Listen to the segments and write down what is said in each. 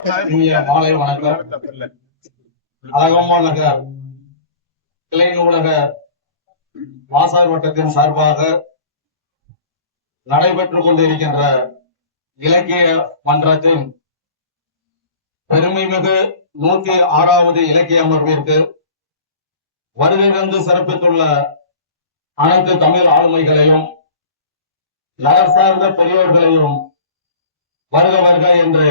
மாலை வணக்கம். அழகம்மா நகர் கிளை நூலக வாசகர் வட்டத்தின் சார்பாக நடைபெற்றுக் கொண்டிருக்கின்ற இலக்கிய மன்றத்தின் பெருமைமிகு 106வது இலக்கிய அமர்விற்கு வருகை தந்து சிறப்பித்துள்ள அனைத்து தமிழ் ஆளுமைகளையும் நகர் சார்ந்த பெரியோர்களையும் வருக வருக என்று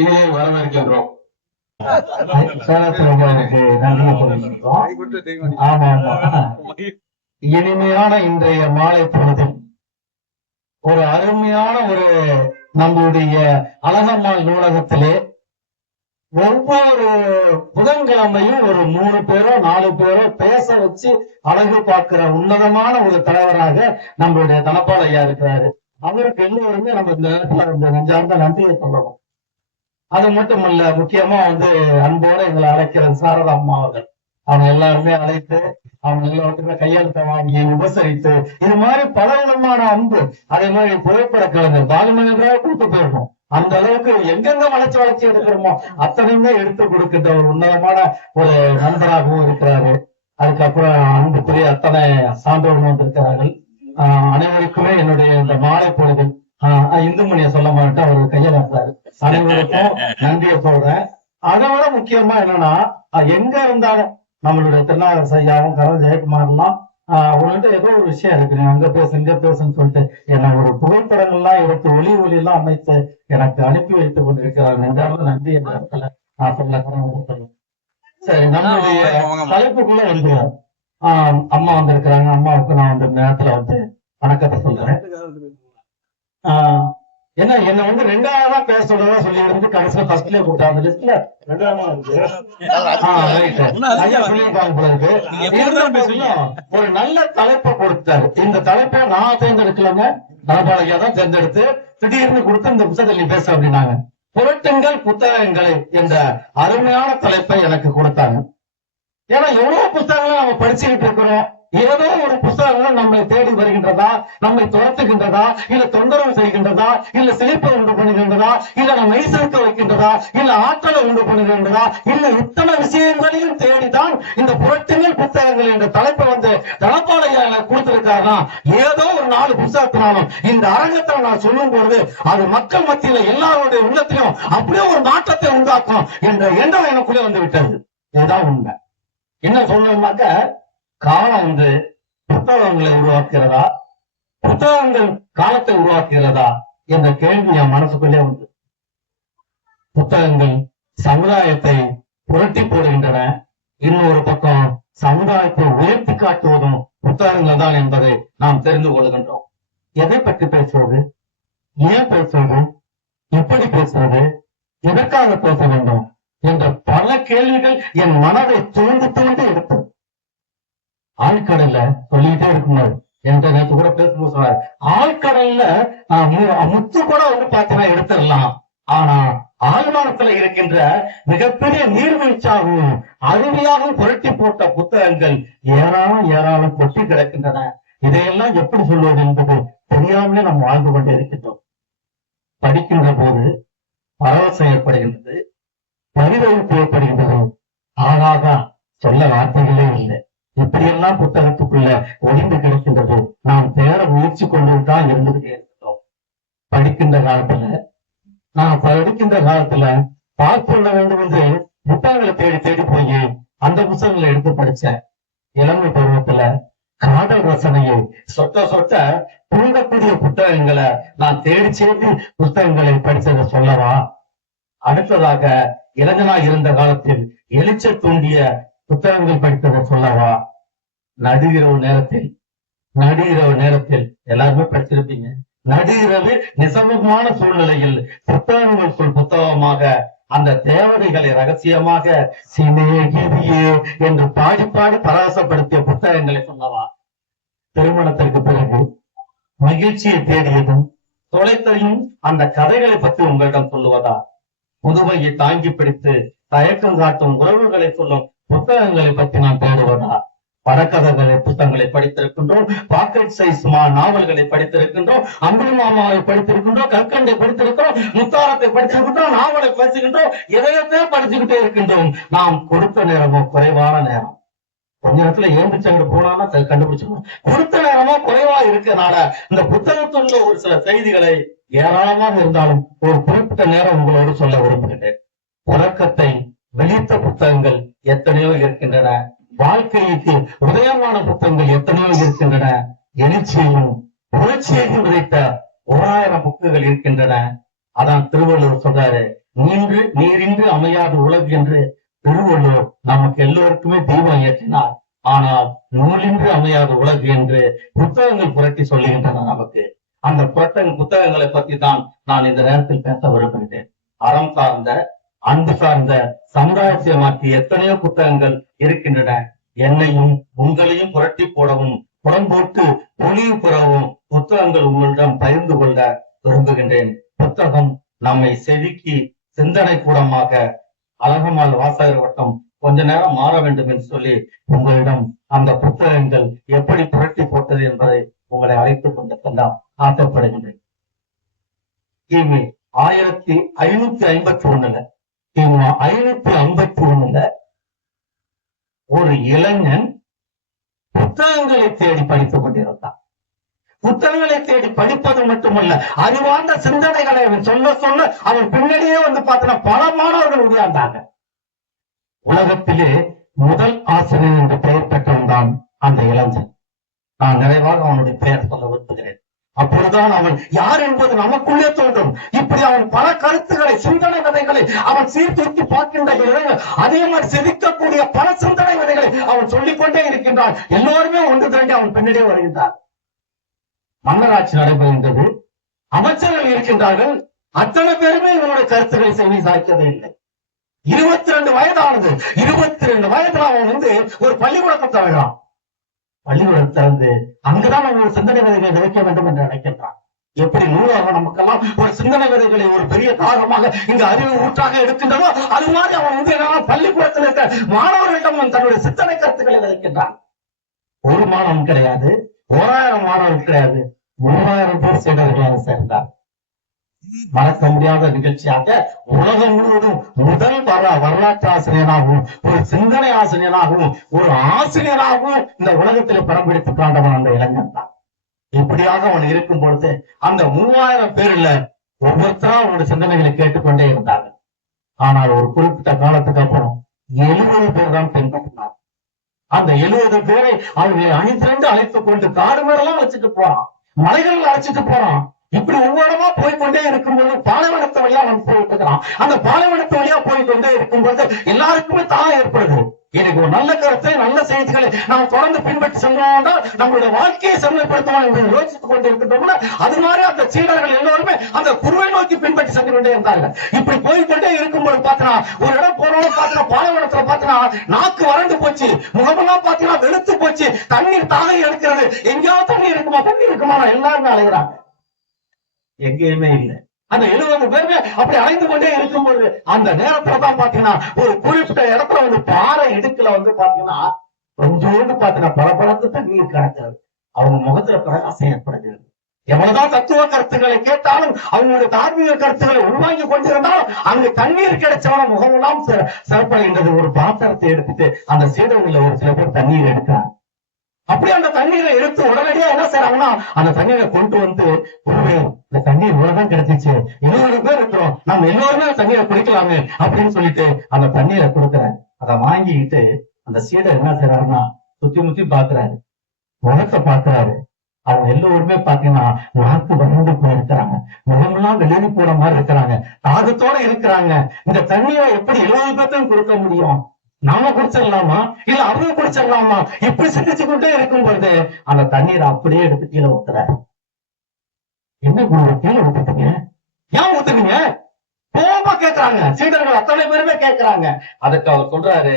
இனியை வரவேற்கின்றோம். இனிமையான இன்றைய மாலை பொழுதும் ஒரு அருமையான ஒரு நம்முடைய அழகம்மாள் நூலகத்திலே ஒவ்வொரு புதன்கிழமையும் ஒரு 3 பேரோ 4 பேரோ பேச வச்சு அழகு பார்க்கிற உன்னதமான ஒரு தலைவராக நம்மளுடைய தனபால் ஐயா இருக்கிறாரு. அவருக்கு எல்லோருமே நம்ம இந்த இடத்துல நெஞ்சார்ந்த நன்றியை சொல்லணும். அது மட்டுமல்ல, முக்கியமா அன்போட எங்களை அழைக்கிற சாரதா அம்மா அவர்கள், அவங்க எல்லாருமே அழைத்து அவங்க எல்லாத்துக்குமே கையெழுத்தை வாங்கி உபசரித்து இது மாதிரி பல விதமான அன்பு. அதே மாதிரி புகைப்பட கலைஞர் பாலுமகேந்திராவை கூட்டு போயிருக்கோம். அந்த அளவுக்கு எங்கெங்க வளர்ச்சி எடுக்கிறோமோ அத்தனையுமே எடுத்து கொடுக்கின்ற ஒரு உன்னதமான ஒரு நண்பராகவும் இருக்கிறாரு. அதுக்கப்புறம் அன்புக்குரிய அத்தனை சான்றோர்கள் வந்திருக்கிறார்கள். அனைவருக்குமே என்னுடைய இந்த மாலை பொழுதில் இந்துமணியை சொல்ல மாட்டேன், அவர் கையெழுத்தாரு. அனைவருக்கும் நன்றியை சொல்றேன். அதை விட முக்கியமா என்னன்னா, எங்க இருந்தாலும் நம்மளுடைய திருநாகர் ஐயாவும் கரல் ஜெயக்குமார்லாம் ஏதோ ஒரு விஷயம் இருக்கு, அங்க பேசு இங்க பேசுன்னு சொல்லிட்டு என்ன ஒரு புகைப்படங்கள்லாம் எடுத்து ஒளி எல்லாம் அமைத்து எனக்கு அனுப்பி வைத்துக் கொண்டிருக்கிறார்கள். என்றாலும் நன்றி என்ற இடத்துல நான் சொல்ல. சரி, நம்மளுடைய தலைப்புக்குள்ள வந்துருவோம். அம்மா வந்திருக்கிறாங்க. அம்மாவுக்கு நான் இந்த நேரத்துல வணக்கத்தை சொல்றேன். என்ன 2ஆவதா பேச சொல்றதா சொல்லி இருந்து கடைசியில ஃபர்ஸ்ட்லயே கூப்பிட்டாங்க. லிஸ்ட்ல 2ஆவதா இருக்கு. ஒரு நல்ல தலைப்பை கொடுத்தாரு. இந்த தலைப்பை நான் தேர்ந்தெடுக்கலங்க, தனபால் ஐயா தான் தேர்ந்தெடுத்து திடீர்னு கொடுத்து இந்த புத்தகத்தை நீ பேச அப்படின்னாங்க. புரட்டுங்கள் புத்தகங்களை என்ற அருமையான தலைப்பை எனக்கு கொடுத்தாங்க. ஏன்னா எவ்வளவு புத்தகங்களை நம்ம படிச்சுக்கிட்டு இருக்கிறோம். ஏதோ ஒரு புத்தகங்கள் நம்மை தேடி வருகின்றதா, நம்மை துரத்துகின்றதா, இல்ல தொந்தரவு செய்கின்றதா, இல்ல சிலிப்பை உண்டு பண்ணுகின்றதா, இல்ல நம்ம மெய்சிருக்க வைக்கின்றதா, இல்ல ஆற்றலை உண்டு பண்ணுகின்றதா, இல்ல இத்தனை விஷயங்களையும் தேடிதான் இந்த புரட்டுங்கள் புத்தகங்கள் என்ற தலைப்பை தனபால் ஐயா கொடுத்திருக்காருன்னா, ஏதோ ஒரு 4 புத்தகத்தினாலும் இந்த அரங்கத்தில் நான் சொல்லும் பொழுது அது மக்கள் மத்தியில எல்லாருடைய உள்ளத்திலும் அப்படியே ஒரு மாற்றத்தை உண்டாக்கும் என்ற எண்ணம் எனக்குள்ளே விட்டது. இதுதான் உண்மை. என்ன சொல்லணும்னாக்க, காலம் புத்தகங்களை உருவாக்குகிறதா, புத்தகங்கள் காலத்தை உருவாக்குகிறதா என்ற கேள்வி என் மனசுக்குள்ளே புத்தகங்கள் சமுதாயத்தை புரட்டி போடுகின்றன. இன்னொரு பக்கம் சமுதாயத்தை உயர்த்தி காட்டுவதும் புத்தகங்கள் தான் என்பதை நாம் தெரிந்து கொள்கின்றோம். எதை பற்றி பேசுவது, ஏன் பேசுவது, எப்படி பேசுவது, எதற்காக பேச வேண்டும் என்ற பல கேள்விகள் என் மனதை தூண்டு எடுத்தது. ஆழ்கடல்ல சொல்லிட்டே இருக்குமாறு என்ற நேற்று கூட பேசும்போது சொன்னார், ஆழ்கடல்ல முத்து கூட பாத்தீங்கன்னா எடுத்துடலாம். ஆனா ஆழ்வாரத்துல இருக்கின்ற மிகப்பெரிய நீர்வீழ்ச்சியாகவும் அருவியாகவும் புரட்டி போட்ட புத்தகங்கள் ஏராளம் கொட்டி கிடக்கின்றன. இதையெல்லாம் எப்படி சொல்வது என்பது தெரியாமலே நாம் வாழ்ந்து கொண்டே இருக்கின்றோம். படிக்கின்ற போது பரவசம் ஏற்படுகின்றது, பரிதவிப்பு ஏற்படுகின்றது. ஆகாதா சொல்ல வார்த்தைகளே இல்லை. இப்படியெல்லாம் புத்தகத்துக்குள்ள ஒளிந்து கிடக்கின்றது. நாம் தேட முயற்சி கொண்டுதான் இருந்துகிட்டே இருக்கிறோம். படிக்கின்ற காலத்துல பார்த்துள்ள வேண்டும் என்று புத்தகங்களை தேடி போய் அந்த புத்தகங்களை எடுத்து படிச்சேன். இளமை பருவத்துல காதல் ரசனையை சொட்ட தூண்டக்கூடிய புத்தகங்களை நான் தேடி சேர்த்து புத்தகங்களை படிச்சதை சொல்லவா? அடுத்ததாக இளைஞனா இருந்த காலத்தில் எழுச்ச தூண்டிய புத்தகங்கள் படித்ததை சொல்லவா? நடுஇரவு நேரத்தில் எல்லாருமே படிச்சிருப்பீங்க. நடுஇரவு நிசபமான சூழ்நிலையில் புத்தகங்களுக்குள் புத்தகமாக அந்த தேவதைகளை ரகசியமாக சிநேகிதியே என்று பாடி பரவசப்படுத்திய புத்தகங்களை சொல்லவா? திருமணத்திற்கு பிறகு மகிழ்ச்சியை தேடியதும் தொலைத்தையும் அந்த கதைகளை பற்றி உங்களிடம் சொல்லுவதா? புதுமையை தாங்கி பிடித்து தயக்கம் காட்டும் உறவுகளை சொல்லும் புத்தகங்களை பற்றி நான் தேடுவதா? படக்கதைகளை புத்தகங்களை படித்திருக்கின்றோம், பாக்கெட் சைஸ் நாவல்களை படித்திருக்கின்றோம், அம்புலி மாமாவை படித்திருக்கின்றோம், கற்கண்டை படித்திருக்கிறோம், முத்தாரத்தை படித்திருக்கின்றோம், நாவலை பேசுகின்றோம், எதையத்தே படிச்சுக்கிட்டே இருக்கின்றோம். நாம் கொடுத்த நேரமோ குறைவான நேரம். கொஞ்ச நேரத்துல ஏந்திரிச்சங்க போனா கண்டுபிடிச்சிடணும். கொடுத்த நேரமோ குறைவா இருக்கனால இந்த புத்தகத்துள்ள ஒரு சில செய்திகளை ஏராளமாக இருந்தாலும் ஒரு குறிப்பிட்ட நேரம் உங்களோடு சொல்ல விரும்புகின்றேன். உறக்கத்தை வெளியிட்ட புத்தகங்கள் எத்தனையோ இருக்கின்றன, வாழ்க்கைக்கு உதயமான புத்தகங்கள் எத்தனையோ இருக்கின்றன, எழுச்சியையும் புரட்சியையும் விதைத்த 1000 புக்குகள் இருக்கின்றன. அதான் திருவள்ளுவர் சொல்றாரு, நீரின்றி அமையாது உலகு என்று. திருவள்ளுவர் நமக்கு எல்லோருக்குமே தீபம் ஏற்றினார். ஆனால் நூலின்றி அமையாத உலகு என்று புத்தகங்கள் புரட்டி சொல்லுகின்றன நமக்கு. அந்த புத்தகங்களை பத்தி தான் நான் இந்த நேரத்தில் பேச விரும்புகிறேன். அறம் சார்ந்த, அன்பு சார்ந்த, சமுதாயத்தை மாற்றிய எத்தனையோ புத்தகங்கள் இருக்கின்றன. என்னையும் உங்களையும் புரட்டி போடவும் புறம்போட்டு பொலிவு பெறவும் புத்தகங்கள் உங்களிடம் பகிர்ந்து கொள்ள விரும்புகின்றேன். புத்தகம் நம்மை செதுக்கி சிந்தனை கூடமாக அழகம்மாள் வாசகர் வட்டம் கொஞ்ச நேரம் மாற வேண்டும் என்று சொல்லி உங்களிடம் அந்த புத்தகங்கள் எப்படி புரட்டி போட்டது என்பதை உங்களை அழைத்துக் கொண்டு செல்லாம் ஆசைப்படுகின்றேன். கிமு 1551 கிமு 551 ஒரு இளைஞன் புத்தகங்களை தேடி படித்துக் கொண்டிருந்தான். புத்தகங்களை தேடி படிப்பது மட்டுமல்ல, அறிவார்ந்த சிந்தனைகளை அவன் சொல்ல சொல்ல அவன் பின்னாடியே வந்து பார்த்தா பல மாணவர்கள் உடையாண்டாங்க. உலகத்திலே முதல் ஆசிரியர் என்று பெயர் பெற்றவன் தான் அந்த இளைஞன். நான் நிறைவாக அவனுடைய பெயர் சொல்ல விரும்புகிறேன். அப்பொழுதுதான் அவன் யார் என்பது நமக்குள்ளே தோன்றும். இப்படி அவன் பல கருத்துக்களை, சிந்தனை விதைகளை அவன் சீர்தூக்கி பார்க்கின்ற விதங்கள், அதே மாதிரி செதுக்கக்கூடிய பல சிந்தனை விதைகளை அவன் சொல்லிக்கொண்டே இருக்கின்றான். எல்லோருமே ஒன்று திரண்டு அவன் பின்னடியே வருகின்றார். மன்னராட்சி நடைபெறுகின்றது, அமைச்சர்கள் இருக்கின்றார்கள். அத்தனை பேருமே இவனுடைய கருத்துக்களை செவி சாய்க்கவே இல்லை. 22 வயதானது. 22 வயதுல அவன் ஒரு பள்ளிக்கூடத்தை தருகிறான். பள்ளிக்கூடத்தை திறந்து அங்குதான் அவன் ஒரு சிந்தனை விதைகளை விதைக்க வேண்டும் என்று நினைக்கின்றான். எப்படி நூலாக நமக்கெல்லாம் ஒரு சிந்தனை விதைகளை ஒரு பெரிய தாகமாக இங்கு அறிவு ஊற்றாக எடுக்கின்றதோ அது மாதிரி அவன் பள்ளிக்கூடத்தில் இருக்க மாணவர்களிடம் தன்னுடைய சிந்தனை கருத்துக்களை விதைக்கின்றான். ஒரு மாணவன் கிடையாது, 1000 மாணவர்கள் கிடையாது, 3000 பேர் சீடர்களாக சேர்ந்தார். மறக்க முடியாத நிகழ்ச்சியாக உலகம் முழுவதும் முதல் வரலாற்று ஆசிரியராகவும், ஒரு சிந்தனை ஆசிரியராகவும், ஒரு ஆசிரியராகவும் இந்த உலகத்தில் படம் பிடித்து காண்டவன் அந்த இளைஞன் தான். இப்படியாக அவன் இருக்கும் பொழுது அந்த 3000 பேர்ல ஒவ்வொருத்தரும் அவனுடைய சிந்தனைகளை கேட்டுக்கொண்டே இருந்தாங்க. ஆனால் ஒரு குறிப்பிட்ட காலத்துக்கு அப்புறம் 70 பேர் தான் பின்பற்றினார். அந்த 70 பேரை அவர்களை அணிதிரண்டு அழைத்துக் கொண்டு காடு மேலாம் அழைச்சிட்டு போறான், மலைகள் அழைச்சிட்டு போறான். இப்படி ஒவ்வொருமா போய்கொண்டே இருக்கும்போது பாலைவனத்து வழியா வந்து போயிட்டு இருக்கிறான். அந்த பாலைவனத்து வழியா போய்கொண்டே இருக்கும்போது எல்லாருக்குமே தாகம் ஏற்படுது. எனக்கு ஒரு நல்ல கருத்தை, நல்ல செய்திகளை நாம் தொடர்ந்து பின்பற்றி சென்றோம்னா நம்மளுடைய வாழ்க்கையை செம்மைப்படுத்துவோம் என்று யோசித்துக் கொண்டிருக்கின்றோம்னா அது மாதிரி அந்த சீடர்கள் எல்லோருமே அந்த குருவை நோக்கி பின்பற்றி சென்று கொண்டே இருந்தார்கள். இப்படி போய்கொண்டே இருக்கும்போது பாத்தீங்கன்னா ஒரு இடம் போறோம், பாத்தீங்கன்னா பாலைவனத்துல பாத்தீங்கன்னா நாக்கு வறண்டு போச்சு, முகமெல்லாம் பாத்தீங்கன்னா வெளுத்து போச்சு, தண்ணீர் தாகம் எடுக்கிறது. எங்கேயாவது தண்ணீர் இருக்குமா, தண்ணீர் இருக்குமா, எல்லாருமே அலைகிறாங்க, எங்கேயுமே இல்லை. அந்த 70 பேருமே அப்படி அழைந்து கொண்டே இருக்கும்போது அந்த நேரத்துல தான் பாத்தீங்கன்னா ஒரு குறிப்பிட்ட இடத்துல பாறை இடுக்குல பாத்தீங்கன்னா கொஞ்சோண்டு பாத்தீங்கன்னா பளபளத்து தண்ணீர் கிடக்கிறது. அவங்க முகத்துல பிரகாசம் ஏற்படுகிறது. எவ்வளவுதான் தத்துவ கருத்துக்களை கேட்டாலும், அவங்களுடைய தார்மீக கருத்துக்களை உள்வாங்கி கொண்டிருந்தாலும் அங்கு தண்ணீர் கிடைச்சவன முகமெல்லாம் சிறப்படைகின்றது. ஒரு பாத்திரத்தை எடுத்துட்டு அந்த சீடங்கள்ல ஒரு சில பேர் தண்ணீர் எடுக்கிறாங்க. அப்படி அந்த தண்ணீரை எடுத்து உடனடியா என்ன செய்யறாங்கன்னா அந்த தண்ணீரை கொண்டு குருவே இந்த தண்ணீர் இவ்வளவுதான் கிடைச்சிச்சு, 70 பேர் இருக்கிறோம், நம்ம எல்லோருமே தண்ணீரை குடிக்கலாமே அப்படின்னு சொல்லிட்டு அந்த தண்ணீரை கொடுக்குறாரு. அதை வாங்கிக்கிட்டு அந்த சீடர் என்ன செய்யறாருன்னா சுத்தி முத்தி பாக்குறாரு, முகத்தை பாக்குறாரு. அவங்க எல்லோருமே பாத்தீங்கன்னா நாக்கு வறண்டு போயிருக்கிறாங்க, முகமெல்லாம் வெளியே போற மாதிரி இருக்கிறாங்க, தாகத்தோட இருக்கிறாங்க. இந்த தண்ணீரை எப்படி 70 பேர்த்தையும் கொடுக்க முடியும்? நாம குடிச்சிடலாமா இல்ல அவங்க குடிச்சிடலாமா? இப்படி சிந்திச்சு கொண்டே இருக்கும் பொழுது அந்த தண்ணீரை அப்படியே எடுத்து கீழே ஊத்துறாரு. என்ன குரு கீழே ஊத்துட்டீங்க, ஏன் ஊத்துனீங்க? கோபமா கேட்கிறாங்க சீடர்கள், அத்தனை பேருமே கேட்கிறாங்க. அதுக்கு அவர் சொல்றாரு,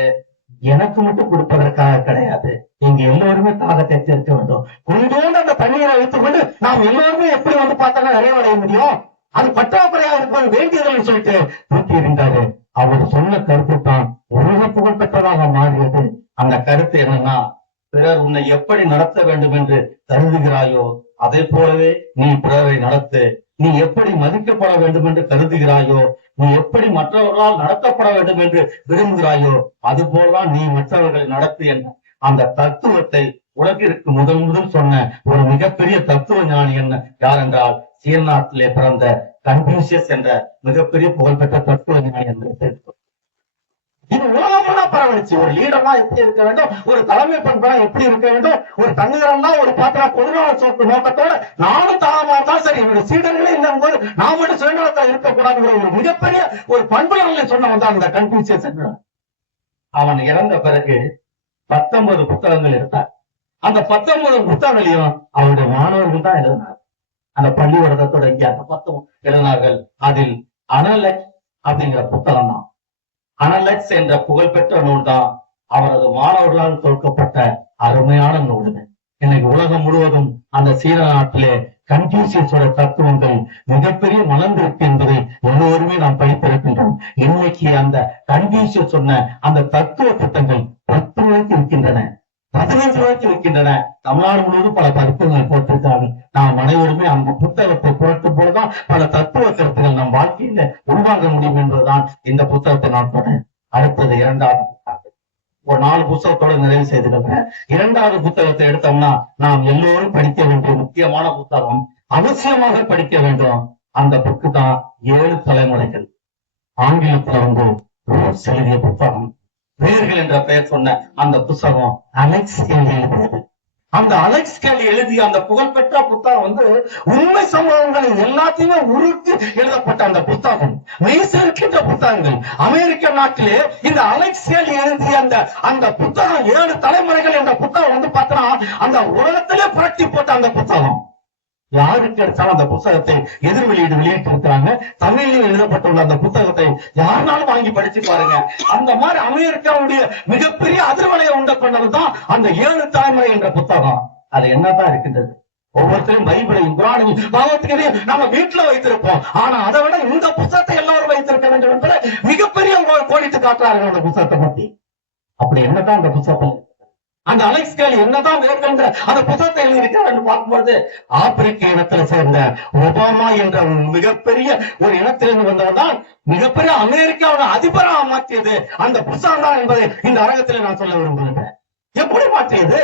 எனக்கு மட்டும் கொடுப்பதற்காக கிடையாது, நீங்க எல்லோருமே தாகத்தை தீர்க்க வேண்டும். கொஞ்சோண்டு அந்த தண்ணீரை வைத்துக் கொண்டு நாம் எல்லோருமே எப்படி பார்த்தோம்னா நிறைவடைய முடியும்? அது பற்றாக்குறையாக இருப்பது வேண்டியதுன்னு சொல்லிட்டு தூக்கி இருந்தாரு. அவர் சொன்ன கருத்து தான் உலக புகழ் பெற்றதாக மாறியது. அந்த கருத்து என்னன்னா, பிறர் உன்னை எப்படி நடத்த வேண்டும் என்று கருதுகிறாயோ அதே போலவே நீ பிறரை நடத்து. நீ எப்படி மதிக்கப்பட வேண்டும் என்று கருதுகிறாயோ, நீ எப்படி மற்றவர்களால் நடத்தப்பட வேண்டும் என்று விரும்புகிறாயோ அது போலதான் நீ மற்றவர்களை நடத்து என்ற அந்த தத்துவத்தை உலகிற்கு முதல் சொன்ன ஒரு மிகப்பெரிய தத்துவ ஞானி என்ன யார் என்றால் சீன நாட்டிலே பிறந்த கன்பூசியஸ் என்ற மிகப்பெரிய புகழ்பெற்ற தத்துவ ஞானி என்று இது உலகமா பரவலிச்சு. ஒரு லீடர்னா எப்படி இருக்க வேண்டும், ஒரு தலைமை பண்பா எப்படி இருக்க வேண்டும், ஒரு தன்னிகரன்னா ஒரு பாத்திரா பொதுநல சொத்து நோக்கத்தோட நானும் தாகமா இருந்தா சரி என்னோட சீடர்களே இல்லைன்னு போது நான் மட்டும் சுயநலத்தில் இருக்கக்கூடாதுங்கிற ஒரு மிகப்பெரிய ஒரு பண்புகளை சொன்னவன் தான் அந்த கன்பூசியஸ். அவன் இறந்த பிறகு 19 புத்தகங்கள் எடுத்தார். அந்த 19 புத்தகங்களையும் அவருடைய மாணவர்கள் தான் எழுதினார். அந்த பள்ளிக்கூடத்தோட இங்கே அந்த 10 எழுதினார்கள். அதில் அனலெக்ஸ் அப்படிங்கிற புத்தகம் தான். அனலெக்ஸ் என்ற புகழ்பெற்ற நூல் தான் அவரது மாணவர்களால் தொகுக்கப்பட்ட அருமையான நூல். இன்னைக்கு உலகம் முழுவதும் அந்த சீன நாட்டிலே கன்பூசியஸோட தத்துவங்கள் மிகப்பெரிய மலர்ந்திருக்கு என்பதை எல்லோருமே நாம் படித்திருக்கின்றோம். இன்னைக்கு அந்த கன்பூசியஸ் சொன்ன அந்த தத்துவ திட்டங்கள் 10 ரூபாய்க்கு இருக்கின்றன, 15 ரூபாய்க்கு இருக்கின்றன. தமிழ்நாடு முழுவதும் பல பதிப்புகள் போட்டிருக்காங்க. நாம் அனைவருமே அந்த புத்தகத்தை புரட்டு போலதான் பல தத்துவ கருத்துக்கள் நம் வாழ்க்கையில உள்வாங்க முடியும் என்பதுதான் இந்த புத்தகத்தை நான் போனேன். அடுத்தது 2வது புத்தகம். ஒரு 4 புத்தகத்தோடு நிறைவு செய்து கொள்றேன். 2வது புத்தகத்தை எடுத்தோம்னா நாம் எல்லோரும் படிக்க வேண்டிய முக்கியமான புத்தகம், அவசியமாக படிக்க வேண்டும். அந்த புக்கு தான் 7 தலைமுறைகள். ஆங்கிலத்துல ரோட்ஸ் எழுதிய புத்தகம். வேர்கள் என்ற பெயர் சொன்ன அந்த புத்தகம் அலெக்ஸ் கேலி எழுதியது. அந்த அலெக்ஸ் கேலி எழுதிய அந்த புகழ்பெற்ற புத்தகம் உண்மை சம்பவங்களை எல்லாத்தையுமே உருட்டி எழுதப்பட்ட அந்த புத்தகம். மெய்சிலிருக்கின்ற புத்தகங்கள். அமெரிக்க நாட்டிலே இந்த அலெக்ஸ் கேலி எழுதிய அந்த புத்தகம் 7 தலைமுறைகள் என்ற புத்தகம் பார்த்தா அந்த உலகத்திலே புரட்டி போட்ட அந்த புத்தகம். யாருக்கு கிடைச்சாலும் அந்த புத்தகத்தை எதிர் வெளியீடு வெளியிட்டு இருக்கிறாங்க. தமிழில் எழுதப்பட்டுள்ள அந்த புத்தகத்தை யாருனாலும் வாங்கி படிச்சு பாருங்க. அந்த மாதிரி அமெரிக்காவுடைய மிகப்பெரிய அதிர்வலையை உண்டு பண்ணதுதான் அந்த 7 தலைமுறை என்ற புத்தகம். அது என்னதான் இருக்கின்றது? ஒவ்வொருத்தரும் பைபிளையும் குரானையும் பாவத்துக்கையும் நம்ம வீட்டுல வைத்திருப்போம். ஆனா அதை விட இந்த புத்தகத்தை எல்லாரும் வைத்திருக்க வேண்டும் என்பதை மிகப்பெரிய கோடிட்டு காட்டுறார்கள் அந்த புத்தகத்தை பத்தி. அப்படி என்னதான் அந்த புத்தகத்தில் அந்த அலெக்ஸ் கேலி என்னதான் வேர்கின்ற அந்த புத்தகத்தை எழுதியிருக்கிறார் பார்க்கும்போது ஆப்பிரிக்க இனத்துல சேர்ந்த ஒபாமா என்ற மிகப்பெரிய ஒரு இனத்திலிருந்து வந்தவன் தான் மிகப்பெரிய அமெரிக்காவோட அதிபராக மாற்றியது அந்த புத்தகம் தான் என்பதை இந்த அரங்கத்தில் நான் சொல்ல விரும்புகிறேன். எப்படி மாற்றியது?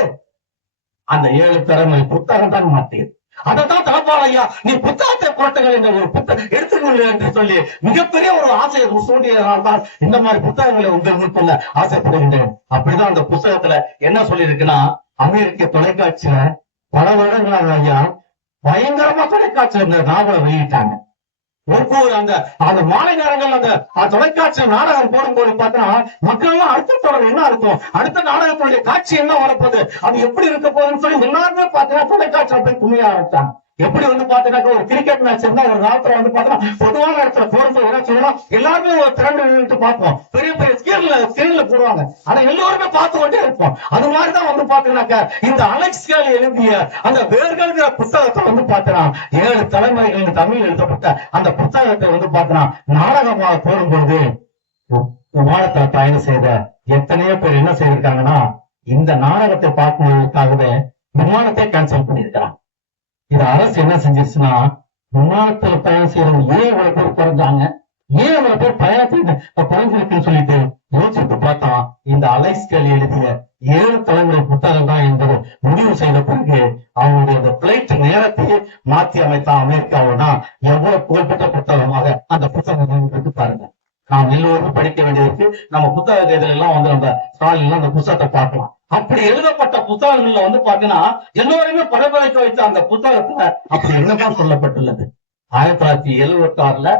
அந்த 7 தலைமுறை புத்தகம் தான் மாற்றியது. அதைத்தான் தலப்பாளையா நீ புத்தகத்தை புரட்டுங்கள் என்ற ஒரு புத்தகம் எடுத்துக்கொள்ள என்று சொல்லி மிகப்பெரிய ஒரு ஆசையை சூண்டியதால்தான் இந்த மாதிரி புத்தகங்களை உங்கள் முன்கொள்ள ஆசைப்படுகின்றேன். அப்படிதான் அந்த புத்தகத்துல என்ன சொல்லி இருக்குன்னா, அமெரிக்க தொலைக்காட்சியில பல வருடங்களாக ஐயா பயங்கரமா தொலைக்காட்சியில நாவலை வெளியிட்டாங்க. ஒவ்வொரு அந்த மாலை நேரங்கள் அந்த தொலைக்காட்சி நாடகம் போடும்போது பார்த்தா மக்கள் எல்லாம் அடுத்த தொடர் என்ன இருக்கும், அடுத்த நாடகத்துடைய காட்சி என்ன வரப்போகுது, அது எப்படி இருக்க போகுதுன்னு சொல்லி எல்லாருமே பார்த்தீங்கன்னா தொலைக்காட்சியில போய் குமிய ஆரம்பிச்சாங்க. எப்படி பாத்தீங்கன்னா ஒரு கிரிக்கெட் மேட்ச் இருந்தா ஒரு காலத்துல பாத்தீங்கன்னா பொதுவான இடத்துல போறது என்ன சொல்லணும், எல்லாருமே ஒரு திரண்டு நின்று பார்ப்போம். பெரிய பெரிய ஸ்கிரீன்ல போடுவாங்க. ஆனா எல்லோருமே பார்த்து கொண்டே இருப்போம். அது மாதிரிதான் பாத்தீங்கன்னாக்கா இந்த அலெக்ஸ் கேலி எழுதிய அந்த வேர்கள்ங்கிற புத்தகத்தை பாத்தீங்கன்னா 7 தலைமுறைகள் தமிழ் எழுதப்பட்ட அந்த புத்தகத்தை பாத்தீங்கன்னா நாடகமாக போடும்பொழுது விமானத்துல பயணம் செய்த எத்தனையோ பேர் என்ன செய்திருக்காங்கன்னா இந்த நாடகத்தை பார்க்கும்போதுக்காகவே விமானத்தை கேன்சல் பண்ணியிருக்கிறாங்க. இது அரசு என்ன செஞ்சிருச்சுன்னா விமானத்துல பயணம் செய்யறவங்க ஏன் இவ்வளவு பேர் குறைஞ்சாங்க, ஏன் இவ்வளவு பேர் பயணத்தை குறைஞ்சிருக்குன்னு சொல்லிட்டு யோசிச்சு பார்த்தா இந்த அலெக்ஸ் கேலி எழுதிய 7 தலைமுறை புத்தகம் தான் என்பது முடிவு செய்த பிறகு அவங்களுடைய அந்த பிளைட் நேரத்தையே மாற்றி அமைத்தா அமெரிக்காவோட எவ்வளவு புகழ்பெற்ற புத்தகமாக அந்த புத்தகம் பாருங்க. நாம் எல்லோரும் படிக்க வேண்டியதற்கு நம்ம புத்தக கைதில எல்லாம் நம்ம ஸ்டாலின் அந்த புத்தகத்தை பார்க்கலாம். அப்படி எழுதப்பட்ட புத்தகங்கள்ல பாத்தீங்கன்னா எல்லோருமே பரபரைக்க வைத்த அந்த புத்தகத்துல அப்படி என்னதான் சொல்லப்பட்டுள்ளது. 1976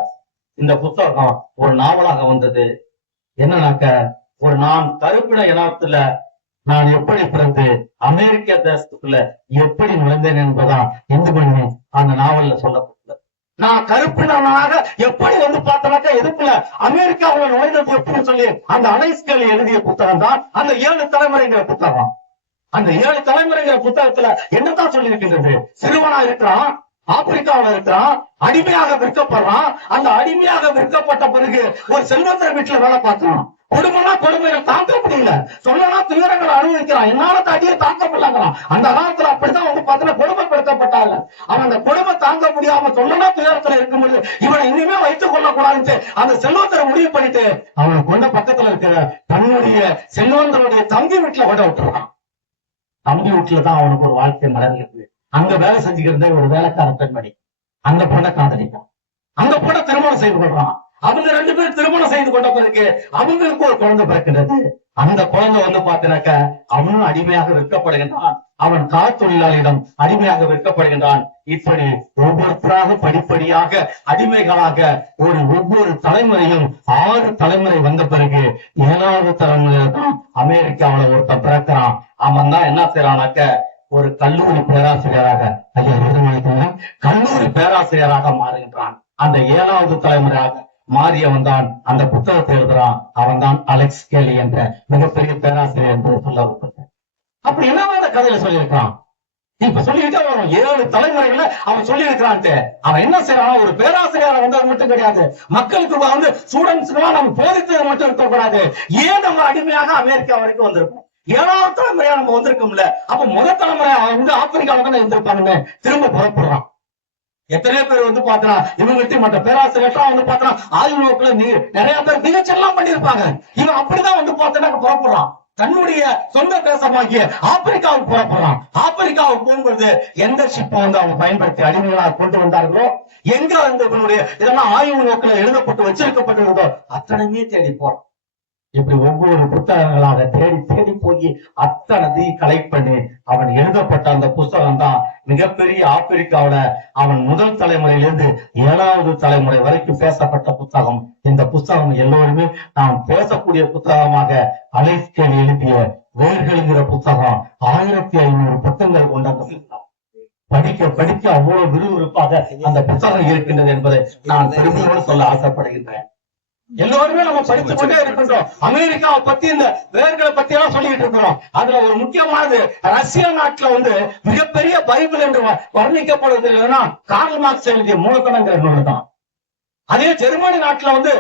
இந்த புத்தகம் ஒரு நாவலாக வந்தது. என்னன்னாக்க ஒரு நான் கருப்பின இனத்துல நான் எப்படி பிறந்து அமெரிக்க தேசத்துக்குள்ள எப்படி நுழைந்தேன் என்பதான் இந்து மணி அந்த நாவல்ல சொல்லப்பட்டுள்ளது. நான் கருப்பினனாக எப்படி பார்த்தனாக்கா எதுக்குள்ள அமெரிக்காவுல நுழைந்தது எப்படின்னு சொல்லி அந்த அலெக்ஸ் கேலி எழுதிய புத்தகம் தான் அந்த 7 தலைமுறைங்கிற புத்தகம். அந்த 7 தலைமுறைங்கிற புத்தகத்துல என்னதான் சொல்லி இருக்கின்றது, சிறுவனா இருக்கிறான், ஆப்பிரிக்காவில இருக்கிறான், அடிமையாக விற்கப்படுறான். அந்த அடிமையாக விற்கப்பட்ட பிறகு ஒரு செல்வந்தர் வீட்டுல வேலை பார்க்கிறான். கொடுமைனா கொடுமையை தாங்க முடியல, சொல்லனா துயரங்களை அனுபவிக்கிறான், என்னால அடியே தாங்க முடியலங்கிறான். அந்த காலத்துல அப்படித்தான் வந்து பாத்தீங்கன்னா கொடுமைப்படுத்தப்பட்டாங்க. அவன் அந்த கொடுமை தாங்க முடியாம சொல்லனா துயரத்துல இருக்கும்போது இவனை இனிமே வைத்துக் கொள்ளக்கூடாதுன்னு அந்த செல்வந்தரை முடிவு பண்ணிட்டு அவனை கொண்ட பக்கத்துல இருக்கிற தன்னுடைய செல்வந்தருடைய தம்பி வீட்டுல கொண்ட விட்டுறான். தம்பி வீட்டுலதான் அவனுக்கு ஒரு வாழ்க்கை மலர்கிறது. அங்க வேலை செஞ்சுக்கிறதே ஒரு வேலைக்கார பெண்மணி. அந்த பொண்ணை காதலிப்பான், அந்த பொண்ணை திருமணம் செய்து கொள்றான். அவங்க 2 பேரும் திருமணம் செய்து கொண்ட பிறகு அவங்களுக்கு ஒரு குழந்தை பிறக்கிறது. அந்த குழந்தை வந்து பாத்தீனாக்க அவனும் அடிமையாக விற்கப்படுகின்றான். அவன் தொழிலாளியிடம் அடிமையாக விற்கப்படுகின்றான். இப்படி ஒவ்வொருத்தராக படிப்படியாக அடிமைகளாக ஒவ்வொரு தலைமுறையும் 6 தலைமுறை வந்த பிறகு 7வது தலைமுறையில தான் அமெரிக்காவில ஒருத்தன் பிறக்கிறான். அவன் தான் என்ன செய்யறானாக்க ஒரு கல்லூரி பேராசிரியராக, கல்லூரி பேராசிரியராக மாறுகின்றான். அந்த 7வது தலைமுறையாக மாறியவன் தான் அந்த புத்தகத்தை எழுதுறான். அவன் தான் அலெக்ஸ் கேலி என்ற மிகப்பெரிய பேராசிரியர் என்று சொல்லப்பட்ட. அப்படி என்னவாத கதையில சொல்லியிருக்கான். இப்ப சொல்லிக்கிட்டே வரும் 7 தலைமுறைகளை அவன் சொல்லி இருக்கிறான்ட்டு. அவன் என்ன செய்யறான், ஒரு பேராசிரியர் வந்தது மட்டும் கிடையாது, மக்களுக்கு வந்து ஸ்டூடெண்ட்ஸ்க்கு நம்ம போதித்தது மட்டும் இருக்கக்கூடாது. ஏன் நம்ம அடிமையாக அமெரிக்கா வரைக்கும் வந்திருக்கோம்? 7வது தலைமுறையா நம்ம வந்திருக்கோம்ல. அப்ப முதல் தலைமுறை வந்து ஆப்பிரிக்காவில தான் இருந்திருப்பாங்க. திரும்ப புறப்படுறான். எத்தனையோ பேர் வந்து பாத்தா இவங்கள்ட்ட மற்ற பேராசிரியர் வந்து பாத்தா ஆய்வு நோக்கில நிறைய பேர் நிகழ்ச்சியெல்லாம் பண்ணிருப்பாங்க. இவன் அப்படிதான் வந்து பார்த்தா புறப்படுறான். தன்னுடைய சொந்த தேசமாகிய ஆப்பிரிக்காவுக்கு புறப்படுறான். ஆப்பிரிக்காவுக்கு போகும்போது எந்த ஷிப்பை வந்து அவங்க பயன்படுத்தி அடிமைகளாக கொண்டு வந்தார்களோ, எங்க வந்து இவனுடைய இதெல்லாம் ஆய்வு நோக்கில எழுதப்பட்டு வச்சிருக்கப்பட்டிருந்தோ அத்தனையுமே தேடி போறான். இப்படி ஒவ்வொரு புத்தகங்களாக தேடி தேடி போய் அத்தனையும் கலெக்ட் பண்ணி அவன் எழுதப்பட்ட அந்த புத்தகம் தான் மிகப்பெரிய ஆப்பிரிக்காவோட அவன் முதல் தலைமுறையிலிருந்து 7வது தலைமுறை வரைக்கும் பேசப்பட்ட புத்தகம். இந்த புத்தகம் எல்லோருமே நாம் பேசக்கூடிய புத்தகமாக அலெக்ஸ் கேலி எழுதிய வேர்கள்ங்கிற புத்தகம் 1500 பக்கங்கள் கொண்ட புத்தகம். படிக்க படிக்க அவ்வளவு விறுவிறுப்பாக அந்த புத்தகம் இருக்கின்றது என்பதை நான் பெருமையோடு சொல்ல ஆசைப்படுகின்றேன். எல்லோருமே நம்ம படித்துக் கொண்டே இருக்கின்றோம். அமெரிக்காவை பத்தி இந்த வேர்களை பத்தி எல்லாம் சொல்லிட்டு இருக்கிறோம். அதுல ஒரு முக்கியமானது ரஷ்யா நாட்டுல வந்து மிகப்பெரிய பைபிள் என்று வர்ணிக்கப்படுவது இல்லைன்னா கார்ல் மார்க்ஸ் எழுதிய மூலதனங்கிற நூல் தான். அதே ஜெர்மனி நாட்டுல வந்து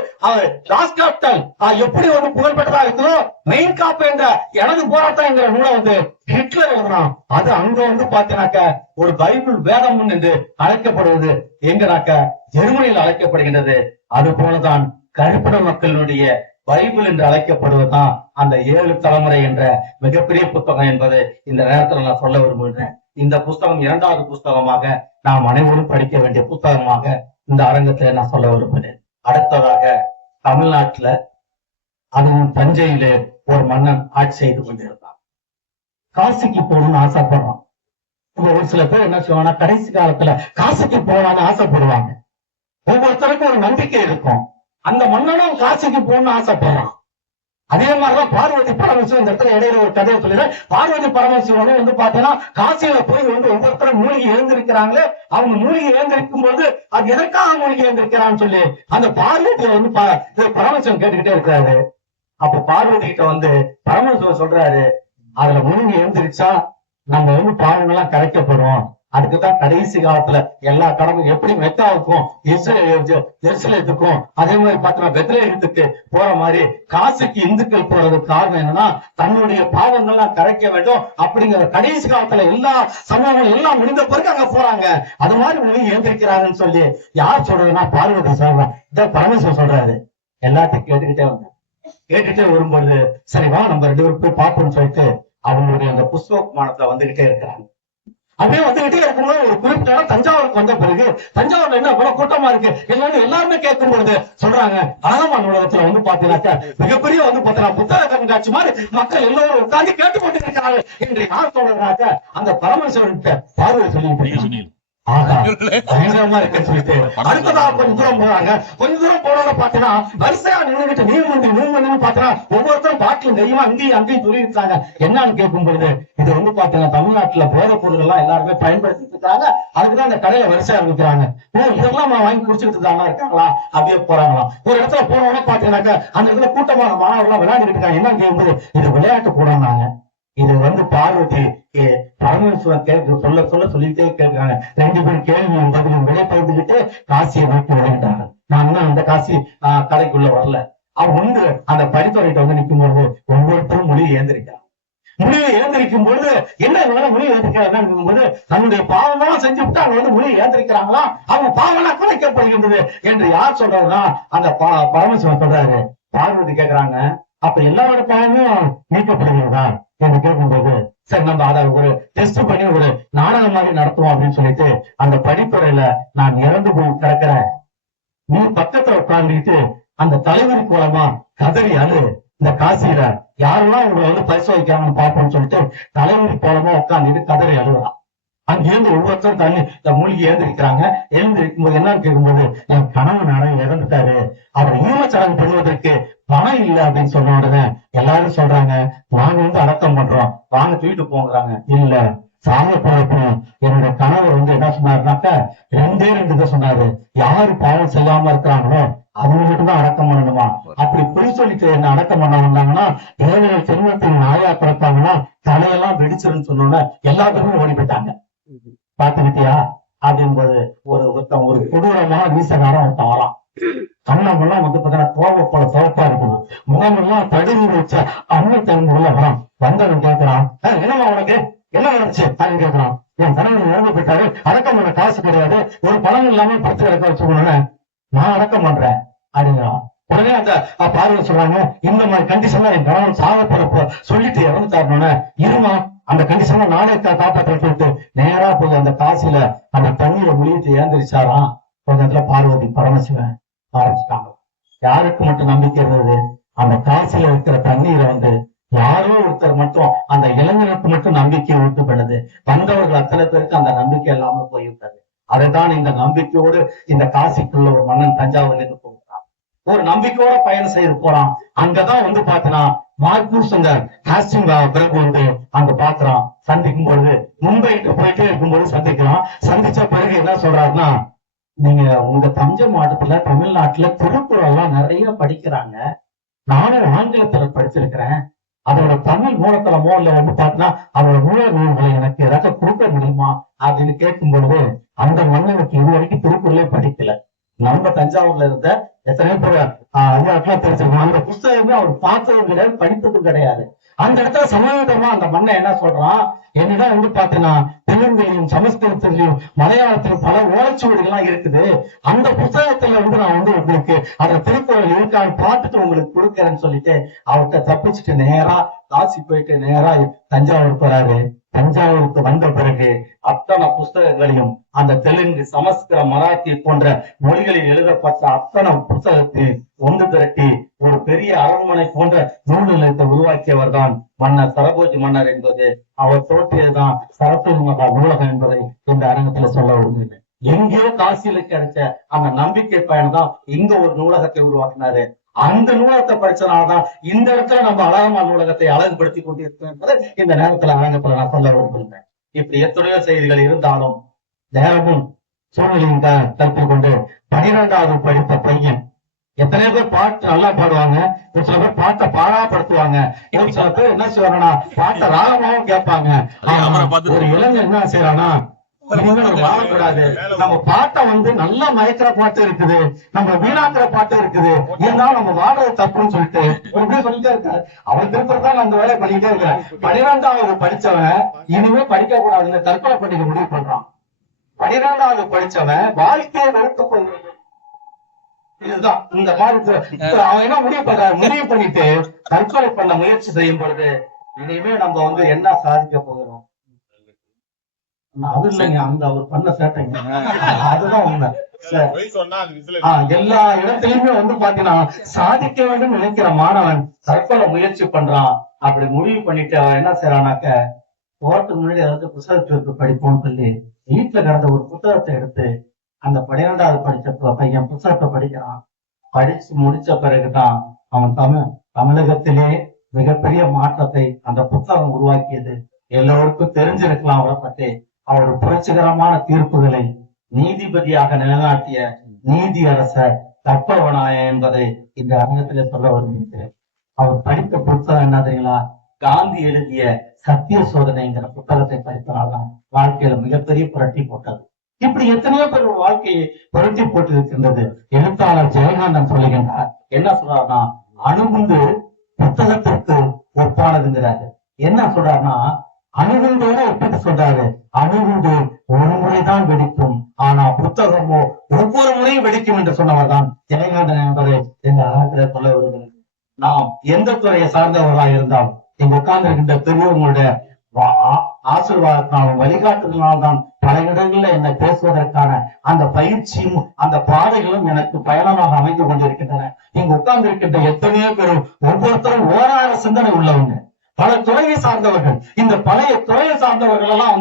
எப்படி வந்து புகழ்பெற்றதா இருக்குதோ மெயின் காப்பு என்ற எனது போராட்டம் என்கிற நூலை வந்து ஹிட்லர் எழுதினான். அது அங்க வந்து பாத்தீங்கன்னாக்க ஒரு பைபிள் வேதம் என்று அழைக்கப்படுவது எங்கனாக்க ஜெர்மனியில் அழைக்கப்படுகின்றது. அது போலதான் கருப்பிட மக்களுடைய பைபிள் என்று அழைக்கப்படுவதுதான் அந்த 7 தலைமுறை என்ற மிகப்பெரிய புத்தகம் என்பது இந்த நேரத்தில் நான் சொல்ல விரும்புகிறேன். இந்த புத்தகம் 2வது புத்தகமாக நாம் அனைவரும் படிக்க வேண்டிய புத்தகமாக இந்த அரங்கத்துல நான் சொல்ல விரும்புகிறேன். அடுத்ததாக தமிழ்நாட்டுல அதுவும் தஞ்சையிலே ஒரு மன்னன் ஆட்சி செய்து கொண்டிருந்தான். காசிக்கு போகணும்னு ஆசைப்படுறான். இப்ப ஒரு சில பேர் என்ன செய்வாங்கன்னா கடைசி காலத்துல காசிக்கு போகலான்னு ஆசைப்படுவாங்க. ஒவ்வொருத்தருக்கும் ஒரு நம்பிக்கை இருக்கும். அந்த மன்னனும் காசிக்கு போகணும்னு ஆசைப்படுறான். அதே மாதிரிதான் பார்வதி பரமசிவன் இந்த இடத்துல இடையில ஒரு கதையை சொல்லிடுறேன். பார்வதி பரமசிவனும் வந்து பாத்தீங்கன்னா காசியில போய் வந்து ஒவ்வொருத்தரும் மூலிகை எழுந்திருக்கிறாங்களே, அவங்க மூலிகை எழுந்திருக்கும் போது அது எதற்காக மூலிகை எழுந்திருக்கிறான்னு சொல்லி அந்த பார்வதியை வந்து பரமசிவன் கேட்டுக்கிட்டே இருக்கிறாரு. அப்ப பார்வதி கிட்ட வந்து பரமசிவன் சொல்றாரு, அதுல மூலிகை எழுந்திருச்சா நம்ம வந்து பாவங்கள்லாம் கரைக்கப்படும். அதுக்குதான் கடைசி காலத்துல எல்லா கடமும் எப்படி மெத்தாவுக்கும் எருசலேத்துக்கும் அதே மாதிரி பாத்தீங்கன்னா பெத்லகேமுக்கு போற மாதிரி காசிக்கு இந்துக்கள் போறதுக்கு காரணம் என்னன்னா தன்னுடைய பாவங்கள்லாம் கரைக்க வேண்டும் அப்படிங்கிற கடைசி காலத்துல எல்லா சமூகங்களும் எல்லாம் முடிந்த பிறகு அங்க போறாங்க. அது மாதிரி மொழி எழுந்திருக்கிறாங்கன்னு சொல்லி யார் சொல்றதுன்னா பார்வதி சொல்றேன், இத பரமேஸ்வரன் சொல்றாரு. எல்லாத்தையும் கேட்டுக்கிட்டே வந்த கேட்டுட்டே வரும்போது சரி வா நம்ம 2 பேரும் போய் பார்ப்போம்னு சொல்லிட்டு அவங்களுடைய அந்த புஷ்பகுமானத்துல வந்துகிட்டே இருக்கிறாங்க. அப்படியே வந்துகிட்டே இருக்கும்போது ஒரு குறிப்பிட்ட தஞ்சாவூருக்கு வந்த பிறகு தஞ்சாவூர்ல என்ன இவ்வளவு கூட்டமா இருக்கு எல்லாருமே கேட்கும் பொழுது சொல்றாங்க, அழகம்மா நூலகத்துல வந்து பாத்தீங்கன்னாக்க மிகப்பெரிய வந்து பாத்தீங்கன்னா புத்தக கண்காட்சி மாதிரி மக்கள் எல்லோரும் உட்கார்ந்து கேட்டுக்கொண்டு இருக்கிறாங்க என்று யார் சொல்றாங்க அந்த பரமேஸ்வரன் பார்வை சொல்லி பயங்கரமா இருக்குன்னு சொல்லிட்டு அடுத்ததா கொஞ்சம் தூரம் போறாங்க. கொஞ்ச தூரம் போனோம்னு பாத்தீங்கன்னா வரிசையா நின்றுகிட்டு நீங்க பாத்தீங்கன்னா ஒவ்வொருத்தரும் பாட்டிலும் கையுமா அங்கேயும் சொல்லியிருக்காங்க. என்னன்னு கேட்கும் பொழுது இது வந்து பாத்தீங்கன்னா தமிழ்நாட்டுல போதைப் பொருள் எல்லாம் எல்லாருமே பயன்படுத்திட்டு இருக்காங்க. அதுக்குதான் அந்த கடையில வரிசையா இருக்கிறாங்க. இதெல்லாம் வாங்கி குடிச்சுட்டு தாங்க இருக்காங்களா அப்படியே போறாங்களாம். ஒரு இடத்துல போனோம்னா பாத்தீங்கன்னாக்க அந்த இடத்துல கூட்டமான மாணவர்கள் விளையாடிட்டு இருக்காங்க. என்னன்னு கேட்கும்போது இது விளையாட்டு கூடனாங்க. இது வந்து பார்வதி பரமேஸ்வரன் சொல்லிட்டே கேட்கிறாங்க. 2 பேரும் கேள்வியும் பதிலும் விடை பகிர்ந்துகிட்டு காசியை நோக்கி விளையாண்டாங்க. நான் இன்னும் அந்த காசி கடைக்குள்ள வரல. அவன் வந்து அந்த படித்துறையிட்ட வந்து நிற்கும் பொழுது ஒவ்வொருத்தரும் மொழியை ஏந்திரிக்கிறான். மொழியை ஏந்திரிக்கும் பொழுது என்ன மொழியை ஏந்திரிக்கிறாங்க போது தன்னுடைய பாவமெல்லாம் செஞ்சு விட்டு அவங்க வந்து மொழியை ஏந்திரிக்கிறாங்களா, அவங்க பாவமெல்லாம் குறைக்கப்படுகின்றது என்று யார் சொல்றதுன்னா அந்த பரமசிவன் சொல்றாரு. பார்வதி கேட்கிறாங்க, அப்ப எல்லாரோட பாவமும் நீக்கப்படுகிறதா என்று கேட்கும்போது, சரி நம்ம அதை ஒரு டெஸ்ட் பண்ணி ஒரு நாடகம் மாதிரி நடத்துவோம் அப்படின்னு சொல்லிட்டு அந்த படித்துறையில நான் இறந்து போய் கிடக்கிறேன், நீ பக்கத்துல உட்கார்ந்துட்டு அந்த தலைவரி கோலமா கதறி அழு, இந்த காசியில யாரெல்லாம் உங்களை வந்து பரிசோதிக்கிறாங்கன்னு பார்ப்போம்னு சொல்லிட்டு தலைவரி கோலமா உட்கார்ந்துட்டு கதறி அழுகுறான். அங்கிருந்து ஒவ்வொருத்தரும் தண்ணி இந்த மூலிகை எழுந்திருக்கிறாங்க. எழுந்திருக்கும் போது என்னன்னு கேட்கும்போது, என் கணவன் இறந்துட்டாரு, அவர் ஈமச்சடங்கு பண்ணுவதற்கு பணம் இல்லை அப்படின்னு சொன்ன உடனே எல்லாரும் சொல்றாங்க, நாங்க வந்து அடக்கம் பண்றோம், வாங்க தூக்கிட்டு போங்கிறாங்க. இல்ல, சாக போறப்ப என்னுடைய கணவர் வந்து என்ன சொன்னாருனாக்க ரெண்டே இதை சொன்னாரு, யாரு பாவம் செய்யாம இருக்கிறாங்களோ அவங்க மட்டும்தான் அடக்கம் பண்ணணுமா. அப்படி பொய் சொல்லிட்டு என்ன அடக்கம் பண்ண வந்தாங்கன்னா ஏழை செல்வத்தின் நாயா பிறப்பாங்கன்னா தலையெல்லாம் வெடிச்சிருன்னு சொன்னோட எல்லாத்துக்குமே ஓடி போயிட்டாங்க. பாத்துக்கிட்டியா அப்படின்போது ஒரு கொடூரமான வீசகாரம் ஒருத்தன் வரான். கண்ணமெல்லாம் வந்து பாத்தீங்கன்னா கோப போல சிவப்பா இருக்குது, முகமெல்லாம் தடுவி வச்ச அம்மை தகுந்த உள்ள வரான். வந்தவன் கேட்கிறான், என்னமா உனக்கு என்ன நடந்துச்சு அப்படின்னு கேட்கிறான். என் கணவன் இறந்து போயிட்டாரு, அடக்கம் பண்ண காசு கிடையாது, ஒரு பணம் இல்லாம பத்து கிடக்க வச்சுக்கணும்னு நான் அடக்கம் பண்றேன் அப்படிங்கிறான். உடனே அந்த பார்வை சொல்றாங்க, இந்த மாதிரி கண்டிஷன்ல என் கணவன் சாக போறப்ப சொல்லிட்டு இறந்துட்டாருன்னு இருமா, அந்த கண்டிஷன்ல நானே காப்பாற்ற நேரா போய் அந்த காசில அந்த தண்ணீரை முழிட்டு ஏந்திரிச்சாராம். கொஞ்சத்துல பார்வதி பரமசிவன் ஆரம்பிச்சுட்டாங்க. யாருக்கு மட்டும் நம்பிக்கை இருந்தது, அந்த காசில இருக்கிற தண்ணீரை வந்து யாரோ ஒருத்தர் மட்டும் அந்த இளைஞருக்கு மட்டும் நம்பிக்கையை ஊட்டு பண்ணுது. வந்தவர்கள் அத்தனை பேருக்கு அந்த நம்பிக்கை இல்லாம போய்விட்டது. அதைதான் இந்த நம்பிக்கையோடு இந்த காசிக்குள்ள ஒரு மன்னன் தஞ்சாவூர்ல இருந்து போகிறான். ஒரு நம்பிக்கையோட பயணம் செய்து போறான். அங்கதான் வந்து பாத்தீங்கன்னா மார்க்கூஸ் அந்த காஸ்டிங் பிறகு வந்து அங்க பாக்குறான். சந்திக்கும் பொழுது மும்பைக்கு போயிட்டே இருக்கும்போது சந்திக்கலாம். சந்திச்ச பிறகு என்ன சொல்றாருன்னா, நீங்க உங்க தஞ்சை மாவட்டத்துல தமிழ்நாட்டுல திருக்குறள் எல்லாம் நிறைய படிக்கிறாங்க, நானும் ஆங்கிலத்துல படிச்சிருக்கிறேன், அதோட தமிழ் மூலத்தலமோ இல்ல வந்து பாத்தீங்கன்னா அதோட மூல நூல்களை எனக்கு ஏதாச்சும் கொடுக்க முடியுமா அப்படின்னு கேட்கும் பொழுது அந்த மன்னனுக்கு இது வரைக்கும் திருக்குறளே படிக்கல. நம்ம தஞ்சாவூர்ல இருந்த எத்தனையோ பேர் ஐயாக்கெல்லாம் தெரிஞ்சிருக்கோம், அந்த புஸ்தகமே அவர் பார்த்ததும் கிடையாது, படித்ததும் கிடையாது. அந்த இடத்துல சமீபமா அந்த மன்னன் என்ன சொல்றான், என்னதான் வந்து பாத்தீங்கன்னா தெலுங்குலையும் சமஸ்கிருதத்திலையும் மலையாளத்திலும் பல ஓலைச்சுவடிகள்லாம் இருக்குது, அந்த புத்தகத்துல வந்து நான் வந்து உங்களுக்கு அந்த திருக்குறள் இருக்கான்னு பார்த்துட்டு உங்களுக்கு கொடுக்கறேன்னு சொல்லிட்டு அவர்கிட்ட தப்பிச்சுட்டு நேரா காசி போயிட்டு நேரா தஞ்சாவூர் போறாரு. தஞ்சாவூருக்கு வந்த பிறகு அத்தனை புஸ்தகங்களையும் அந்த தெலுங்கு சமஸ்கிருதம் மராத்தி போன்ற மொழிகளில் எழுதப்பட்ட அத்தனை புத்தகத்தையும் ஒன்று திரட்டி ஒரு பெரிய அரண்மனை போன்ற நூல் நிலையத்தை உருவாக்கியவர் தான் மன்னர் சரபோஜி மன்னர் என்பது அவர் தோற்றியதுதான் சரஸ்வதி மகா நூலகம் என்பதை இந்த அரங்கத்துல சொல்ல விரும்புகிறேன். எங்கேயோ காசியில கிடைச்ச அந்த நம்பிக்கை பயணம் தான் இங்க ஒரு நூலகத்தை உருவாக்கினாரு. அந்த நூலகத்தை படிச்சனால்தான் இந்த இடத்துல நம்ம அழகம்மா நூலகத்தை அழகுபடுத்தி கொண்டிருக்கோம் என்பதை இந்த நேரத்துல அரங்கத்துல நான் சொல்ல விரும்புகிறேன். இப்படி எத்தனையோ செய்திகள் இருந்தாலும் நேரமும் சூழ்நிலையும் கருத்தில் கொண்டு 12வது படித்த பையன், எத்தனை பேர் பாட்டு நல்லா பாடுவாங்க, ஒரு சில பேர் பாட்டை பாழாப்படுத்துவாங்க, ஒரு சில பேர் என்ன செய்வாங்கன்னா பாட்டை ராகமாவும் கேட்பாங்க. ஒரு இளைஞர் என்ன செய்யறானா, வாழக்கூடாது, நம்ம பாட்டை வந்து நல்லா மயக்கிற பாட்டு இருக்குது, நம்ம வீணாக்குற பாட்டு இருக்குது, இருந்தாலும் நம்ம வாழறது தப்புன்னு சொல்லிட்டு சொல்லிட்டே இருக்காரு. அவர் திருப்பதான் அந்த வேலையை பண்ணிட்டே இருக்கிறேன். 12வது படிச்சவன் இனிமே படிக்க கூடாதுன்னு தற்கொலை பண்ணிக்க முடிவு பண்றான். 12வது படிச்சவன் வாழ்க்கையை வெறுத்து கொள்வது. இதுதான் இந்த மாதிரி அவன் என்ன முடிவு பண்ணிட்டு தற்கொலை பண்ண முயற்சி செய்யும் பொழுது இனிமே நம்ம வந்து என்ன சாதிக்க போகிறோம், அது இல்லைங்க, அந்த அவர் பண்ண சேட்டைங்க, அதுதான் உண்மை. எல்லா இடத்துலயுமே வந்து பாத்தீங்கன்னா சாதிக்க வேண்டும் நினைக்கிற மாணவன் தற்கொலை முயற்சி பண்றான். அப்படி முடிவு பண்ணிட்டு அவன் என்ன செய்யறானாக்க, போறதுக்கு முன்னாடி ஏதாவது புத்தகத்திற்கு படிப்போம்னு சொல்லி வீட்டுல கிடந்த ஒரு புத்தகத்தை எடுத்து அந்த 12வது படிச்ச பையன் புத்தகத்தை படிக்கிறான். படிச்சு முடிச்ச பிறகுதான் அவன் தமிழகத்திலே மிகப்பெரிய மாற்றத்தை அந்த புத்தகம் உருவாக்கியது. எல்லோருக்கும் தெரிஞ்சிருக்கலாம் அவரை பற்றி. அவர் புரட்சிகரமான தீர்ப்புகளை நீதிபதியாக நிலைநாட்டிய நீதி அரசர் கற்பவனாய என்பதை இந்த அரங்கத்திலே சொல்ல வருகிறேன். அவர் படித்த புத்தகம் என்ன தெரியுங்களா, காந்தி எழுதிய சத்திய சோதனைங்கிற புத்தகத்தை படித்தனால்தான் வாழ்க்கையில மிகப்பெரிய புரட்டி போட்டது. இப்படி எத்தனையோ பேர் வாழ்க்கையை புரட்டி போட்டு இருக்கின்றது. எழுத்தாளர் ஜெயகாந்தன் சொல்லுகின்றார், என்ன சொல்றாருன்னா, அணுகுண்டு புத்தகத்திற்கு ஒப்பானதுங்கிறாரு. என்ன சொல்றாருன்னா, அணுகுண்டோட ஒப்பிட்டு சொல்றாரு. அணுகுண்டு ஒரு முறைதான் வெடிக்கும், ஆனா புத்தகமோ ஒவ்வொரு முறையும் வெடிக்கும் என்று சொன்னவர் தான் ஜெயகாந்தன் என்பதை இந்த அழகத்திலே சொல்ல வருகிறது. நாம் எந்த துறையை சார்ந்தவர்களாக இருந்தாலும் இங்க உட்கார்ந்திருக்கின்ற பெரியவங்களுடைய ஆசீர்வாதத்தினாலும் வழிகாட்டுதலால்தான் பல இடங்கள்ல என்னை பேசுவதற்கான அந்த பயிற்சியும் அந்த பாதைகளும் எனக்கு பயணமாக அமைந்து கொண்டிருக்கின்றன. இங்கு உட்கார்ந்து இருக்கின்ற எத்தனையோ பேரும் ஒவ்வொருத்தரும் ஓரான சிந்தனை உள்ளவங்க, பல துறையை சார்ந்தவர்கள். இந்த பழைய துறையை சார்ந்தவர்கள் எல்லாம்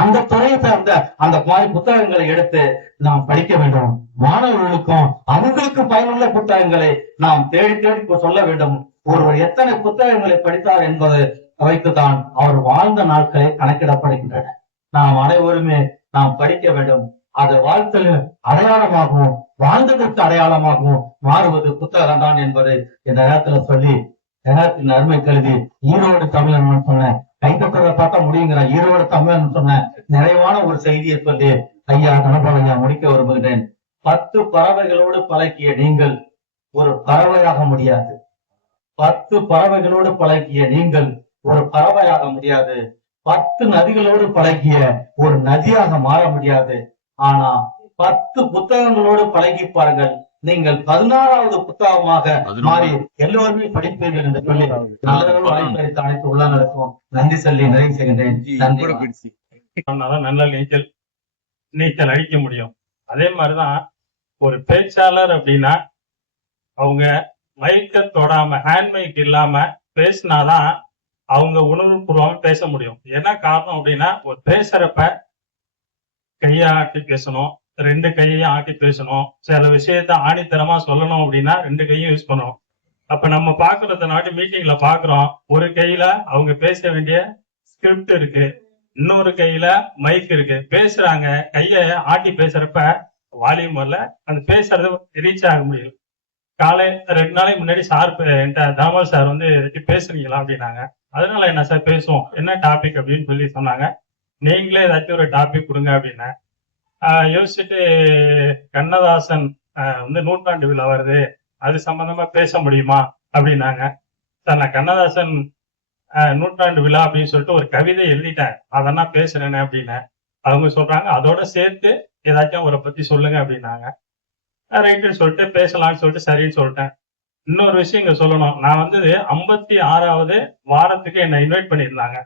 அந்த துறையை சார்ந்த அந்த மாதிரி புத்தகங்களை எடுத்து நாம் படிக்க வேண்டும். மாணவர்களுக்கும் அவங்களுக்கு பயனுள்ள புத்தகங்களை நாம் தேடி தேடி சொல்ல வேண்டும். ஒருவர் எத்தனை புத்தகங்களை படித்தார் என்பது வைத்துதான் அவர் வாழ்ந்த நாட்களை கணக்கிடப்படுகின்றன. நாம் அனைவருமே நாம் படிக்க வேண்டும். அது வாழ்க்கையில் அடையாளமாகவும் வாழ்ந்ததற்கு அடையாளமாகவும் மாறுவது புத்தகம் தான் என்பதை இந்த நேரத்துல சொல்லி நேரத்தின் அருமை கருதி ஈரோடு தமிழன் சொன்ன கைத்தொடரை பார்த்தா முடியுங்கிற ஈரோடு தமிழன் சொன்ன நிறைவான ஒரு செய்தியை சொல்லி ஐயா கணபாலையா முடிக்க விரும்புகிறேன். 10 பறவைகளோடு பழகிய நீங்கள் ஒரு பறவையாக முடியாது. 10 பறவைகளோடு பழகிய நீங்கள் ஒரு பறவையாக முடியாது. 10 நதிகளோடு பழகிய ஒரு நதியாக மாற முடியாது. ஆனா 10 புத்தகங்களோடு பழகிப்பார்கள், நீங்கள் 16வது புத்தகமாக மாறி எல்லோருமே படிப்பீர்கள் என்று சொல்லி வாய்ப்பளித்த அனைத்து உள்ளங்களுக்கும் நன்றி சொல்லி நிறைவு செய்கின்றேன். நல்ல நீச்சல் அடிக்க முடியும். அதே மாதிரிதான் ஒரு பேச்சாளர் அப்படின்னா அவங்க மைக்க தொடாம ஹேண்ட் மைக் இல்லாம பேசினாதான் அவங்க உணர்வுபூர்வமா பேச முடியும். என்ன காரணம் அப்படின்னா, ஒரு பேசுறப்ப கையை ஆட்டி பேசணும், 2 கையையும் ஆட்டி பேசணும். சில விஷயத்த ஆணித்தரமா சொல்லணும் அப்படின்னா 2 கையும் யூஸ் பண்ணணும். அப்ப நம்ம பாக்குறத நாட்டு மீட்டிங்ல பாக்குறோம், ஒரு கையில அவங்க பேச வேண்டிய ஸ்கிரிப்ட் இருக்கு, இன்னொரு கையில மைக் இருக்கு, பேசுறாங்க. கைய ஆட்டி பேசுறப்ப வால்யூம் வரல, அந்த பேசுறது ரீச் ஆக முடியும். காலை 2 நாளைக்கு முன்னாடி சார் தாமல் சார் பேசுறீங்களா அப்படின்னாங்க. அதனால என்ன சார் பேசுவோம், என்ன டாபிக் அப்படின்னு சொல்லி சொன்னாங்க. நீங்களே ஏதாச்சும் ஒரு டாபிக் கொடுங்க அப்படின்னா யோசிச்சுட்டு கண்ணதாசன் 100ஆண்டு விழா வருது, அது சம்பந்தமா பேச முடியுமா அப்படின்னாங்க. சார் நான் கண்ணதாசன் 100ஆண்டு விழா அப்படின்னு சொல்லிட்டு ஒரு கவிதை எழுதிட்டேன், அதெல்லாம் பேசுறேன்னு அப்படின்னு. அவங்க சொல்றாங்க அதோட சேர்த்து ஏதாச்சும் அவரை பத்தி சொல்லுங்க அப்படின்னாங்க. ரைட்டுன்னு சொல்லிட்டு பேசலாம்னு சொல்லிட்டு சரின்னு சொல்லிட்டேன். இன்னொரு விஷயம் இங்க சொல்லணும், நான் 56வது வாரத்துக்கு என்னை இன்வைட் பண்ணியிருந்தாங்க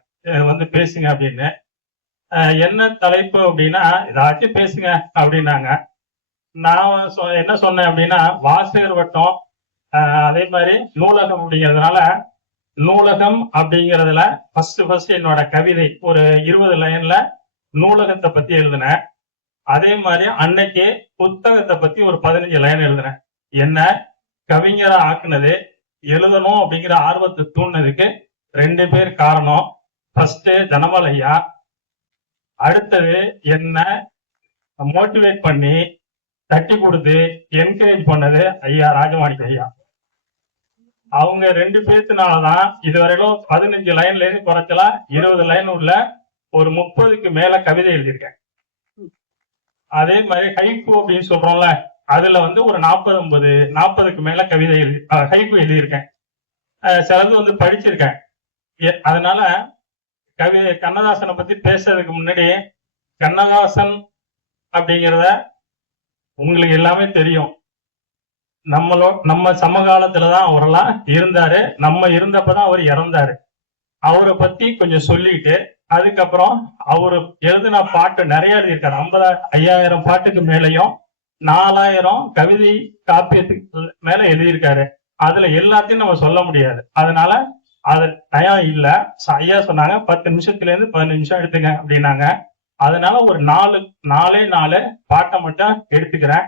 பேசுங்க அப்படின்னு. என்ன தலைப்பு அப்படின்னா ஏதாச்சும் பேசுங்க அப்படின்னாங்க. நான் என்ன சொன்னேன் அப்படின்னா, வாசகர் வட்டம் அதே மாதிரி நூலகம் அப்படிங்கிறதுனால நூலகம் அப்படிங்கிறதுல ஃபர்ஸ்ட் என்னோட கவிதை ஒரு 20 லைன்ல நூலகத்தை பத்தி எழுதினேன். அதே மாதிரி அன்னைக்கு புத்தகத்தை பத்தி ஒரு 15 லைன் எழுதினேன். என்ன கவிஞரா ஆக்குனது, எழுதணும் அப்படிங்கிற ஆர்வத்தை தூண்டினதுக்கு 2 பேர் காரணம். ஃபர்ஸ்ட் தனபால் ஐயா, அடுத்தது என்ன மோட்டிவேட் பண்ணி தட்டி கொடுத்து என்கரேஜ் பண்ணது ஐயா ராஜமாணிக்க ஐயா. அவங்க 2 பேர்த்தினாலதான் இதுவரையிலும் 15 லைன்ல இருந்து குறைச்சலா 20 லைன் உள்ள ஒரு 30க்கு மேல கவிதை எழுதியிருக்கேன். அதே மாதிரி ஹைக்கூ அப்படின்னு சொல்றோம்ல, அதுல ஒரு 40க்கு மேல கவிதை ஹைக்கூ எழுதியிருக்கேன். சிலது படிச்சிருக்கேன். அதனால கண்ணதாசனை பத்தி பேசுறதுக்கு முன்னாடி, கண்ணதாசன் அப்படிங்கிறத உங்களுக்கு எல்லாமே தெரியும். நம்ம சமகாலத்துலதான் அவரெல்லாம் இருந்தாரு. நம்ம இருந்தப்பதான் அவர் இறந்தாரு. அவரை பத்தி கொஞ்சம் சொல்லிட்டு அதுக்கப்புறம் அவரு எழுதின பாட்டு நிறைய எழுதியிருக்காரு. 50,000 பாட்டுக்கு மேலையும் 4000 கவிதை காப்பியத்துக்கு மேல எழுதியிருக்காரு. அதுல எல்லாத்தையும் நம்ம சொல்ல முடியாது, அதனால அது டயம் இல்ல. ஐயா சொன்னாங்க 10 நிமிஷத்துல இருந்து 15 நிமிஷம் எடுத்துங்க அப்படின்னாங்க. அதனால ஒரு 4 பாட்டை மட்டும் எடுத்துக்கிறேன்.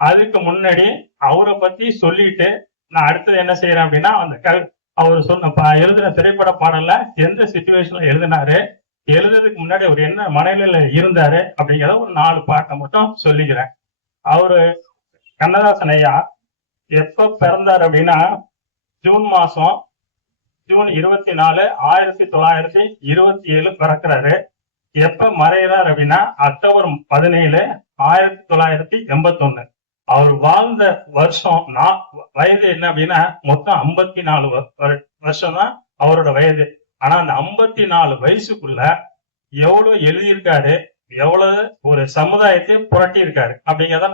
அதுக்கு முன்னாடி அவரை பத்தி சொல்லிட்டு நான் அடுத்தது என்ன செய்யறேன் அப்படின்னா, அவர் எழுதின திரைப்பட பாடல்ல எந்த சிச்சுவேஷன்ல எழுதினாரு, எழுதுறதுக்கு முன்னாடி அவர் என்ன மனநிலையில இருந்தாரு அப்படிங்கிறத ஒரு 4 பாட்டை மட்டும் சொல்லிக்கிறேன். அவரு கண்ணதாசன் ஐயா எப்ப பிறந்தார் அப்படின்னா, ஜூன் 24 1927 பிறக்கிறாரு. எப்ப மறைகிறார் அப்படின்னா, அக்டோபர் 17 1981. அவர் வாழ்ந்த வருஷம் வயது என்ன அப்படின்னா மொத்தம் 54 வருஷம் தான் அவரோட வயது. ஆனா அந்த 54 வயசுக்குள்ள எவ்வளவு எழுதியிருக்காரு, எவ்வளவு ஒரு சமுதாயத்தை புரட்டி இருக்காரு அப்படிங்கிறத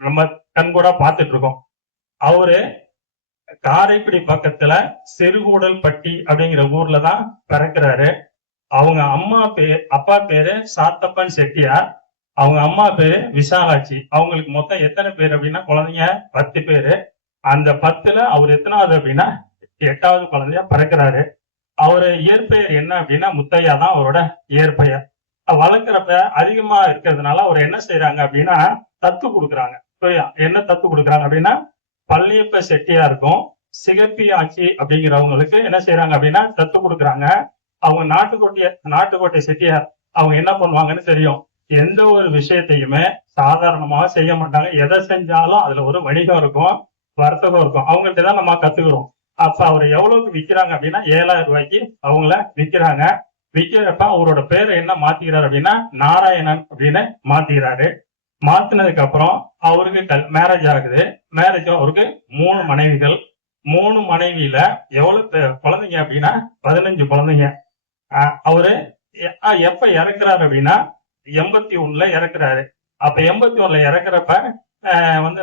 நம்ம கண்கூடா பார்த்துட்டு இருக்கோம். அவரு காரைக்குடி பக்கத்துல சிறுகூடல்பட்டி அப்படிங்கிற ஊர்ல தான் பிறக்கிறாரு. அவங்க அப்பா பேரு சாத்தப்பன் செட்டியார், அவங்க அம்மா பேரு விசாலாட்சி. அவங்களுக்கு மொத்தம் எத்தனை பேர் அப்படின்னா குழந்தைங்க 10 பேரு. அந்த 10ல அவர் எத்தனாவது அப்படின்னா 8வது குழந்தையா பிறக்கிறாரு. அவரு இயற்பெயர் என்ன அப்படின்னா முத்தையா தான் அவரோட இயற்பெயர். வளர்க்குறப்ப அதிகமா இருக்கிறதுனால அவர் என்ன செய்யறாங்க அப்படின்னா தத்து கொடுக்குறாங்க. என்ன தத்து கொடுக்குறாங்க அப்படின்னா பள்ளியப்ப செட்டியாருக்கும் சிகப்பி ஆட்சி அப்படிங்கிறவங்களுக்கு என்ன செய்யறாங்க அப்படின்னா தத்து கொடுக்குறாங்க. அவங்க நாட்டுக்கோட்டை செட்டியார் அவங்க என்ன பண்ணுவாங்கன்னு தெரியும். எந்த ஒரு விஷயத்தையுமே சாதாரணமாக செய்ய மாட்டாங்க. எதை செஞ்சாலும் அதுல ஒரு வணிகம் இருக்கும், வர்த்தகம் இருக்கும். அவங்கள்ட்ட தான் நம்ம கத்துக்கிறோம். அப்ப அவர் எவ்வளவுக்கு விற்கிறாங்க அப்படின்னா 7000 ரூபாய்க்கு அவங்கள விற்கிறாங்க. விற்கிறப்ப அவரோட பேரை என்ன மாத்திக்கிறாரு அப்படின்னா நாராயணன் அப்படின்னு மாத்திக்கிறாரு. மாத்தினதுக்கு அப்புறம் அவருக்கு மேரேஜ் ஆகுது. மேரேஜ் அவருக்கு 3 மனைவிகள். 3 மனைவியில எவ்வளவு குழந்தைங்க அப்படின்னா 15 குழந்தைங்க. அவரு எப்ப இறக்குறாரு அப்படின்னா 81ல இறக்குறாரு. அப்ப 81ல இறக்குறப்ப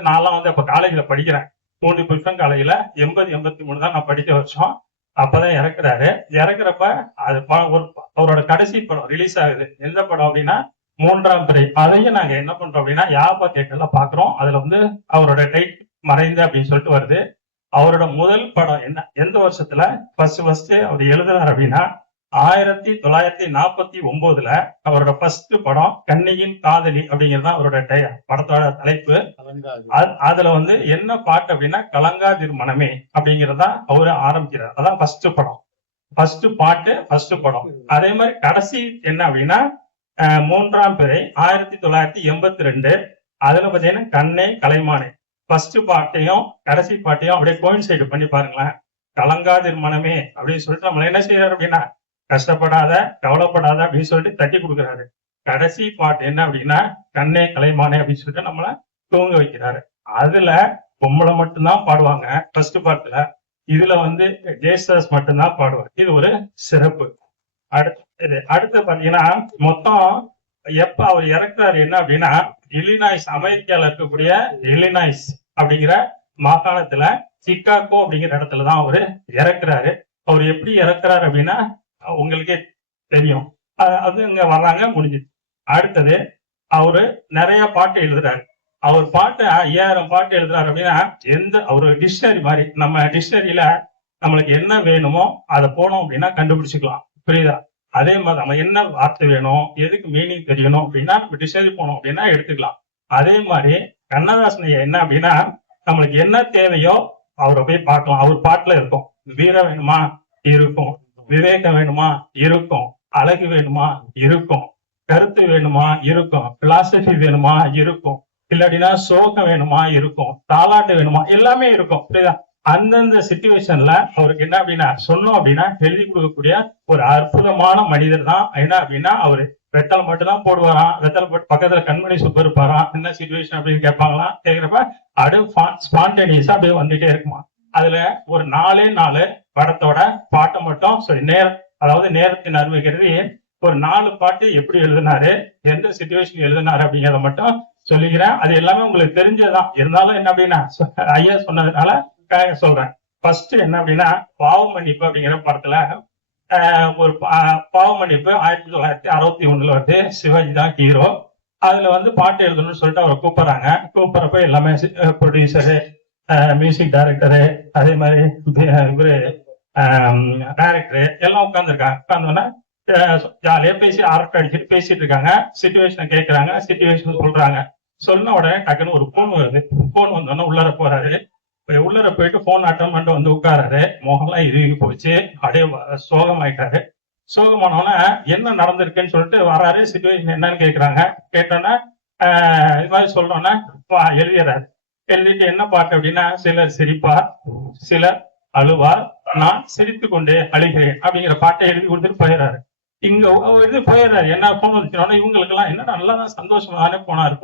நான்லாம் அப்ப காலேஜ்ல படிக்கிறேன். 3 புருஷன் காலேஜ்ல 80-83 தான் நான் படிச்ச வருஷம். அப்பதான் இறக்குறாரு. இறக்குறப்ப அது அவரோட கடைசி படம் ரிலீஸ் ஆகுது. எந்த படம் அப்படின்னா 3ஆம் பிறை. அதையும் நாங்க என்ன பண்றோம் அப்படின்னா யாபா தேட்டர்ல பாக்குறோம். அதுல அவரோட டைட் மறைந்து அப்படின்னு சொல்லிட்டு வருது. அவரோட முதல் படம் எந்த வருஷத்துல ஃபர்ஸ்ட் அவர் எழுதுறாரு அப்படின்னா 1949ல அவரோட ஃபர்ஸ்ட் படம் கண்ணியின் காதலி அப்படிங்கிறது அவரோட படத்தோட தலைப்பு. அதுல என்ன பாட்டு அப்படின்னா கலங்காதிர் மனமே அப்படிங்கறதா அவரு ஆரம்பிக்கிறார். அதான் ஃபர்ஸ்ட் படம், ஃபர்ஸ்ட் பாட்டு, ஃபர்ஸ்ட் படம். அதே மாதிரி கடைசி என்ன அப்படின்னா 3ஆம் பிறை 1982. அதுல பாத்தீங்கன்னா கண்ணே கலைமானே. ஃபர்ஸ்ட் பாட்டையும் கடைசி பாட்டையும் அப்படியே கோயின்சைடு பண்ணி பாருங்களேன். கலங்காதிர் மனமே அப்படின்னு சொல்லிட்டு நம்மள என்ன செய்யறாரு அப்படின்னா கஷ்டப்படாத, கவலைப்படாத அப்படின்னு சொல்லிட்டு தட்டி கொடுக்குறாரு. கடைசி பாட்டு என்ன அப்படின்னா கண்ணே கலைமானே அப்படின்னு சொல்லிட்டு நம்மள தூங்க வைக்கிறாரு. அதுல பொம்பளை மட்டும்தான் பாடுவாங்க ஃபர்ஸ்ட் பாட்டுல. இதுல ஜேசஸ் மட்டும்தான் பாடுவார். இது ஒரு சிறப்பு. அடுத்து பாத்தீங்கன்னா மொத்தம் எப்ப அவர் இறக்குறாரு என்ன அப்படின்னா இல்லினாய்ஸ், அமெரிக்கால இருக்கக்கூடிய இல்லினாய்ஸ் அப்படிங்கிற மாகாணத்துல சிகாகோ அப்படிங்கிற இடத்துலதான் அவரு இறக்குறாரு. அவர் எப்படி இறக்குறாரு அப்படின்னா உங்களுக்கே தெரியும். இங்க வர்றாங்க, முடிஞ்சிச்சு. அடுத்தது அவரு நிறைய பாட்டு எழுதுறாரு. அவர் பாட்டு 5000 பாட்டு எழுதுறாரு அப்படின்னா அவரு டிக்ஷனரி மாதிரி. நம்ம டிக்ஷனரியில நம்மளுக்கு என்ன வேணுமோ அதை போனோம் அப்படின்னா கண்டுபிடிச்சுக்கலாம். புரியுதா? அதே மாதிரி நம்ம என்ன வார்த்தை வேணும், எதுக்கு மீனிங் தெரியணும் அப்படின்னா நம்ம டிக்ஷனரி போனோம் அப்படின்னா எடுத்துக்கலாம். அதே மாதிரி கண்ணதாசன் என்ன அப்படின்னா நம்மளுக்கு என்ன தேவையோ அவரை போய் பார்க்கலாம். அவர் பாட்டுல இருக்கும். வீரம் வேணுமா இருக்கும், விவேகம் வேணுமா இருக்கும், அழகு வேணுமா இருக்கும், கருத்து வேணுமா இருக்கும், பிலாசபி வேணுமா இருக்கும், இல்லாட்டினா சோகம் வேணுமா இருக்கும், தாலாட்டு வேணுமா, எல்லாமே இருக்கும். புரியுதா? அந்தந்த சிச்சுவேஷன்ல அவருக்கு என்ன அப்படின்னா சொன்னோம் அப்படின்னா எழுதி கொடுக்கக்கூடிய ஒரு அற்புதமான மனிதர் தான். என்ன அப்படின்னா அவரு வெத்தலை மட்டும் தான் போடுவாராம். வெத்தலை போட்டு பக்கத்துல கண்மணி சுப்பு இருப்பாராம். என்ன சிச்சுவேஷன் அப்படின்னு கேட்பாங்களாம். கேட்கிறப்ப ஸ்பான்டேனியஸா அப்படியே வந்துட்டே இருக்குமா. அதுல ஒரு 4 படத்தோட பாட்டை மட்டும் அதாவது நேரத்தின் அருமை கருதி ஒரு 4 பாட்டு எப்படி எழுதினாரு, எந்த சிச்சுவேஷன் எழுதினாரு அப்படிங்கிறத மட்டும் சொல்லிக்கிறேன். அது எல்லாமே உங்களுக்கு தெரிஞ்சதுதான். இருந்தாலும் என்ன அப்படின்னா ஐயா சொன்னதுனால சொல்றேன். ஃபர்ஸ்ட் என்ன அப்படின்னா பாவ மன்னிப்பு அப்படிங்கிற படத்துல ஒரு பாவ மன்னிப்பு 1961 வருது. சிவாஜி தான் ஹீரோ. அதுல பாட்டு எழுதணும்னு சொல்லிட்டு அவரை கூப்பிடுறாங்க. கூப்பிடுறப்ப எல்லாமே ப்ரொடியூசரு, மியூசிக் டைரக்டரு, அதே மாதிரி இவரு டைரக்டரு எல்லாம் உட்காந்துருக்காங்க. உட்காந்தோன்னா ஜாலியா பேசி அரட்டை அடிச்சுட்டு பேசிட்டு இருக்காங்க. சிச்சுவேஷனை கேட்கறாங்க, சிச்சுவேஷன் சொல்றாங்க. சொன்ன உடனே டக்குன்னு ஒரு போன் வருது. போன் வந்தோடனே உள்ளார போறாரு. உள்ளார போயிட்டு போன் அட்டன் பண்ணிட்டு உட்காராரு. முகம்லாம் இறுகி போச்சு, அப்படியே சோகமாயிட்டாரு. சோகமானோன்னா என்ன நடந்திருக்குன்னு சொல்லிட்டு வராரு. சிச்சுவேஷன் என்னன்னு கேட்கறாங்க. கேட்டோன்னா இது மாதிரி சொல்றோன்னா எழுதிடுறாரு. எழுதிட்டு என்ன பாட்டு அப்படின்னா சிலர் சிரிப்பார், சிலர் அழுவார், நான் சிரித்து கொண்டே அழுகிறேன் அப்படிங்கிற பாட்டை எழுதி கொடுத்துட்டு போயிடுறாரு. இங்க எழுதி போயிடுறாரு. என்ன போன் வந்துச்சுன்னா இவங்களுக்கு எல்லாம் என்ன நல்லாதான் சந்தோஷமா தானே போனாரு.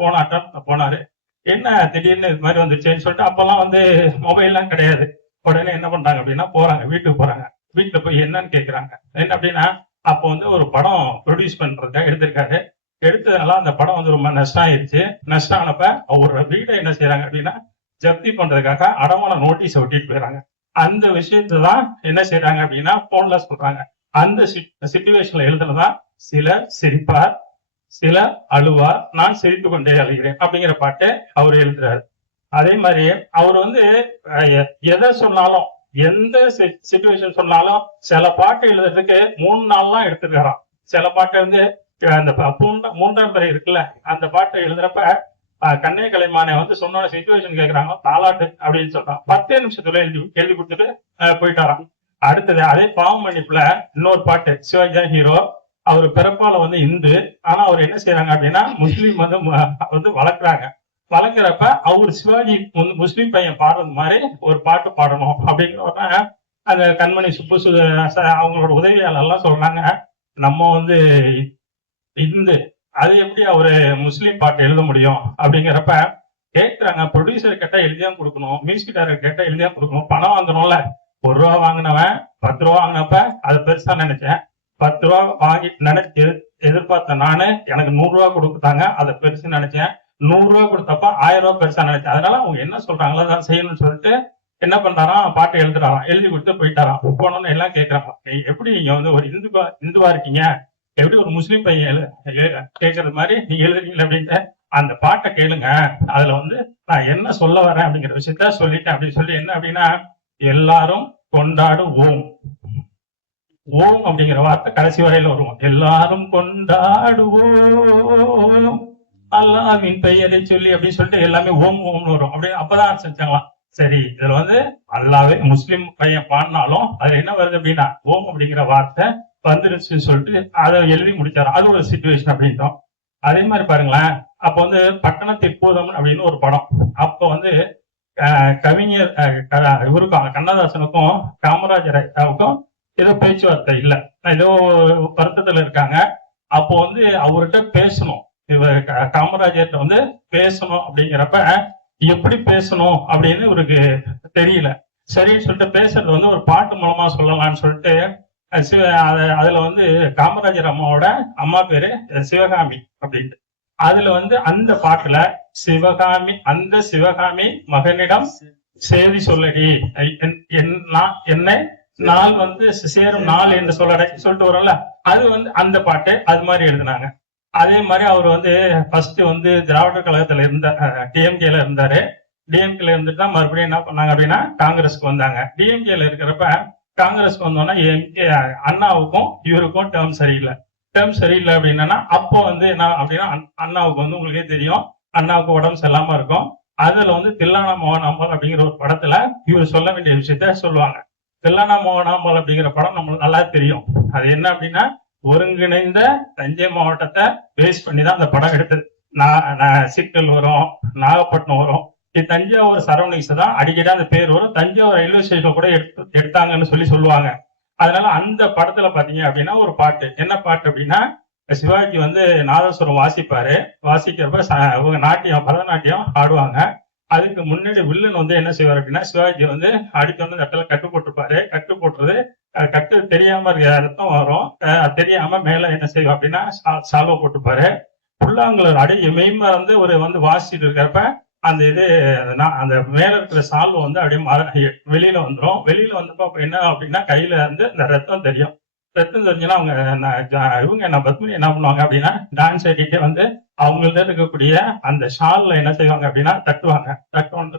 போனாரு. என்ன திடீர்னு இது மாதிரி வந்துச்சுன்னு சொல்லிட்டு அப்பெல்லாம் வந்து மொபைல்லாம் கிடையாது. உடனே என்ன பண்றாங்க அப்படின்னா போறாங்க, வீட்டுக்கு போறாங்க. வீட்டுல போய் என்னன்னு கேக்குறாங்க. என்ன அப்படின்னா அப்போ வந்து ஒரு படம் ப்ரொடியூஸ் பண்றதுக்காக எடுத்திருக்காரு. எடுத்ததுனால அந்த படம் வந்து ரொம்ப நஷ்டம் ஆயிருச்சு. நஷ்டம் ஆனப்ப ஒரு வீடை என்ன செய்யறாங்க அப்படின்னா ஜப்தி பண்றதுக்காக அடமான நோட்டீஸ் ஒட்டிட்டு போயிடறாங்க. அந்த விஷயத்தை தான் என்ன செய்யறாங்க அப்படின்னா போன்ல சொல்றாங்க. அந்த சிச்சுவேஷன்ல எழுதுனதான் சிலர் சிரிப்பார், சிலர் அழுவார், நான் சிரித்து கொண்டே அழுகிறேன் அப்படிங்கிற பாட்டு அவர் எழுதுறாரு. அதே மாதிரி அவர் வந்து எதை சொன்னாலும் எந்த சிச்சுவேஷன் சொன்னாலும் சில பாட்டு எழுதுறதுக்கு 3 நாள்லாம் எடுத்துருக்காராம். சில பாட்டு வந்து அந்த மூன்றாம் பிறை இருக்குல்ல, அந்த பாட்டை எழுதுறப்ப கண்ணே கலைமானே வந்து சொன்ன சிச்சுவேஷன் கேட்கறாங்க, தாலாட்டு அப்படின்னு சொல்றான். 10 நிமிஷத்துல எழுதி கொடுத்துட்டு போயிட்டாராம். அடுத்தது அதே பாவம் மன்னிப்புல இன்னொரு பாட்டு, சிவாஜி தான் ஹீரோ. அவர் பிறப்பால வந்து இந்து, ஆனா அவர் என்ன செய்யறாங்க அப்படின்னா முஸ்லீம் வந்து வளர்க்குறாங்க. வளர்க்குறப்ப அவர் சிவாஜி முஸ்லீம் பையன் பாடுறது மாதிரி ஒரு பாட்டு பாடணும் அப்படிங்கிற அந்த கண்மணி சுப்பு அவங்களோட உதவியாளர் எல்லாம் சொல்றாங்க, நம்ம வந்து இந்து, அது எப்படி அவரு முஸ்லீம் பாட்டு எழுத முடியும் அப்படிங்கிறப்ப கேட்கிறாங்க. ப்ரொடியூசர் கேட்டா எழுதிதான் கொடுக்கணும், மியூசிக் டைரக்டர் கேட்டா எழுதிதான் கொடுக்கணும், பணம் வாங்கணும்ல. 1 ரூபா வாங்கினவன் 10 ரூபா வாங்கினப்ப அதை பெருசா நினைச்சேன். 10 ரூபா வாங்கி நினைச்சு எதிர்பார்த்த நானு, எனக்கு 100 ரூபா கொடுத்தாங்க, அதை பெருசு நினைச்சேன். 100 ரூபா கொடுத்தப்ப 1000 ரூபா பெருசா நினைச்சேன். அதனால அவங்க என்ன சொல்றாங்களோ அதான் செய்யணும்னு சொல்லிட்டு என்ன பண்றாராம், பாட்டு எழுதுறாராம். எழுதி கொடுத்து போயிட்டாராம். போனோன்னு எல்லாம் கேட்கறாங்க, எப்படி நீங்க வந்து ஒரு இந்துவா இருக்கீங்க, எப்படி ஒரு முஸ்லீம் பையன் கேட்கறது மாதிரி நீங்க எழுதுறீங்களா அப்படின்ட்டு. அந்த பாட்டை கேளுங்க, அதுல வந்து நான் என்ன சொல்ல வரேன் அப்படிங்கிற விஷயத்த சொல்லிட்டேன் அப்படின்னு சொல்லி என்ன அப்படின்னா, எல்லாரும் கொண்டாடு ஓம். ஓம் அப்படிங்கிற வார்த்தை கடைசி வரையில வரும். எல்லாரும் கொண்டாடுவோம் அல்லாஹ்வின் பெயரை சொல்லி அப்படின்னு சொல்லிட்டு எல்லாமே ஓம் ஓம்னு வரும். அப்படி அப்பதான் செஞ்சாங்களாம். சரி, இதுல வந்து அல்லாவே முஸ்லீம் பையன் பாடினாலும் அதுல என்ன வருது அப்படின்னா ஓம் அப்படிங்கிற வார்த்தை வந்துருச்சுன்னு சொல்லிட்டு அதை எழுதி முடிச்சாரு. அது ஒரு சிச்சுவேஷன் அப்படின்ட்டோம். அதே மாதிரி பாருங்களேன், அப்ப வந்து பட்டணத்தின் பூதம் அப்படின்னு ஒரு படம். அப்ப வந்து கவிஞர் இவருக்கும் கண்ணதாசனுக்கும் காமராஜர் ஐயாவுக்கும் ஏதோ பேச்சுவார்த்தை இல்லை, ஏதோ வருத்தத்துல இருக்காங்க. அப்போ வந்து அவர்கிட்ட பேசணும், இவர் காமராஜர்கிட்ட வந்து பேசணும். அப்படிங்கிறப்ப எப்படி பேசணும் அப்படின்னு இவருக்கு தெரியல. சரின்னு சொல்லிட்டு பேசுறது வந்து ஒரு பாட்டு மூலமா சொல்லலாம்னு சொல்லிட்டு அதுல வந்து காமராஜர் அம்மாவோட அம்மா பேரு சிவகாமி அப்படின்ட்டு. அதுல வந்து அந்த பாட்டுல சிவகாமி, அந்த சிவகாமி மகனிடம் செய்தி சொல்லடி, என்னை நாள் வந்து சேரும் நாள் என்று சொல்லிட்டு வரும்ல, அது வந்து அந்த பாட்டு அது மாதிரி எழுதினாங்க. அதே மாதிரி அவர் வந்து ஃபர்ஸ்ட் வந்து திராவிடர் கழகத்துல இருந்த டிஎம்கேல இருந்தாரு. டிஎம்கேல இருந்துட்டு தான் மறுபடியும் என்ன பண்ணாங்க அப்படின்னா காங்கிரஸ்க்கு வந்தாங்க. டிஎம்கேல இருக்கிறப்ப காங்கிரஸ்க்கு வந்தோம்னா அண்ணாவுக்கும் இவருக்கும் டேர்ம் சரியில்லை அப்படின்னா அப்போ வந்து என்ன அப்படின்னா அண்ணாவுக்கு வந்து உங்களுக்கே தெரியும், அண்ணாவுக்கு உடம்பு சரியில்லாம இருக்கும். அதுல வந்து தில்லானா மோகனாம்பாள் அப்படிங்கிற ஒரு படத்துல இவர் சொல்ல வேண்டிய விஷயத்த சொல்லுவாங்க. தில்லானா மோகனாம்பாள் அப்படிங்கிற படம் நம்மளுக்கு நல்லா தெரியும். அது என்ன அப்படின்னா ஒருங்கிணைந்த தஞ்சை மாவட்டத்தை பேஸ் பண்ணி தான் அந்த படம் எடுத்தது. சிக்கல் வரும், நாகப்பட்டினம் வரும், தஞ்சாவூர் சரௌண்டிங்ஸ் தான் அடிக்கடி அந்த பேர் வரும். தஞ்சாவூர் ரயில்வே ஸ்டேஷன் கூட எடுத்தாங்கன்னு சொல்லுவாங்க. அதனால அந்த படத்துல பாத்தீங்க அப்படின்னா ஒரு பாட்டு, என்ன பாட்டு அப்படின்னா சிவாஜி வந்து நாதஸ்வரம் வாசிக்கிறப்ப நாட்டியம் பரதநாட்டியம் ஆடுவாங்க. அதுக்கு முன்னாடி வில்லன் வந்து என்ன செய்வார் அப்படின்னா சிவாஜி வந்து அடித்தோன்னு இந்த இடத்துல கட்டு போட்டிருப்பாரு. கட்டு போட்டுறது கட்டு தெரியாம ரத்தம் வரும், தெரியாம மேல என்ன செய்வோம் அப்படின்னா சால்வை போட்டுப்பாரு. புல்லாங்குழல் அடி மெய்மறந்து வந்து வாசிட்டு இருக்கிறப்ப அந்த அந்த மேல இருக்கிற சால்வை வந்து அப்படியே வெளியில வந்துடும். வெளியில வந்தப்ப என்ன அப்படின்னா கையில வந்து இந்த ரத்தம் தெரியும். ரத்தம் தெரிஞ்சுன்னா இவங்க பத்மினி என்ன பண்ணுவாங்க அப்படின்னா டான்ஸ் ஆடிட்டே வந்து அவங்கள்ட்ட இருக்கக்கூடிய அந்த ஷால்ல என்ன செய்வாங்க அப்படின்னா தட்டுவாங்க.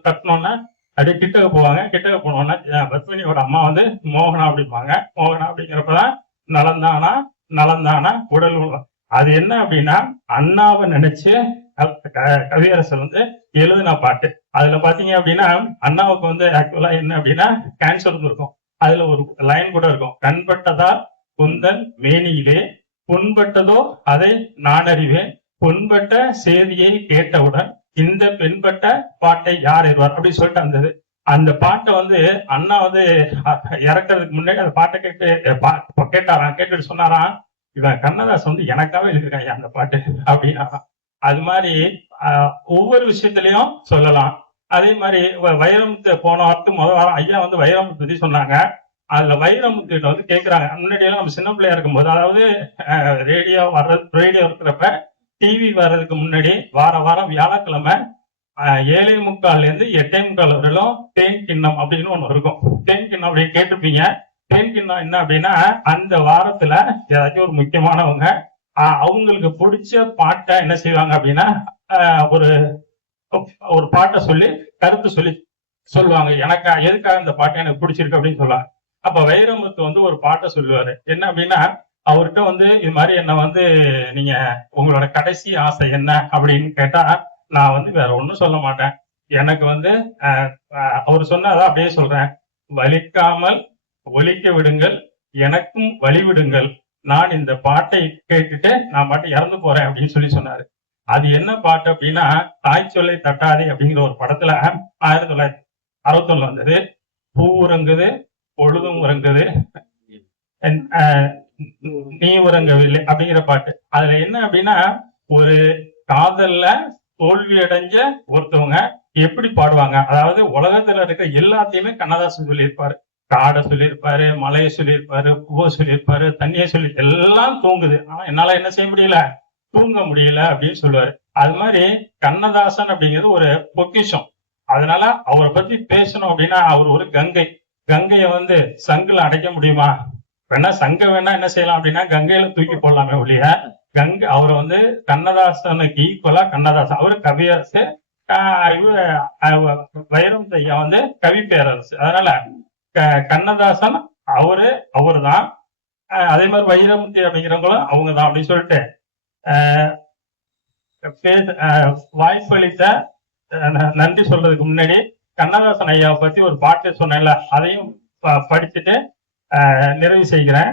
தட்டினோன்னா அப்படியே கிட்டக்க போவாங்க. கிட்டக்க போனோன்னா பத்மினியோட அம்மா வந்து மோகனா அப்படிம்பாங்க. மோகனா அப்படிங்கிறப்பதான் நலந்தானா உடல். அது என்ன அப்படின்னா அண்ணாவை நினைச்சு கவியரசர் வந்து எழுதின பாட்டு. அதுல பாத்தீங்க அப்படின்னா அண்ணாவுக்கு வந்து ஆக்சுவலா என்ன அப்படின்னா கேன்சர் இருக்கும். அதுல ஒரு லைன் கூட இருக்கும், கண்பட்டதா குந்தன் மேனியிலே புண்பட்டதோ அதை நான் அறிவேன், புண்பட்ட செய்தியை கேட்டவுடன் இந்த பெண்பட்ட பாட்டை யார் அறிவார் அப்படின்னு சொல்லிட்டு அந்த பாட்டை வந்து அண்ணா வந்து இறக்கிறதுக்கு முன்னாடி அந்த பாட்டை கேட்டாராம். கேட்டுட்டு சொன்னாராம், இவன் கண்ணதாசன் வந்து எனக்காக எழுதியிருக்காங்க அந்த பாட்டு அப்படின்னா. அது மாதிரி ஒவ்வொரு விஷயத்திலையும் சொல்லலாம். அதே மாதிரி வைரமுத்து போன வாரத்துக்கு முதல் வாரம் ஐயா வந்து வைரமுத்து பத்தி சொன்னாங்க. அதுல வைரமுத்து கிட்ட வந்து கேட்கிறாங்க. முன்னாடி எல்லாம் நம்ம சின்ன பிள்ளையா இருக்கும்போது, அதாவது ரேடியோ இருக்கிறப்ப, டிவி வர்றதுக்கு முன்னாடி வாரம் வியாழக்கிழமை 7:45 இருந்து 8:45 வரையிலும் தேன் கிண்ணம் அப்படின்னு ஒண்ணு இருக்கும். தேன் கிண்ணம் அப்படின்னு கேட்டிருப்பீங்க. தேன் கிண்ணம் என்ன அப்படின்னா, அந்த வாரத்துல ஏதாச்சும் ஒரு முக்கியமானவங்க அவங்களுக்கு பிடிச்ச பாட்டை என்ன செய்வாங்க அப்படின்னா, ஒரு ஒரு பாட்டை சொல்லி கருத்து சொல்லுவாங்க. எனக்கு எதுக்காக இந்த பாட்டை எனக்கு பிடிச்சிருக்கு அப்படின்னு சொல்லுவாங்க. அப்ப வைரமுத்து வந்து ஒரு பாட்டை சொல்லுவாரு. என்ன அப்படின்னா, அவர்கிட்ட வந்து இது மாதிரி என்ன வந்து நீங்க உங்களோட கடைசி ஆசை என்ன அப்படின்னு கேட்டா, நான் வந்து வேற ஒண்ணும் சொல்ல மாட்டேன். எனக்கு வந்து அவர் சொன்னதான் அப்படியே சொல்றேன். வலிக்காமல் ஒலிக்க விடுங்கள், எனக்கும் வழி விடுங்கள், நான் இந்த பாட்டை கேட்டுட்டு நான் பாட்டு இறந்து போறேன் அப்படின்னு சொன்னாரு. அது என்ன பாட்டு அப்படின்னா, தாய் சொல்லை தட்டாதே அப்படிங்கிற ஒரு படத்துல 1961 வந்தது. பூ உறங்குது, பொழுதும் உறங்குது, நீ உறங்கவில்லை அப்படிங்கிற பாட்டு. அதுல என்ன அப்படின்னா, ஒரு காதல்ல தோல்வி அடைஞ்ச ஒருத்தவங்க எப்படி பாடுவாங்க, அதாவது உலகத்துல இருக்க எல்லாத்தையுமே கண்ணதாசன் சொல்லியிருப்பாரு. காடை சொல்லியிருப்பாரு, மலையை சொல்லியிருப்பாரு, பூவை சொல்லியிருப்பாரு, தண்ணியை சொல்லி எல்லாம் தூங்குது, ஆனா என்னால என்ன செய்ய முடியல, தூங்க முடியல அப்படின்னு சொல்லுவாரு. அது மாதிரி கண்ணதாசன் அப்படிங்கிறது ஒரு பொக்கிஷம். அதனால அவரை பத்தி பேசணும் அப்படின்னா, அவர் ஒரு கங்கைய வந்து சங்குல அடைக்க முடியுமா? வேணா சங்க வேணா என்ன செய்யலாம் அப்படின்னா, கங்கையில தூக்கி போடலாமே ஒழிய அவரை வந்து கண்ணதாசனுக்கு ஈக்குவலா கண்ணதாசன் அவரு கவியரசு, வைரமுத்து ஐயா வந்து கவி பேரரசு. அதனால கண்ணதாசன் அவருதான். அதே மாதிரி வைரமுத்து அப்படிங்கிறவங்களும் அவங்கதான் அப்படின்னு சொல்லிட்டு வாய்ப்பளித்த நன்றி சொல்றதுக்கு முன்னாடி கண்ணதாசன் ஐயாவை பத்தி ஒரு பாட்டு சொன்னேன்ல, அதையும் படிச்சுட்டு நிறைவு செய்கிறேன்.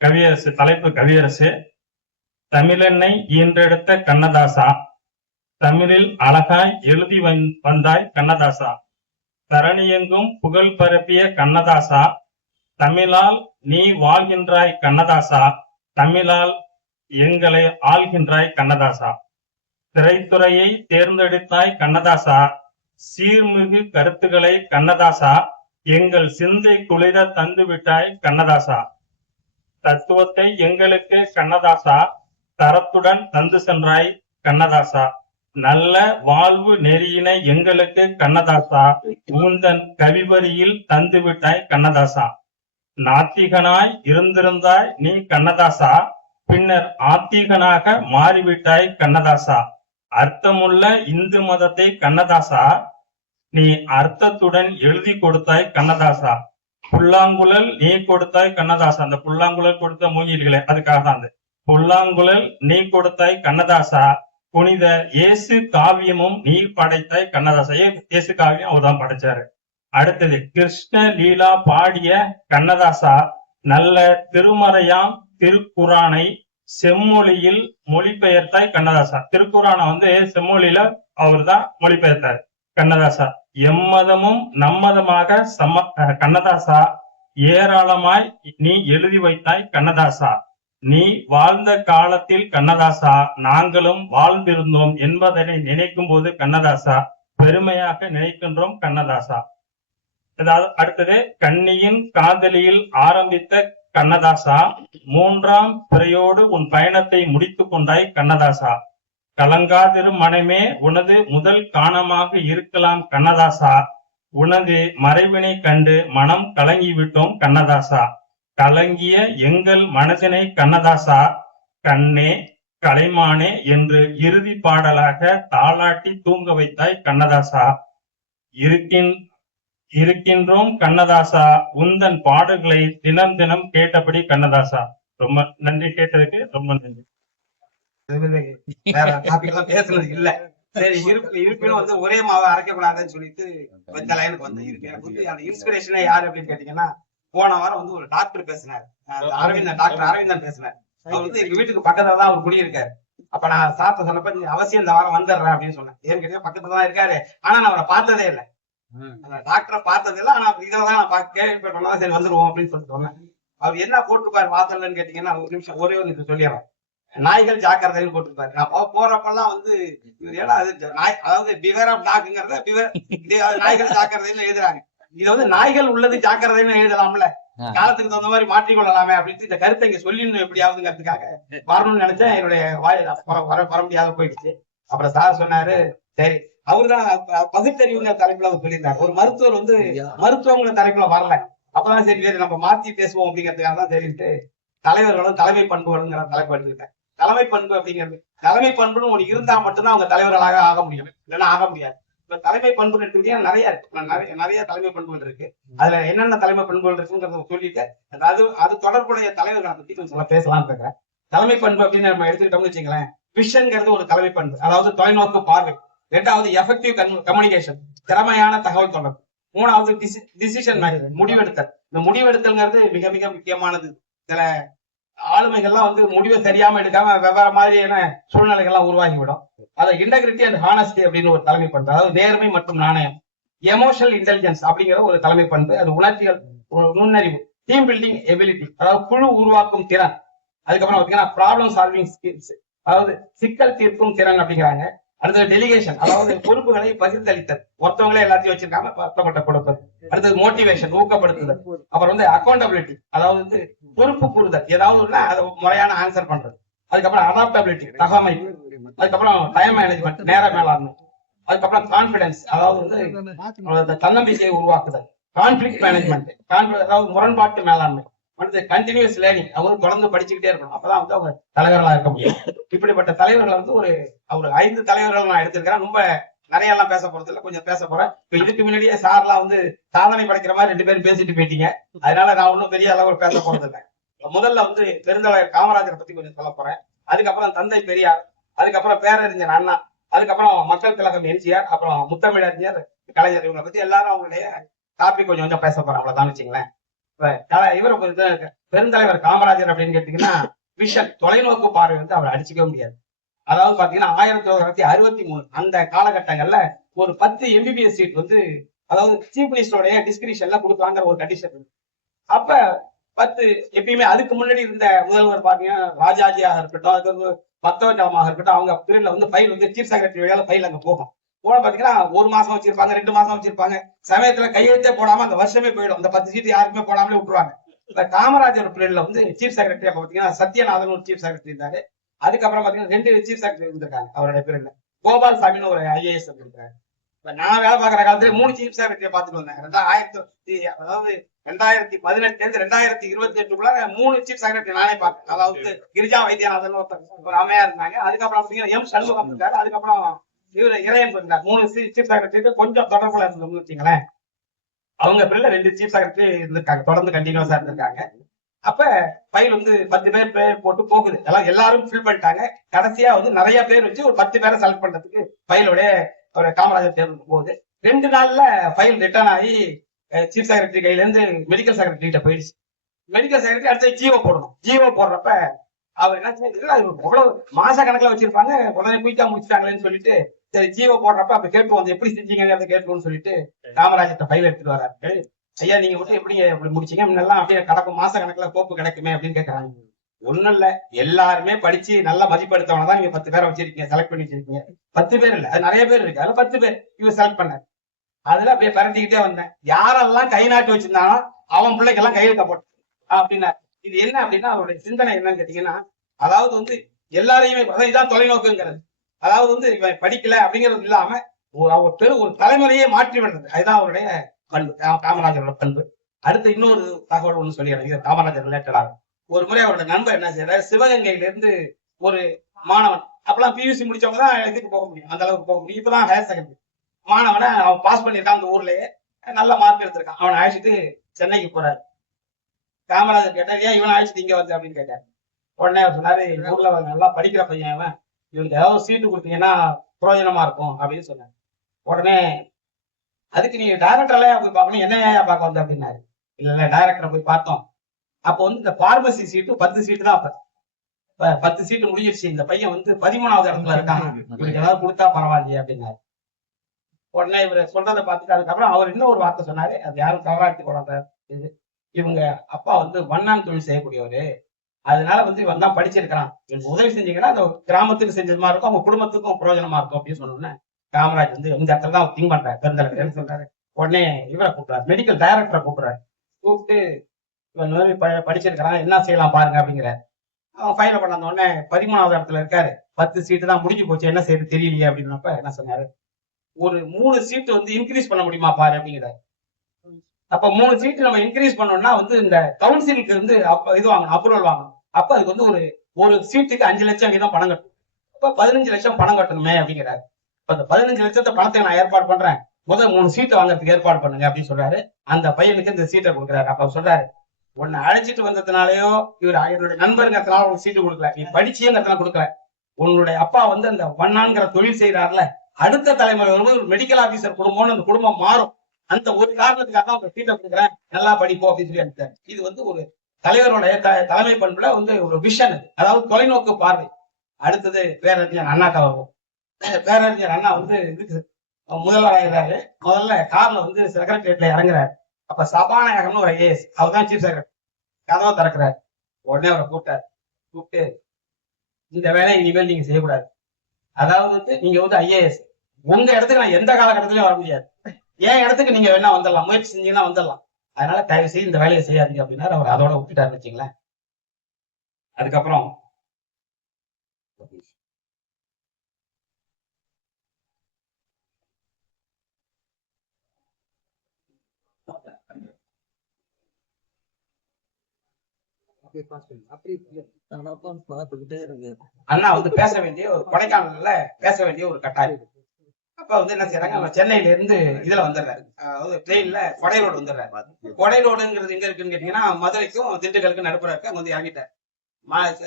கவியரசு, தலைப்பு கவியரசு. தமிழென்னை ஈன்றெடுத்த கண்ணதாசா, தமிழில் அழகாய் எழுதி வந்தாய் கண்ணதாசா, தரணியெங்கும் புகழ் பரப்பிய கண்ணதாசா, தமிழால் நீ வாழ்கின்றாய் கண்ணதாசா, தமிழால் எங்களை ஆள்கின்றாய் கண்ணதாசா, திரைத்துறையை தேர்ந்தெடுத்தாய் கண்ணதாசா, சீர்மிகு கருத்துக்களை கண்ணதாசா, எங்கள் சிந்தை குளிர தந்து விட்டாய் கண்ணதாசா, தத்துவத்தை எங்களுக்கு கண்ணதாசா, தரத்துடன் தந்து சென்றாய் கண்ணதாசா, நல்ல வாழ்வு நெறியினை எங்களுக்கு கண்ணதாசா, உந்தன் கவிவரியில் தந்து விட்டாய் கண்ணதாசா, நாத்திகனாய் இருந்திருந்தாய் நீ கண்ணதாசா, பின்னர் ஆத்திகனாக மாறிவிட்டாய் கண்ணதாசா, அர்த்தமுள்ள இந்து மதத்தை கண்ணதாசா, நீ அர்த்தத்துடன் எழுதி கொடுத்தாய் கண்ணதாசா, புல்லாங்குழல் நீ கொடுத்தாய் கண்ணதாசா. அந்த புல்லாங்குழல் கொடுத்த மூங்கில்களே அதுக்காக தான் அந்த புல்லாங்குழல் நீ கொடுத்தாய் கண்ணதாசா, புனித இயேசு காவியமும் நீ படைத்தாய் கண்ணதாசா. இயேசு காவியம் அவர் தான் படைச்சாரு. அடுத்தது கிருஷ்ண லீலா பாடிய கண்ணதாசா, நல்ல திருமறையாம் திருக்குரானை செம்மொழியில் மொழிபெயர்த்தாய் கண்ணதாசா. திருக்குரானை வந்து செம்மொழியில அவர் தான் மொழிபெயர்த்தார் கண்ணதாசா. எம்மதமும் நம்மதமாக கண்ணதாசா, ஏராளமாய் நீ எழுதி வைத்தாய் கண்ணதாசா, நீ வாழ்ந்த காலத்தில் கண்ணதாசா நாங்களும் வாழ்ந்திருந்தோம் என்பதனை நினைக்கும் போது கண்ணதாசா பெருமையாக நினைக்கின்றோம் கண்ணதாசா. அதாவது அடுத்தது கண்ணியின் காதலியில் ஆரம்பித்த கண்ணதாசா, 3ஆம் பிறையோடு உன் பயணத்தை முடித்துக் கொண்டாய் கண்ணதாசா, கலங்காதிரு மனமே உனது முதல் காணமாக இருக்கலாம் கண்ணதாசா, உனது மறைவினை கண்டு மனம் கலங்கிவிட்டோம் கண்ணதாசா, கலங்கிய எங்கள் மனதினை கண்ணதாசா, கண்ணே கலைமானே என்று இறுதி பாடலாக தாளாட்டி தூங்க வைத்தாய் கண்ணதாசா, இருக்கின்றோம் கண்ணதாசா, உந்தன் பாடல்களை தினம் தினம் கேட்டபடி கண்ணதாசா. ரொம்ப நன்றி, கேட்டதுக்கு ரொம்ப நன்றி. வேற டாபிக் எல்லாம் பேசுறது இல்ல. சரி, இருப்பினும் வந்து ஒரே மாவை அரைக்க கூடாதுன்னு சொல்லிட்டு வந்த லைனுக்கு வந்து இருக்கு. எனக்கு வந்து அந்த இன்ஸ்பிரேஷனே யாரு அப்படின்னு கேட்டீங்கன்னா, போன வாரம் வந்து ஒரு டாக்டர் பேசினார், டாக்டர் அரவிந்தன் பேசினார். அவர் வந்து எங்க வீட்டுக்கு பக்கத்துல தான் அவர் குடியிருக்காரு. அப்ப நான் சாப்பிட்ட சொன்னப்ப அவசியம் இந்த வாரம் வந்துடுறேன் அப்படின்னு சொன்னேன். ஏன்னு கேட்டீங்கன்னா பக்கத்துல தான் இருக்காரு, ஆனா நான் அவரை பார்த்ததே இல்லை, அந்த டாக்டரை பார்த்தது இல்லை, ஆனா இதுலதான் நான் கேள்விப்பட்டோம்னா சரி வந்துருவோம் அப்படின்னு சொல்லிட்டு சொன்னேன். அவர் என்ன போட்டிருப்பாரு வாசல்லன்னு கேட்டீங்கன்னா ஒரு நிமிஷம் ஒரே ஒரு நிமிஷம் சொல்லிடுறேன். நாய்கள் ஜாக்கிரதைன்னு போட்டிருப்பாரு. நான் போறப்பெல்லாம் வந்து இவர் ஏன்னா அது நாய், அதாவது பிவேர் ஆஃப் டாக்ங்கிறத நாய்கள் ஜாக்கிரதைன்னு எழுதுறாங்க. இதை வந்து நாய்கள் உள்ளது ஜாக்கிரதைன்னு எழுதலாம்ல, காலத்துக்கு தகுந்த மாதிரி மாற்றிக்கொள்ளலாமே அப்படின்ட்டு இந்த கருத்தை இங்க சொல்லிடணும் எப்படியாவதுங்கிறதுக்காக வரணும்னு நினைச்சேன். என்னுடைய வாயில் வர முடியாத போயிடுச்சு. அப்புறம் சார் சொன்னாரு, சரி அவருதான் பகுத்தறிவுங்கிற தலைப்புல அவர் சொல்லியிருந்தாரு. ஒரு மருத்துவர் வந்து மருத்துவங்கிற தலைப்புல வரல. அப்பதான் சரி வேறு நம்ம மாத்தி பேசுவோம் அப்படிங்கிறதுக்காக தான் சரிட்டு தலைவர்களும் தலைமை பண்புகளுங்கிற தலைப்பு எடுத்துக்கிட்டேன். தலைமை பண்பு அப்படிங்கிறது, தலைமை பண்புன்னு ஒண்ணு இருந்தா மட்டும்தான் அவங்க தலைவர்களாக ஆக முடியும், இல்லைன்னா ஆக முடியாது. இப்ப தலைமை பண்புன்னு எடுத்துக்கிட்டீங்கன்னா நிறைய இருக்கு, நிறைய தலைமை பண்புகள் இருக்கு. அதுல என்னென்ன தலைமை பண்புகள் இருக்குங்கிறத சொல்லிட்டு அது தொடர்புடைய தலைவர்களை பத்தி கொஞ்சம் பேசலாம்னு இருக்கிறேன். தலைமை பண்பு அப்படின்னு நம்ம எடுத்துக்கிட்டோம்னு வச்சுங்களேன், விஷன்ங்கிறது ஒரு தலைமை பண்பு, அதாவது தொலைநோக்கு பார்வை. ரெண்டாவது எஃபெக்டிவ் கம்யூனிகேஷன், திறமையான தகவல் தொடர்பு. மூணாவது டிசிஷன் மேக்கிங், முடிவெடுத்தல். இந்த முடிவெடுத்தல்ங்கிறது மிக மிக முக்கியமானது. சில ஆளுமைகள்லாம் வந்து முடிவை சரியாம எடுக்காம வெவ்வேறு மாதிரியான சூழ்நிலைகள்லாம் உருவாகிவிடும். அதை இன்டெகிரிட்டி அண்ட் ஹானஸ்டி அப்படின்னு ஒரு தலைமை பண்பு, அதாவது நேர்மை மற்றும் நாணயம். எமோஷனல் இன்டெலிஜென்ஸ் அப்படிங்கிற ஒரு தலைமை பண்பு, அது உணர்ச்சிகள் நுண்ணறிவு. டீம் பில்டிங் எபிலிட்டி, அதாவது குழு உருவாக்கும் திறன். அதுக்கப்புறம் பாத்தீங்கன்னா ப்ராப்ளம் சால்விங் ஸ்கில்ஸ், அதாவது சிக்கல் தீர்க்கும் திறன் அப்படிங்கிறாங்க. அடுத்தது டெலிகேஷன், அதாவது பொறுப்புகளை பகிர்ந்தளித்தல், ஒருத்தவங்களே எல்லாத்தையும் வச்சிருக்காம பத்தப்பட்ட கொடுப்பது. அடுத்தது மோட்டிவேஷன், ஊக்கப்படுத்துதல். அப்புறம் வந்து அக்கௌண்டபிலிட்டி, அதாவது வந்து பொறுப்பு கூறுதல், ஏதாவது அதை முறையான ஆன்சர் பண்றது. அதுக்கப்புறம் அடாப்டபிலிட்டி, தகவமைப்பு. அதுக்கப்புறம் டைம் மேனேஜ்மெண்ட், நேர மேலாண்மை. அதுக்கப்புறம் கான்பிடன்ஸ், அதாவது வந்து தன்னம்பிக்கையை உருவாக்குதல். கான்ஃபிளிக்ட் மேனேஜ்மெண்ட், அதாவது முரண்பாட்டு மேலாண்மை. அடுத்து கண்டினியூஸ் லேர்னிங், அவரும் தொடர்ந்து படிச்சுக்கிட்டே இருக்கணும், அப்பதான் வந்து அவங்க தலைவர்களா இருக்க முடியும். இப்படிப்பட்ட தலைவர்கள் வந்து ஒரு 5 தலைவர்கள் நான் எடுத்திருக்கிறேன். ரொம்ப நிறைய எல்லாம் பேச போறது இல்ல, கொஞ்சம் பேச போறேன். இப்ப இதுக்கு முன்னாடியே சார்லாம் வந்து சாதனை படைக்கிற மாதிரி 2 பேரும் பேசிட்டு போயிட்டீங்க. அதனால நான் ஒன்னும் பெரிய அளவு பேச போறது இல்லை. முதல்ல வந்து பெருந்தலைவர் காமராஜரை பத்தி கொஞ்சம் சொல்ல போறேன். அதுக்கப்புறம் தந்தை பெரியார், அதுக்கப்புறம் பேரறிஞர் அண்ணா, அதுக்கப்புறம் மக்கள் கழகம் எம்ஜிஆர், அப்புறம் முத்தமிழறிஞர் கலைஞர். இவங்களை பத்தி எல்லாரும் அவங்களுடைய டாபிக் கொஞ்சம் கொஞ்சம் பேச போறேன், அவ்வளவுதான் வச்சுங்களேன். இவரை பெருந்தலைவர் காமராஜர் அப்படின்னு கேட்டீங்கன்னா, விஷன், தொலைநோக்கு பார்வை வந்து அவரை அடிச்சுக்க முடியாது. அதாவது பாத்தீங்கன்னா 1963 அந்த காலகட்டங்கள்ல ஒரு 10 MBBS சீட் வந்து, அதாவது சீஃப் மினிஸ்டருடைய டிஸ்கிரிப்ஷன்ல கொடுக்கலாங்கிற ஒரு கண்டிஷன். அப்ப 10 எப்பயுமே அதுக்கு முன்னாடி இருந்த முதல்வர் பாத்தீங்கன்னா ராஜாஜியாக இருக்கட்டும், அதுக்கு பக்தவச்சலமாக இருக்கட்டும், அவங்க பீரியட்ல வந்து ஃபைல் வந்து சீஃப் செக்ரட்டரி வழியால ஃபைல் அங்க போகும். போன பாத்தீங்கன்னா 1 மாசம் வச்சிருப்பாங்க, 2 மாசம் வச்சிருப்பாங்க. சமயத்துல கையெழுத்தே போடாம அந்த வருஷமே போயிடும். அந்த 10 சீட் யாருக்குமே போடாமலே விட்டுருவாங்க. இந்த காமராஜர் பீரியட்ல வந்து சீஃப் செக்ரட்டரி பாத்தீங்கன்னா சத்யநாதன் ஒரு சீஃப் செக்ரட்டரி இருந்தாரு. அதுக்கப்புறம் பாத்தீங்கன்னா 2 சீஃப் செக்ரட்டரி இருந்திருக்காங்க அவருடைய பீரியட்ல. கோபால் சாமின்னு ஒரு IAS இருந்திருக்காரு. இப்ப நான் வேலை பார்க்குற காலத்துல 3 சீஃப் செக்ரட்டரியை பார்த்துட்டு வந்தேன். அதாவது 2018 2028 3 சீஃப் செக்ரட்டரி நானே பார்த்தேன். அதாவது கிரிஜா வைத்தியநாதன் ஒரு அம்மையா இருந்தாங்க. அதுக்கப்புறம் பாத்தீங்கன்னா M சண்முகம் இருக்காரு. அதுக்கப்புறம் இவரு இறையன் இருந்தார். 3 சீஃப் செக்ரட்டரி கொஞ்சம் தொடர்புல இருந்தோம்னு வச்சுங்களேன். அவங்க பிள்ளை 2 சீஃப் செக்ரட்டரி இருந்திருக்காங்க, தொடர்ந்து கண்டினியூஸா இருந்திருக்காங்க. அப்ப ஃபைல் வந்து 10 பேர் போட்டு போகுது. எல்லாரும் ஃபில் பண்ணிட்டாங்க. கடைசியா வந்து நிறைய பேர் வச்சு ஒரு 10 பேரை செலக்ட் பண்றதுக்கு ஃபைலோட ஒரு காமராஜர் தேர்வு போகுது. 2 நாள்ல ஃபைல் ரிட்டர்ன் ஆகி சீஃப் செக்ரட்டரி கையில இருந்து மெடிக்கல் செக்ரட்டரி கிட்ட போயிடுச்சு. மெடிக்கல் செக்ரட்டரி அடுத்த ஜிஓ போடணும். ஜிஓ போடுறப்ப அவர் என்ன எவ்வளவு மாச கணக்குல வச்சிருப்பாங்க, உடனே குயிக்கா முடிச்சிட்டாங்களேன்னு சொல்லிட்டு சரி ஜிஓ போடுறப்ப அப்ப கேட்டு வந்து எப்படி செஞ்சீங்க கேட்கணும்னு சொல்லிட்டு காமராஜர் ஃபைல் எடுத்துட்டு வர்றாரு. ஐயா நீங்க மட்டும் எப்படி இப்படி முடிச்சீங்க, முன்னெல்லாம் அப்படியே கிடக்கும் மாச கணக்குல கோப்பு கிடைக்குமே அப்படின்னு கேட்கறாங்க. ஒண்ணும் இல்ல, எல்லாருமே படிச்சு நல்லா மதிப்படுத்தவன தான் நீங்க 10 பேரை வச்சிருக்கீங்க, செலக்ட் பண்ணி வச்சிருக்கீங்க. 10 பேர் இல்ல, அது நிறைய பேர் இருக்கு. அதுல 10 பேர் இவர் செலக்ட் பண்ணாரு. அதுல அப்படியே பரட்டிக்கிட்டே வந்தேன். யாரெல்லாம் கை நாட்டு வச்சிருந்தானோ அவன் பிள்ளைக்கெல்லாம் கையெழுத்த போட்டு அப்படின்னா இது என்ன அப்படின்னா அவருடைய சிந்தனை என்னன்னு கேட்டீங்கன்னா, அதாவது வந்து எல்லாரையுமே இதான் தொலைநோக்குங்கிறது. அதாவது வந்து இவன் படிக்கல அப்படிங்கிறது இல்லாம ஒரு தலைமுறையே மாற்றி விடுறது. அதுதான் அவருடைய பண்பு, காமராஜரோட பண்பு. அடுத்து இன்னொரு தகவல் ஒண்ணு சொல்லி காமராஜர் ரிலேட்டடாக ஒரு முறை அவரோட நண்பர் என்ன செய்யறாரு, சிவகங்கையில இருந்து ஒரு மாணவன், அப்பெல்லாம் PUC முடிச்சவங்க தான் இதுக்கு போக முடியும், அந்த அளவுக்கு போக முடியும். இப்பதான் ஹையர் செகண்டரி மாணவனை அவன் பாஸ் பண்ணிருக்கான், அந்த ஊர்லயே நல்ல மார்க் எடுத்திருக்கான். அவனை அழைச்சிட்டு சென்னைக்கு போறாரு. காமராஜர் கேட்டார், ஏன் இவனை அழைச்சிட்டு இங்க வந்து அப்படின்னு கேட்டாரு. உடனே அவர் சொன்னாரு, ஊர்ல நல்லா படிக்கிற பையன் அவன், இவனுக்கு ஏதாவது சீட்டு கொடுத்தீங்கன்னா பிரயோஜனமா இருக்கும் அப்படின்னு சொன்னாரு. உடனே அதுக்கு நீ டைரக்டர்லயா போய் பார்க்கணும், என்னையா பார்க்க வந்த அப்படின்னாரு. இல்ல டைரக்டரை போய் பார்த்தோம். அப்போ வந்து இந்த பார்மசி சீட்டு 10 சீட்டு தான். அப்ப 10 சீட்டு முடிஞ்சிருச்சு, இந்த பையன் வந்து 13வது இடத்துல இருக்கான், இவருக்கு ஏதாவது கொடுத்தா பரவாயில்லையே அப்படின்னாரு. உடனே இவர் சொல்றதை பார்த்துட்டு அதுக்கப்புறம் அவர் இன்னும் ஒரு வார்த்தை சொன்னாரு, அது யாரும் தவறா எடுத்துக்கூடாது. இது இவங்க அப்பா வந்து வண்ணான் தொழில் செய்யக்கூடியவரு, அதனால வந்து இவன் தான் படிச்சிருக்கான், எனக்கு உதவி செஞ்சீங்கன்னா அந்த கிராமத்துக்கு செஞ்சது மாதிரி இருக்கும், அவங்க குடும்பத்துக்கும் பிரயோஜனமா இருக்கும் அப்படின்னு சொன்னோன்னே காமராஜ் வந்து இந்த இடத்துல தான் திங்க் பண்றாரு. பெருந்தலைவர் சொல்றாரு. உடனே இவரை கூப்பிடுறாரு, மெடிக்கல் டைரக்டரை கூப்பிடுறாரு. கூப்பிட்டு இவன் இந்த மாதிரி படிச்சிருக்கிறான், என்ன செய்யலாம் பாருங்க அப்படிங்கிறாரு. அவன் ஃபைனல் பண்ண உடனே 13வது இடத்துல இருக்காரு. 10 சீட்டு தான் முடிஞ்சு போச்சு, என்ன செய்யறது தெரியலையே அப்படின்னப்ப என்ன சொன்னாரு, ஒரு 3 சீட்டு வந்து இன்க்ரீஸ் பண்ண முடியுமா பாரு அப்படிங்கிறாரு. அப்ப 3 சீட்டு நம்ம இன்க்ரீஸ் பண்ணோம்னா வந்து இந்த கவுன்சிலுக்கு வந்து இது வாங்கணும், அப்ரூவல் வாங்கணும். அப்ப அதுக்கு வந்து ஒரு சீட்டுக்கு 5 லட்சம் வீதம் பணம் கட்டணும். அப்ப 15 லட்சம் பணம் கட்டணுமே அப்படிங்கிறாரு. இப்ப அந்த 15 லட்சத்தை பணத்தை நான் ஏற்பாடு பண்றேன், முதல் 3 சீட்டு வாங்குறதுக்கு ஏற்பாடு பண்ணுங்க அப்படின்னு சொல்றாரு. அந்த பையனுக்கு இந்த சீட்டை கொடுக்குறாரு. அப்ப சொல்றாரு, உன்னை அழைச்சிட்டு வந்ததுனாலயோ இவர் என்னுடைய நண்பருங்கிறதுனால உனக்கு சீட்டு கொடுக்கல, நீ படிச்சியங்கிறதுனால கொடுக்கல. உன்னுடைய அப்பா வந்து அந்த வண்ணான்கிற தொழில் செய்யறாருல, அடுத்த தலைமுறை வரும்போது ஒரு மெடிக்கல் ஆபீசர் குடும்பம்னு அந்த குடும்பம் மாறும், அந்த ஒரு காரணத்துக்காக தான் சீட்டை கொடுக்குறேன், நல்லா படிப்போம் அப்படின்னு சொல்லி அனுப்பிட்டாரு. இது வந்து ஒரு தலைவருடைய தலைமை பண்புல வந்து ஒரு விஷன், அதாவது தொலைநோக்கு பார்வை. அடுத்தது பேரறிஞர் அண்ணாட்ட வருவோம். பேரறிஞர் அண்ணா வந்து இதுக்கு முதல்வராகிறாரு. முதல்ல கார்ல வந்து செக்ரட்டரியேட்ல இறங்குறாரு. அப்ப சபாநாயகம்னு ஒரு ஐஏஎஸ், அவர் தான் சீஃப் செக்ரட்டரி, கதவை திறக்கிறாரு. உடனே அவரை கூப்பிட்டு இந்த வேலையை இனிமேல் நீங்க செய்யக்கூடாது, அதாவது வந்து நீங்க வந்து ஐஏஎஸ், உங்க இடத்துக்கு நான் எந்த காலகட்டத்திலயும் வர முடியாது, என் இடத்துக்கு நீங்க வேணா வந்துடலாம், முயற்சி செஞ்சீங்கன்னா வந்துடலாம், அதனால தயவு செய்து இந்த வேலையை செய்யாதீங்க அப்படின்னாரு. அவர் அதோட விட்டுட்டாரு வச்சுங்களேன். அதுக்கப்புறம் அண்ணா வந்து பேச வேண்டிய ஒரு கொடைக்கானல்ல பேச வேண்டிய ஒரு கட்டாயம். அப்ப வந்து என்ன செய்யறாங்க, சென்னையில இருந்து இதுல வந்துடுறாரு, அதாவது ட்ரெயின்ல கொடை ரோடு வந்துடுறாரு. கொடை ரோடுங்கிறது எங்க இருக்குன்னு கேட்டீங்கன்னா மதுரைக்கும் திண்டுக்கலுக்கும் நடுப்புற இருக்க. அங்க வந்து இறங்கிட்டாரு.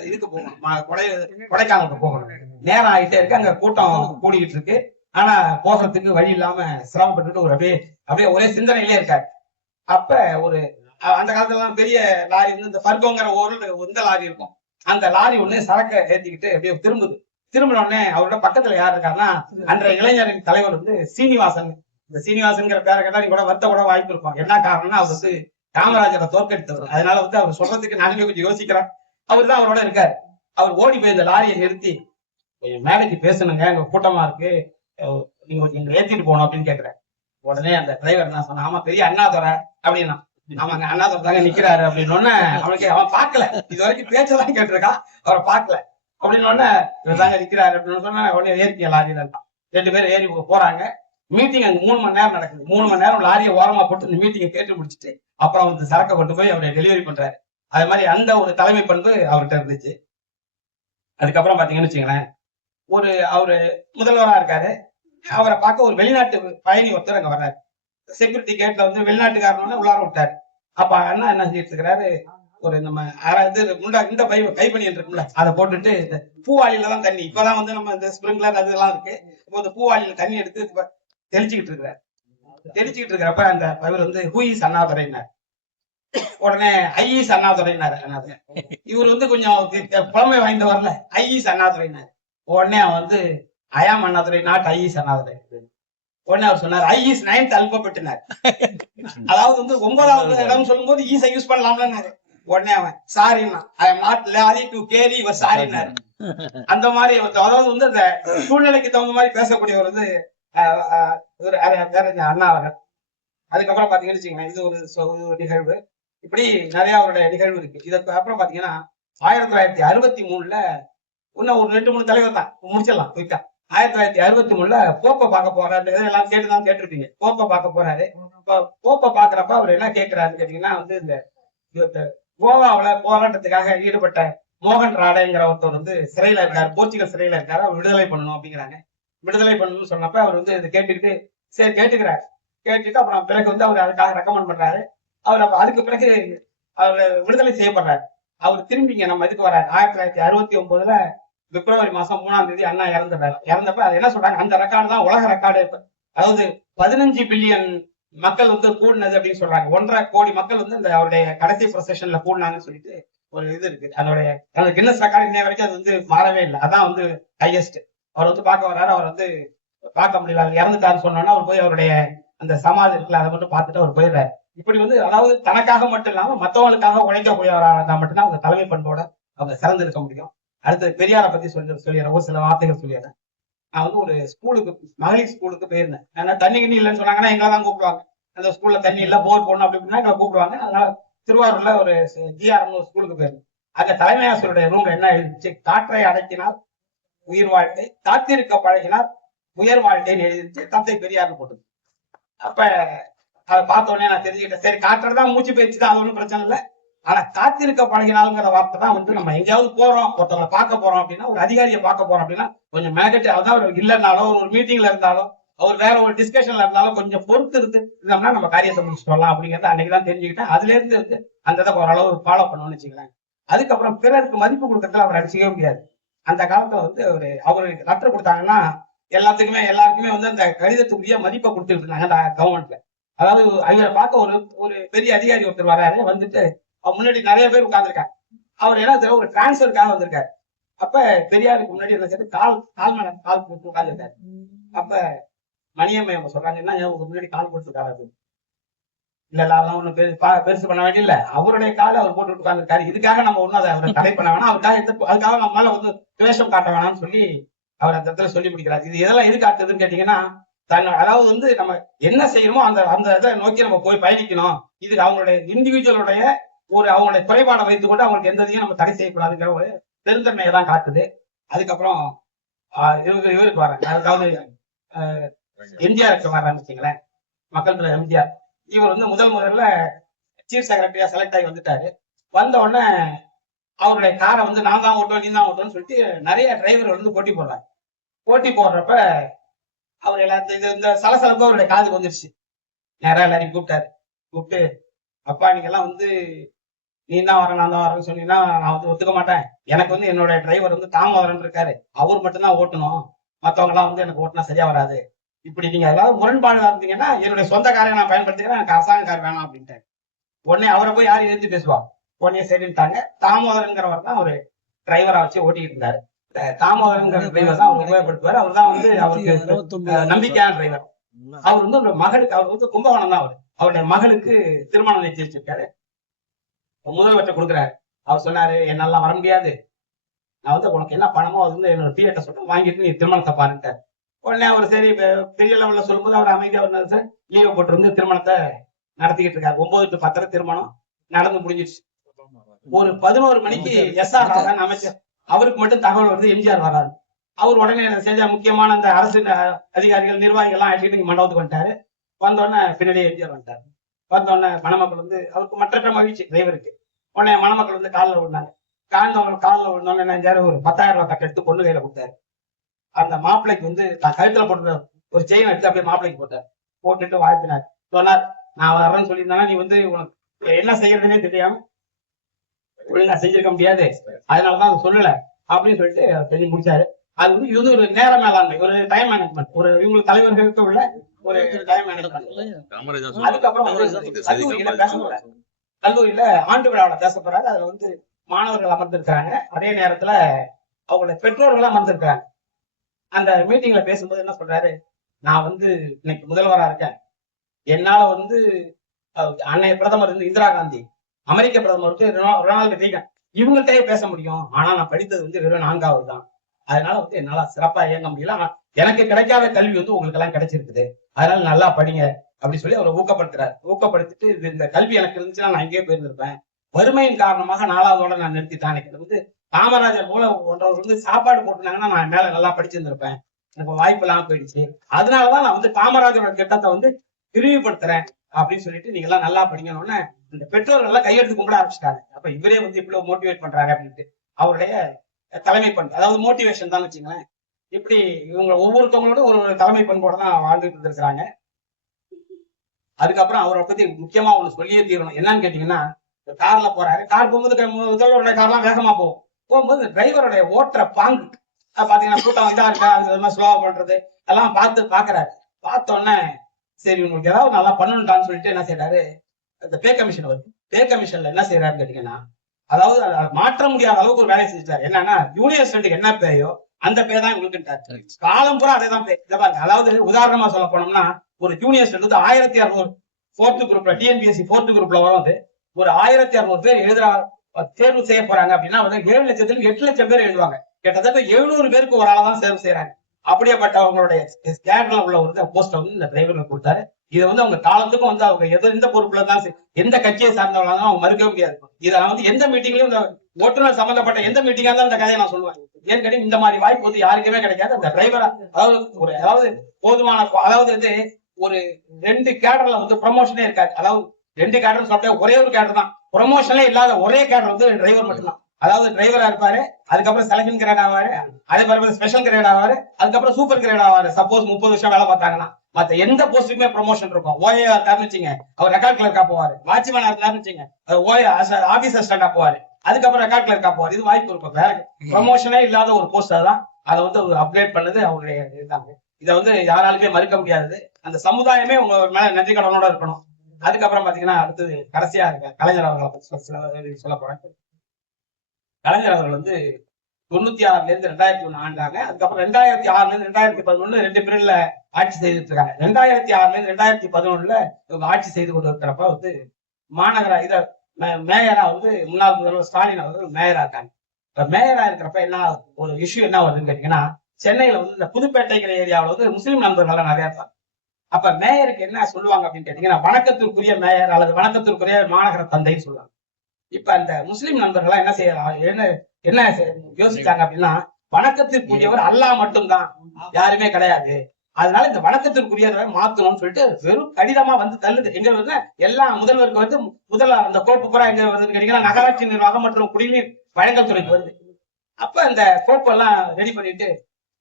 இதுக்கு போகணும், கொடைக்கானலுக்கு போகணும். நேரம் ஆகிட்டே இருக்கு, அங்க கூட்டம் கூடிக்கிட்டு இருக்கு. ஆனா போகிறதுக்கு வழி இல்லாம சிரமப்பட்டுட்டு ஒரு அப்படியே ஒரே சிந்தனையிலே இருக்காரு. அப்ப ஒரு அந்த காலத்துல எல்லாம் பெரிய லாரி வந்து இந்த பர்கோங்கிற ஒரு இந்த லாரி இருக்கும், அந்த லாரி ஒண்ணு சரக்கை ஏத்திக்கிட்டு அப்படியே திரும்பின உடனே அவரோட பக்கத்துல யார் இருக்காருன்னா அன்றைய இளைஞரின் தலைவர் வந்து சீனிவாசன். இந்த சீனிவாசன்கிற பேரை கேட்டா நீ கூட வருத்த கூட வாய்ப்பு இருக்கும். என்ன காரணம்னா அவர் வந்து காமராஜரை தோற்கடித்தவர், அதனால வந்து அவர் சொல்றதுக்கு நானுமே கொஞ்சம் யோசிக்கிறேன். அவர் தான் அவரோட இருக்காரு. அவர் ஓடி போய் இந்த லாரியை நிறுத்தி, மேடைக்கு பேசணுங்க, எங்க கூட்டமா இருக்கு, நீங்க ஏத்திட்டு போகணும் அப்படின்னு கேக்குறேன். உடனே அந்த டிரைவர் என்ன சொன்னா, ஆமா பெரிய அண்ணாதுரை அப்படின்னா, ஆமாங்க அண்ணாதுரை தாங்க நிக்கிறாரு அப்படின்னு. அவனுக்கு அவன் பாக்கல, இது வரைக்கும் பேச்சதான் கேட்டிருக்கான், அவரை பாக்கல அப்படின்னு இவர் தாங்க நிக்கிறாரு அப்படின்னு சொன்னா உடனே ஏறிக்க லாரியில இருந்தான். 2 பேரும் ஏறி போறாங்க. மீட்டிங் அங்க 3 மணி நேரம் நடக்குது. 3 மணி நேரம் லாரியை ஓரமா போட்டு இந்த மீட்டிங்கை கேட்டு முடிச்சுட்டு அப்புறம் வந்து சரக்கை கொண்டு போய் அவரை டெலிவரி பண்றாரு. அது மாதிரி அந்த ஒரு தலைமை பண்பு அவர்கிட்ட இருந்துச்சு. அதுக்கப்புறம் பாத்தீங்கன்னு வச்சுங்களேன், அவரு முதல்வரா இருக்காரு. அவரை பார்க்க ஒரு வெளிநாட்டு பயணி ஒருத்தர் அங்க வர்றாரு. செக்யூரிட்டி கேட்ல வந்து வெளிநாட்டுக்காரன உள்ளார விட்டாரு. அப்ப அண்ணா என்ன செஞ்சிட்டு இருக்கிறாரு, ஒரு நம்ம இந்த கைப்பணி இருக்குல்ல அதை போட்டுட்டு பூவாளியில தான் தண்ணி, இப்பதான் வந்து நம்ம இந்த ஸ்பிரிங்லர் அதெல்லாம் இருக்கு, இப்போ இந்த பூவாளியில தண்ணி எடுத்து தெளிச்சுக்கிட்டு இருக்கிறப்ப அந்த இவர் வந்து ஹூயிஸ் அண்ணாதுரைனார். உடனே ஐஇஸ் அண்ணாதுரைனாரு. இவர் வந்து கொஞ்சம் புலமை வாய்ந்தவர்ல, ஐஇஸ் அண்ணாதுரைனார். உடனே அவன் வந்து ஐயாம் அண்ணாதுரை நாட் ஐஇஸ் அண்ணாதுரை. உடனே அவர் சொன்னார், ஐஇஸ் 9th அல்பபெட்னார். அதாவது வந்து 9வது இடம் சொல்லும் போது ஈஸை யூஸ் பண்ணலாம்லன்னாரு. உடனே அவன் சாரின்னா, I am not lorry to carry your சாரினாரு. அந்த மாதிரி அதாவது வந்து அந்த சூழ்நிலைக்கு தகுந்த மாதிரி பேசக்கூடியவர் வந்து அண்ணா அவர்கள். அதுக்கப்புறம் பாத்தீங்கன்னு வச்சுக்கோங்களேன், இது ஒரு நிகழ்வு. இப்படி நிறைய அவருடைய நிகழ்வு இருக்கு. இதுக்கு அப்புறம் பாத்தீங்கன்னா 1963ல இன்னும் ஒரு 2-3 தலைவர் தான் முடிச்சிடலாம் போயிட்டா. 1963ல போப்ப பார்க்க போறாரு. எல்லாம் கேட்டுதான் கேட்டிருப்பீங்க. போப்ப பார்க்க போறாரு. போப்ப பாக்குறப்ப அவர் என்ன கேட்கிறாருன்னு கேட்டீங்கன்னா வந்து இந்த கோவாவில போராட்டத்துக்காக ஈடுபட்ட மோகன் ராடைங்கிற ஒருத்தர் வந்து சிறையில இருக்காரு, போர்ச்சுகல் சிறையில இருக்காரு, அவர் விடுதலை பண்ணணும் அப்படிங்கிறாங்க. விடுதலை பண்ணணும்னு சொன்னப்ப அவர் வந்து இதை கேட்டுக்கிட்டு சரி கேட்டுக்கிறாரு. கேட்டுட்டு அப்புறம் பிறகு வந்து அவர் அதுக்காக ரெக்கமெண்ட் பண்றாரு. அவர் அதுக்கு பிறகு அவர் விடுதலை செய்யப்படுறாரு. அவர் திரும்பிங்க நம்ம இதுக்கு வர்றாரு. 1969ல பிப்ரவரி மாசம் 3ஆம் தேதி அண்ணா இறந்தப்ப அது என்ன சொல்றாங்க, அந்த ரெக்கார்டு தான் உலக ரெக்கார்டு. அதாவது 15 பில்லியன் மக்கள் வந்து கூடினது அப்படின்னு சொல்றாங்க. 1.5 கோடி மக்கள் வந்து இந்த அவருடைய கடைசி ப்ரொசஷன்ல கூடினாங்கன்னு சொல்லிட்டு ஒரு இது இருக்கு. அதோடைய கின்னஸ் ரெக்கார்டு இன்னைய வரைக்கும் அது வந்து மாறவே இல்லை. அதான் வந்து ஹையஸ்ட். அவர் வந்து பார்க்க வர்றாரு. அவர் வந்து பார்க்க முடியல, இறந்துட்டாருன்னு சொன்னோன்னா அவர் போய் அவருடைய அந்த சமாதி இருக்குல்ல அதை மட்டும் பார்த்துட்டு அவர் போயிடுறாரு. இப்படி வந்து அதாவது தனக்காக மட்டும் இல்லாம மத்தவங்களுக்காக உழைக்கக்கூடியவராக இருந்தா மட்டும்தான் அவங்க தலைமை பண்போட அவங்க சிறந்து இருக்க முடியும். அடுத்து பெரியாரை பத்தி சொல்லிடுறேன், ஒரு சில வார்த்தைகள் சொல்லிடுறேன். நான் வந்து ஒரு ஸ்கூலுக்கு, மகளிர் ஸ்கூலுக்கு போயிருந்தேன். ஏன்னா தண்ணி கிண்ணி இல்லைன்னு சொன்னாங்கன்னா எங்களை தான் கூப்பிடுவாங்க. அந்த ஸ்கூல்ல தண்ணி இல்ல, போர் போடணும் அப்படி இப்படின்னா எங்களை கூப்பிடுவாங்க. அதனால திருவாரூர்ல ஒரு ஜிஆர்எம் ஒரு ஸ்கூலுக்கு போயிருந்தேன். அங்க தலைமை ஆசிரியருடைய ரூம்ல என்ன எழுதிச்சு, காற்றை அடக்கினால் உயிர் வாழ்க்கை, காத்திருக்க பழகினால் உயர் வாழ்க்கைன்னு எழுதிச்சு. தந்தை பெரியார் போட்டது. அப்ப அதை பார்த்த உடனே நான் தெரிஞ்சுக்கிட்டேன், சரி காற்றுதான் மூச்சு பயிற்சி தான், அது ஒன்றும் பிரச்சனை இல்லை. ஆனா காத்திருக்க பழகினாலுங்கிற வார்த்தை தான் வந்து நம்ம எங்கேயாவது போறோம், ஒருத்தவங்களை பார்க்க போறோம் அப்படின்னா, ஒரு அதிகாரியை பார்க்க போறோம் அப்படின்னா கொஞ்சம் மேகட்டு, அதாவது இல்லைன்னாலோ ஒரு மீட்டிங்ல இருந்தாலோ அவர் வேற ஒரு டிஸ்கஷன்ல இருந்தாலும் கொஞ்சம் பொறுத்து இருந்தோம்னா நம்ம காரியத்தை முடிச்சுட்டு வரலாம் அப்படிங்கறத அன்னைக்குதான் தெரிஞ்சுக்கிட்டேன். அதுல இருந்து வந்து அந்த இதை ஓரளவு ஃபாலோ பண்ணுவோம்னு வச்சுக்கலாம். அதுக்கப்புறம் பிறருக்கு மதிப்பு கொடுக்கறதுல அவர் அடிச்சுக்கவே முடியாது. அந்த காலத்துல வந்து அவரு லெட்டர் கொடுத்தாங்கன்னா எல்லாருக்குமே வந்து அந்த கடிதத்துக்குரிய மதிப்பை கொடுத்துட்டு இருந்தாங்க அந்த கவர்மெண்ட்ல. அதாவது அவரை பார்க்க ஒரு பெரிய அதிகாரி ஒருத்தர் வராரு, வந்துட்டு முன்னாடி நிறைய பேர் உட்கார்ந்துருக்காங்க. அவர் என்ன ஒரு டிரான்ஸ்பருக்காக வந்திருக்காரு. அப்ப பெரியாருக்கு முன்னாடி என்ன செய்து கால் போட்டு உட்கார்ந்துருக்காரு. அப்ப மணியம்மை அவங்க சொல்றாங்க, என்ன முன்னாடி கால் போட்டுருக்காரு? இல்ல அதெல்லாம் ஒண்ணும் பெருசு பண்ண வேண்டிய இல்ல, அவருடைய காலை அவர் போட்டு உட்கார்ந்துருக்காரு, இதுக்காக நம்ம ஒண்ணும் அதை அவரை தடை பண்ண வேணாம், அதுக்காக நம்மளால வந்து துவேஷம் காட்ட வேணாம்னு சொல்லி அவர் அந்த இடத்துல சொல்லி முடிக்கிறாரு. இது எதெல்லாம் எது காட்டுதுன்னு கேட்டீங்கன்னா, அதாவது வந்து நம்ம என்ன செய்யணுமோ அந்த இதை நோக்கி நம்ம போய் பயணிக்கணும். இது அவங்களுடைய இண்டிவிஜுவலுடைய அவங்களுடைய குறைபாடை வைத்துக் கொண்டு அவங்களுக்கு எந்த இதையும் நம்ம தடை செய்யக்கூடாதுங்கிற ஒரு பெருந்தன்மையை தான் காட்டுது. அதுக்கப்புறம் இவருக்கு வரேன், அதாவது எம்ஜிஆருக்கு வர்றான்னு வச்சுங்களேன், மக்கள் தலைவர் எம்ஜிஆர். இவர் வந்து முதல்ல சீஃப் செக்ரட்டரியா செலக்ட் ஆகி வந்துட்டாரு. வந்த உடனே அவருடைய காரை வந்து நான் தான் ஓட்டுவேன், நீ தான் ஓட்டுவேன்னு சொல்லிட்டு நிறைய டிரைவர் வந்து போட்டி போடுறாங்க. போட்டி போடுறப்ப அவர் எல்லாத்தையும் இந்த சலசலப்பு அவருடைய காதுக்கு வந்துருச்சு. நேரம் எல்லாரையும் கூப்பிட்டு, அப்பா நீங்க எல்லாம் வந்து நீ தான் வர நான் தான் வரேன்னு சொன்னீங்கன்னா நான் வந்து ஒத்துக்க மாட்டேன். எனக்கு வந்து என்னோட டிரைவர் வந்து தாமோதரன் இருக்காரு, அவர் மட்டும்தான் ஓட்டணும், மத்தவங்க எல்லாம் வந்து எனக்கு ஓட்டினா சரியா வராது. இப்படி நீங்க ஏதாவது முரண்பாடு இருந்தீங்கன்னா என்னுடைய சொந்த காரை நான் பயன்படுத்திக்கிறேன், எனக்கு அரசாங்க கார் வேணாம் அப்படின்ட்டு. உடனே அவரை போய் யாரும் எழுந்து பேசுவா, உடனே சரின்ட்டாங்க. தாமோதரங்கிறவர் தான் ஒரு டிரைவரா வச்சு ஓட்டிக்கிட்டு இருந்தாரு. தாமோதரங்கிற டிரைவர் தான் அவர் உபயோகப்படுத்துவார். அவர் தான் வந்து அவருக்கு நம்பிக்கையான டிரைவர். அவர் வந்து ஒரு மகளுக்கு, அவர் வந்து கும்பகோணம் தான், அவருடைய மகளுக்கு திருமணம் நிச்சயம் வச்சிருக்காரு. முதல்வர்கிட்ட கொடுக்குறாரு. அவர் சொன்னாரு, என்னால வர முடியாது, நான் வந்து உனக்கு என்ன பணமோ அது வந்து என்னோட பீரியட்ட சொல்லிட்டு வாங்கிட்டு நீ திருமணத்தை பாருட்டார். உடனே அவர் சரி பெரிய லெவல்ல சொல்லும்போது அவர் அமைதியா லீவை போட்டு வந்து திருமணத்தை நடத்திக்கிட்டு இருக்காரு. 9 to 10 திருமணம் நடந்து முடிஞ்சிருச்சு. ஒரு 11 மணிக்கு எஸ்ஆர் ராதன் அமைச்சர், அவருக்கு மட்டும் தகவல் வருது எம்ஜிஆர் வராரு. அவர் உடனே செஞ்ச முக்கியமான அந்த அரசு அதிகாரிகள் நிர்வாகிகள் எல்லாம் அழைச்சிட்டு மண்டபத்துக்கு வந்துட்டாரு. வந்தோடனே பின்னாடியே எம்ஜிஆர் வந்துட்டாரு. வந்தோடனே மணமக்கள் வந்து அவருக்கு மற்ற மகிழ்ச்சி டிரைவருக்கு. உடனே மணமக்கள் வந்து காலில் விழுந்தாங்க. காலில் விழுந்தோடனே என்ன ஒரு 10,000 ரூபாய் தக்க எடுத்து பொண்ணு கையில கொடுத்தாரு. அந்த மாப்பிள்ளைக்கு வந்து தான் கழுத்துல போட்டு ஒரு செயின் எடுத்து அப்படியே மாப்பிள்ளைக்கு போட்டார். போட்டுட்டு வாழ்த்தினார். சொன்னார், நான் வரேன்னு சொல்லியிருந்தானா நீ வந்து உனக்கு என்ன செய்யறதுன்னே தெரியாம ஒழுங்கா செஞ்சிருக்க முடியாது, அதனாலதான் அதை சொல்லல அப்படின்னு சொல்லிட்டு சொல்லி முடிச்சாரு. அது வந்து இது ஒரு நேர மேலாண்மை, ஒரு டைம் மேனேஜ்மெண்ட், ஒரு இவங்களுக்கு தலைவர்களுக்கு உள்ள ஒரு டைம் மேனேஜ்மெண்ட். அதுக்கப்புறம் கல்லூரியில பேச போறாரு. கல்லூரியில ஆண்டு விழாவில பேச போறாரு. அதுல வந்து மாணவர்கள் அமர்ந்திருக்கிறாங்க, அதே நேரத்துல அவங்களுடைய பெற்றோர்கள் அமர்ந்திருக்கிறாங்க. அந்த மீட்டிங்ல பேசும்போது என்ன சொல்றாரு, நான் வந்து இன்னைக்கு முதல்வரா இருக்கேன், என்னால வந்து அன்னைய பிரதமர் வந்து இந்திரா காந்தி, அமெரிக்க பிரதமர் வந்து ரொனால்டு ரீகன், இவங்கள்ட்டயே பேச முடியும். ஆனா நான் படித்தது வந்து வெறும் 4வது தான். அதனால வந்து என்னால சிறப்பா இயங்க முடியல. எனக்கு கிடைக்காத கல்வி வந்து உங்களுக்கு எல்லாம் கிடைச்சிருக்குது, அதனால நல்லா படிங்க அப்படி சொல்லி அவரை ஊக்கப்படுத்துறாரு. ஊக்கப்படுத்திட்டு இந்த கல்வி எனக்கு இருந்துச்சுன்னா நான் எங்கேயே போயிருந்திருப்பேன், வறுமையின் காரணமாக 4வதோட நான் நிறுத்திட்டேன். எனக்கு வந்து காமராஜர் போல ஒன்றவர் வந்து சாப்பாடு போட்டுனாங்கன்னா நான் மேல நல்லா படிச்சிருந்திருப்பேன், எனக்கு வாய்ப்பு எல்லாம் போயிடுச்சு. அதனாலதான் நான் வந்து காமராஜரோட திட்டத்தை வந்து விரிவுபடுத்துறேன் அப்படின்னு சொல்லிட்டு நீங்க எல்லாம் நல்லா படிக்கணும்னு இந்த பெற்றோர்கள் எல்லாம் கையெடுத்து கும்பிட ஆரம்பிச்சிட்டாங்க. அப்ப இவரே வந்து இவ்வளவு மோட்டிவேட் பண்றாரு அப்படின்ட்டு அவருடைய தலைமை பண்பு, அதாவது மோட்டிவேஷன் தான் வச்சுங்களேன். இப்படி இவங்க ஒவ்வொருத்தவங்களோட ஒரு தலைமை பண்போட தான் வாழ்ந்துட்டு இருந்திருக்கிறாங்க. அதுக்கப்புறம் அவரை பத்தி முக்கியமா ஒண்ணு சொல்லியே தீரணும். என்னன்னு கேட்டீங்கன்னா, கார்ல போறாரு, கார் போகும்போது முதல்வருடைய கார்லாம் வேகமா போகும்போது டிரைவருடைய ஓட்டுற பாங்கு பாத்தீங்கன்னா கூட்டம் இதா இருக்கா, அது ஸ்லோவா பண்றது எல்லாம் பாக்குறாரு. பார்த்தோன்னே சரி உங்களுக்கு ஏதாவது நல்லா பண்ணணும்டான்னு சொல்லிட்டு என்ன செய்யறாரு, இந்த பே கமிஷன் வருது. பே கமிஷன்ல என்ன செய்யறாருன்னு கேட்டீங்கன்னா, அதாவது மாற்ற முடியாத அளவுக்கு ஒரு வேலையை செஞ்சுட்டாரு. என்னன்னா, யூனிவர்சிட்டிக்கு என்ன பேயோ அந்த பே தான் உங்களுக்கு காலம் பூரா அதே தான் பே. அதாவது உதாரணமா சொல்ல போனோம்னா, ஒரு யூனிவர்சிட்டி வந்து 1600 4th குரூப்ல டிஎன்பிஎஸ்சி 4th குரூப்ல வரும். அது ஒரு 1600 பேர் எழுதுறா தேர்வு செய்ய போறாங்க அப்படின்னா வந்து 7 லட்சத்துல 8 லட்சம் பேர் எழுதுவாங்க. கிட்டத்தட்ட 700 பேருக்கு ஒரு ஆளா தான் தேர்வு செய்யறாங்க. அப்படியேப்பட்ட அவங்களுடைய ஸ்கேட்ல உள்ள ஒரு போஸ்ட் வந்து இந்த டிரைவர் கொடுத்தாரு. இதை வந்து அவங்க காலத்துக்கும் வந்து அவங்க எந்த பொறுப்புல தான் எந்த கட்சியை சார்ந்தவங்க அவங்க மறுக்க முடியாது. இதை வந்து எந்த மீட்டிங்லயும் இந்த ஓட்டுநர் சம்பந்தப்பட்ட எந்த மீட்டிங்கா இருந்தாலும் இந்த கதையை நான் சொல்லுவேன். ஏன்னு கேட்டீங்க, இந்த மாதிரி வாய்ப்பு வந்து யாருக்குமே கிடைக்காது. அந்த டிரைவரா அதாவது போதுமான அதாவது வந்து ஒரு 2 கேடர்ல வந்து ப்ரமோஷனே இருக்காது. அதாவது 2 கேடர் சொல்லிட்டு ஒரே ஒரு கேடர் தான் ப்ரமோஷனே இல்லாத ஒரே கேடர் வந்து டிரைவர் மட்டும்தான். அதாவது டிரைவரா இருப்பாரு, அதுக்கப்புறம் செலக்ஷன் கிரேட் ஆவாரு, அதே மாதிரி ஸ்பெஷல் கிரேட் ஆவாரு, அதுக்கப்புறம் சூப்பர் கிரேட் ஆவாரு. சப்போஸ் 30 வருஷம் வேலை பார்த்தாங்கன்னா மத்த எந்த போஸ்ட்டுக்குமே ப்ரமோஷன் இருக்கும். ஓஏ இருந்துச்சுங்க அவர் ரெக்கார்ட் கிளர்க்கா போவாரு. வாட்ச்மேன் இருந்துச்சுங்க ஓஏ ஆபீஸ் அசிஸ்டண்டா போவாரு, அதுக்கப்புறம் ரெக்கார்ட் கிளர்க்கா போவாரு. இது வாய்ப்பு இருக்கும். வேற ப்ரமோஷனே இல்லாத ஒரு போஸ்ட் தான் அதை வந்து அப்டேட் பண்ணது அவருடைய இதுதாங்க. இதை வந்து யாராலுமே மறுக்க முடியாது. அந்த சமுதாயமே உங்க மேல நன்றி கடனோட இருக்கணும். அதுக்கப்புறம் பாத்தீங்கன்னா அடுத்தது கடைசியா இருக்க கலைஞர் அவர்களை பத்தி சொல்ல போறேன். கலைஞர் அவர்கள் வந்து 96ல இருந்து 2001 ஆண்டாங்க. அதுக்கப்புறம் 2006ல இருந்து 2011 2 பீரியட்ல ஆட்சி செய்துட்டு இருக்காங்க. 2006ல இருந்து 2011 இவங்க ஆட்சி செய்து கொண்டு இருக்கிறப்ப வந்து மாநகர மேயரா வந்து முன்னாள் முதல்வர் ஸ்டாலின் அவர்கள் மேயரா இருக்காங்க. இப்ப மேயரா இருக்கிறப்ப என்ன ஒரு இஷ்யூ என்ன வருதுன்னு கேட்டீங்கன்னா, சென்னையில வந்து இந்த புதுப்பேட்டைங்கிற ஏரியாவில் வந்து முஸ்லீம் நண்பர்கள் நிறைய இருப்பாங்க. அப்ப மேயருக்கு என்ன சொல்லுவாங்க அப்படின்னு கேட்டீங்கன்னா, வணக்கத்திற்குரிய மேயர் அல்லது வணக்கத்திற்குரிய மாநகர தந்தைன்னு சொல்லுவாங்க. இப்ப அந்த முஸ்லீம் நண்பர்களா என்ன செய்யலாம், என்ன யோசிச்சாங்க அப்படின்னா, வணக்கத்திற்குரியவர் அல்லாஹ் மட்டும்தான், யாருமே கிடையாது. அதனால இந்த வணக்கத்திற்குரியவரை மாத்தணும்னு சொல்லிட்டு வெறும் கடிதமா வந்து தள்ளுது. எங்க வந்து எல்லா முதல்வருக்கு வந்து அந்த கோப்பு பூரா எங்க வருதுன்னு கேட்டீங்கன்னா, நகராட்சி நிர்வாகம் மற்றும் குடிநீர் வழங்கல் துறைக்கு வருது. அப்ப அந்த கோப்பெல்லாம் ரெடி பண்ணிட்டு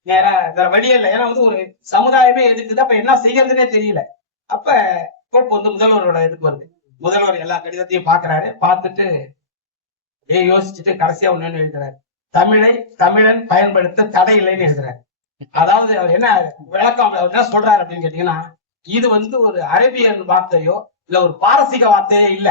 நேரா வேற வழியே இல்லை. ஏன்னா வந்து ஒரு சமுதாயமே எதுக்குது, அப்ப என்ன செய்யறதுன்னே தெரியல. அப்ப கோப்பு வந்து முதல்வரோட இதுக்கு வருது. முதல்வர் எல்லா கடிதத்தையும் பாக்குறாரு. பார்த்துட்டு யோசிச்சுட்டு கடைசியா ஒண்ணு எழுதுறாரு, தமிழன் பயன்படுத்த தடை இல்லைன்னு எழுதுறாரு. அதாவது அவர் என்ன விளக்கம் என்ன சொல்றாரு அப்படின்னு கேட்டீங்கன்னா, இது வந்து ஒரு அரேபியன் வார்த்தையோ இல்ல ஒரு பாரசீக வார்த்தையோ இல்ல,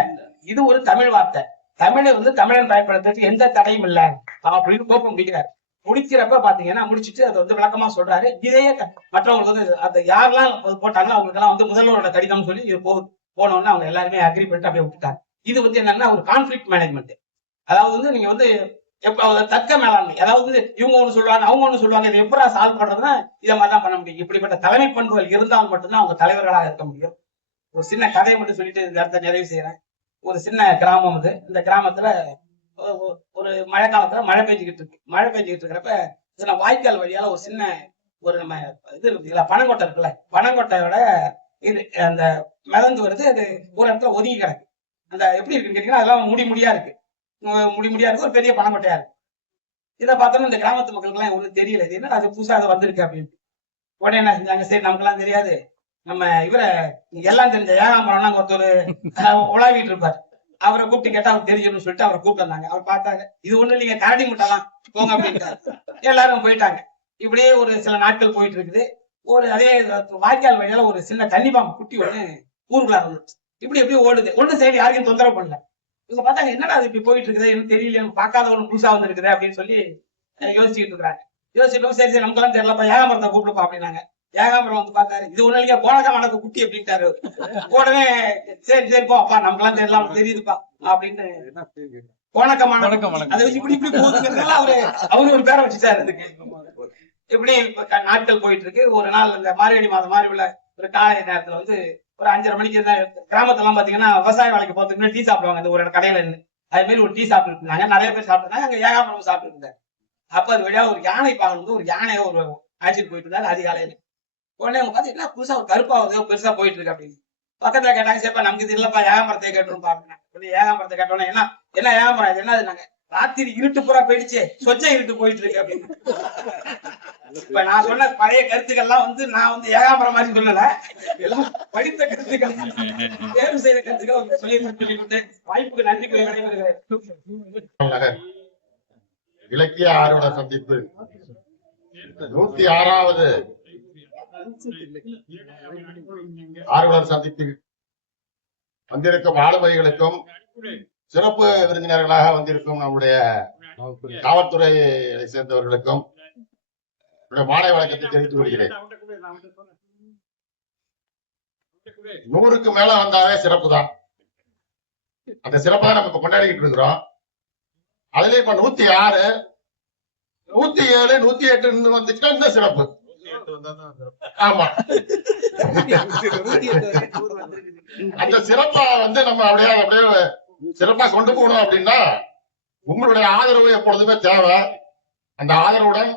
இது ஒரு தமிழ் வார்த்தை. தமிழை வந்து தமிழன் பயன்படுத்துறதுக்கு எந்த தடையும் இல்லை அப்படின்னு கோப்பம் முடிக்கிறாரு. முடிக்கிறப்ப பாத்தீங்கன்னா முடிச்சுட்டு அதை வந்து விளக்கமா சொல்றாரு. இதையே மற்றவங்களுக்கு வந்து அந்த யாரெல்லாம் போட்டாங்களோ அவங்களுக்கு எல்லாம் வந்து முதல்வரோட கடிதம் சொல்லி இது போனோம்னா அவங்க எல்லாருமே அக்ரி பண்ணிட்டு அப்படியே விட்டுட்டாங்க. இது வந்து என்னன்னா ஒரு கான்ஃபிளிக்ட் மேனேஜ்மெண்ட். அதாவது வந்து நீங்க வந்து தக்க மேலாண்மை. அதாவது இவங்க ஒண்ணு சொல்லுவாங்க, அவங்க ஒண்ணு சொல்லுவாங்க, இதை எப்படி சால்வ் பண்றதுன்னா இதை மாதிரிதான் பண்ண முடியும். இப்படிப்பட்ட தலைமை பண்புகள் இருந்தால் மட்டும்தான் அவங்க தலைவர்களாக இருக்க முடியும். ஒரு சின்ன கதையை மட்டும் சொல்லிட்டு இந்த இடத்த நிறைவு செய்யறேன். ஒரு சின்ன கிராமம் இது. இந்த கிராமத்துல ஒரு மழை காலத்துல மழை பெஞ்சுக்கிட்டு இருக்கிறப்ப சின்ன வாய்க்கால் வழியால ஒரு சின்ன ஒரு நம்ம இது இருக்குங்களா, பனங்கொட்டை இருக்குல்ல, பனங்கொட்டையோட இது அந்த மிதந்து வருது. அது ஒரு இடத்துல ஒதுங்கி கிடக்கு. அந்த எப்படி இருக்குன்னு கேட்டீங்கன்னா, அதெல்லாம் முடியா இருக்கு, ஒரு பெரிய பனங்கொட்டையா இருக்கு. இதை பார்த்தோம்னா இந்த கிராமத்து மக்களுக்கு எல்லாம் ஒண்ணும் தெரியல, இது என்ன அது புதுசா அது வந்திருக்கு அப்படின்னு. உடனே என்ன செஞ்சாங்க, சரி நமக்கு எல்லாம் தெரியாது, நம்ம இவரை எல்லாம் தெரிஞ்ச ஏகாம்பரம்னா ஒருத்தர் உலாவிட்டு இருப்பாரு, அவரை கூப்பிட்டு கேட்டா அவர் தெரியும்னு சொல்லிட்டு அவரை கூப்பிட்டு வந்தாங்க. அவர் பார்த்தாங்க, இது ஒண்ணு இல்லைங்க, கரடி முட்டைலாம் போங்க அப்படின்ட்டாரு. எல்லாரும் போயிட்டாங்க. இப்படியே ஒரு சில நாட்கள் போயிட்டு இருக்குது. ஒரு அதே வாய்க்கால் வழியால ஒரு சின்ன தண்ணிப்பாம்பு குட்டி ஒண்ணு ஊருக்குள்ள இருந்துச்சு. இப்படி எப்படி ஓடுது, ஒண்ணு சைடு யாரையும் தொந்தரவு பண்ணல. இவங்க பார்த்தாங்க, என்னடா அது இப்படி போயிட்டு இருக்குது, எனக்கு தெரியல, பார்க்காத ஒண்ணு புதுசா வந்து இருக்குது அப்படின்னு சொல்லி யோசிச்சுட்டு இருக்கிறாங்க. யோசிச்சுட்டு சரி நமக்கு எல்லாம் தெரியலப்பா, ஏகாம்பரத்தை கூப்பிடுப்பா அப்படின்னாங்க. ஏகாம்பரம் வந்து பார்த்தாரு, இது ஒண்ணு இல்லையா, போனக்கா வணக்க குட்டி அப்படின்ட்டாரு. உடனே சரி போ அப்பா, நமக்கு எல்லாம் தெரியல, தெரியுதுப்பா அப்படின்னு போனக்கமான அதை வச்சு இப்படி போகுதுங்கிறதுனால அவரு ஒரு பேரை வச்சுட்டாரு அதுக்கு. இப்படி நாட்கள் போயிட்டு இருக்கு. ஒரு நாள் இந்த மார்கழி மாதம் மாதிரி உள்ள ஒரு காலை நேரத்துல வந்து ஒரு 5:30 மணிக்கு கிராமத்துல எல்லாம் பாத்தீங்கன்னா விவசாய வேலைக்கு போறதுக்கு டீ சாப்பிடுவாங்க. இந்த ஒரு கடையில இருந்து அது மாதிரி ஒரு டீ சாப்பிட்டு இருந்தாங்க. நிறைய பேர் சாப்பிட்டுருந்தாங்க. அங்க ஏகாம்பரம் சாப்பிட்டு இருந்தாரு. அப்ப அது வழியா ஒரு யானை பார்க்கணும், ஒரு யானையை ஒரு அழைச்சிட்டு போயிட்டு இருந்தாரு அதிகாலையில. உடனே அவங்க பார்த்து என்ன புதுசா ஒரு கருப்பா பெருசா போயிட்டு இருக்கு அப்படின்னு பக்கத்துல கேட்டாங்க. சரிப்பா நமக்கு இது இல்லப்பா, ஏகாம்பரத்தை கேட்டுரும் பாருங்க. ஏகாம்பரத்தை கேட்டோன்னா என்ன ஏகாம்பரம் இது என்னது, நாங்க ராத்திரி இருட்டு பூரா போயிடுச்சு, சொச்ச இருட்டு போயிட்டு இருக்கு அப்படின்னு. இப்ப நான் சொன்ன பழைய கருத்துக்கள்லாம் வந்து நான் வந்து ஏகாம்பரம் மாதிரி சொல்லல, எல்லாம் படித்த கருத்துக்கள், தேர்வு செய்த கருத்துக்கள் சொல்லிவிட்டு வாய்ப்புக்கு நன்றி கூறி விடைபெறுகிறேன். இலக்கிய ஆர்வலர் சந்திப்பு 106வது ஆர்வலர் சந்திப்பில் வந்திருக்கும் ஆளுமைகளுக்கும் சிறப்பு விருந்தினர்களாக வந்திருக்கும் நம்முடைய காவல்துறையை சேர்ந்தவர்களுக்கும் மாலை வணக்கத்தை தெரிவித்துக் கொள்கிறேன். 100க்கு மேல வந்தாவே சிறப்பு தான். அந்த சிறப்பா நம்ம இப்ப கொண்டாடிக்கிட்டு இருக்கிறோம். அதுல இப்ப 106, 107, 108 வந்துச்சுன்னா இந்த சிறப்பு. ஆமா, அந்த சிறப்பா நம்ம அப்படியே சிறப்பா கொண்டு போகணும் அப்படின்னா உங்களுடைய ஆதரவு எப்பொழுதுமே தேவை. அந்த ஆதரவுடன்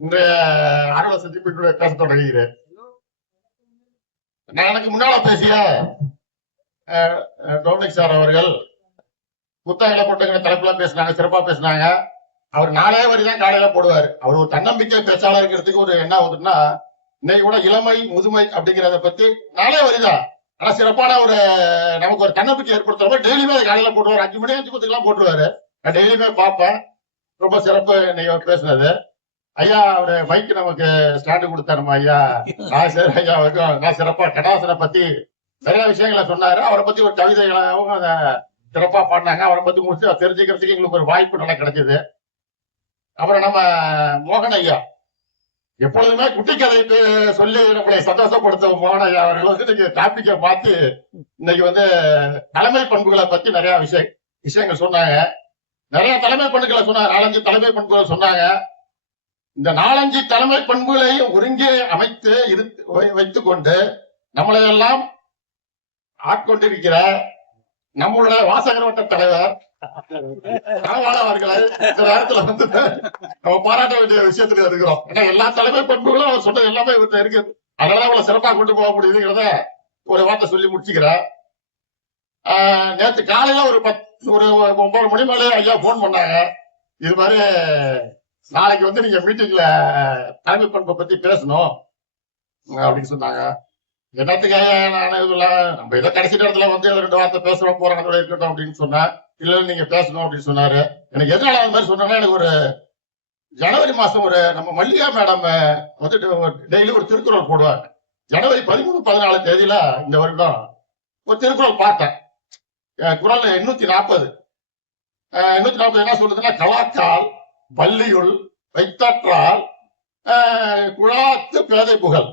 இன்றைய ஆர்வலர் சந்திப்பு பேச தொடங்குகிறேன். நான் எனக்கு முன்னால பேசிய டோமினிக் சார் அவர்கள் புத்தக கூட்டங்களை தலைப்புல பேசினாங்க, சிறப்பா பேசினாங்க. அவர் 4 வரிதான் காலையில போடுவார். அவர் ஒரு தன்னம்பிக்கை பேச்சாளர் இருக்கிறதுக்கு ஒரு என்ன ஆகுதுன்னா, இன்னைக்கு கூட இளமை முதுமை அப்படிங்கிறத பத்தி 4 வரிதான், ஆனா சிறப்பான ஒரு நமக்கு ஒரு தன்னம்பிக்கை ஏற்படுத்துற டெய்லியுமே காலையில போட்டுருவாரு. 5 மணி 5:10 எல்லாம் போட்டுருவாரு. நான் டெய்லியுமே பார்ப்பேன். ரொம்ப சிறப்பு இன்னைக்கு பேசுனது. ஐயா ஒரு மைக்கு நமக்கு ஸ்டாண்டு கொடுத்தாருமா ஐயா. சரி ஐயா நான் சிறப்பா கடாசனை பத்தி நிறைய விஷயங்களை சொன்னாரு. அவரை பத்தி ஒரு கவிதைகளாகவும் அதை சிறப்பா பாடினாங்க. அவரை பத்தி முடிச்சு தெரிஞ்சுக்கிறதுக்கு எங்களுக்கு ஒரு வாய்ப்பு நல்லா கிடைச்சது. அப்புறம் நம்ம மோகன் ஐயா எப்பொழுதுமே குட்டி கதைக்கு சொல்லி நம்மளை சந்தோஷப்படுத்த மோகன் ஐயா அவர்கள் இன்னைக்கு டாபிக்கை பார்த்து இன்னைக்கு தலைமை பண்புகளை பத்தி நிறைய விஷயங்கள் சொன்னாங்க. நிறைய தலைமை பண்புகளை சொன்னாங்க. 4-5 தலைமை பண்புகளை சொன்னாங்க. இந்த 4-5 தலைமை பண்புகளையும் ஒருங்கே அமைத்து வைத்துக் கொண்டு நம்மளை எல்லாம் ஆட்கொண்டிருக்கிற நம்மளுடைய வாசகர் வட்ட தலைவர் அவர்களை இந்த நேரத்துல நம்ம பாராட்ட வேண்டிய விஷயத்துல இருக்கிறோம். ஏன்னா எல்லா தலைமை பண்புகளும் அவர் சொன்னது எல்லாமே இவர்கிட்ட இருக்குது. அதனால அவளை சிறப்பா கொண்டு போக முடியுதுங்கிறத ஒரு வார்த்தை சொல்லி முடிச்சுக்கிறேன். நேற்று காலையில ஒரு 9 மணி மேலே ஐயா போன் பண்ணாங்க. இது மாதிரி நாளைக்கு நீங்க மீட்டிங்ல தலைமை பண்பை பத்தி பேசணும் அப்படின்னு சொன்னாங்க. என்னத்துக்காக நான் இதுல நம்ம இதை கடைசி நேரத்துல 2 வார்த்தை பேசுறோம் போறோம் இருக்கட்டும் அப்படின்னு சொன்னேன். இல்ல நீங்க பேசணும் அப்படின்னு சொன்னாரு. எனக்கு எதனால அது மாதிரி சொன்னா, எனக்கு ஒரு ஜனவரி மாசம் நம்ம மல்லிகா மேடம் டெய்லி ஒரு திருக்குறள் போடுவாங்க. ஜனவரி 13, 14 தேதியில இந்த வருடம் ஒரு திருக்குறள் பார்த்தேன். குறள் 840 என்ன சொல்றதுன்னா, கலாக்கால் பள்ளியுள் வைத்தாற்றால் குழாத்து பேதை புகழ்.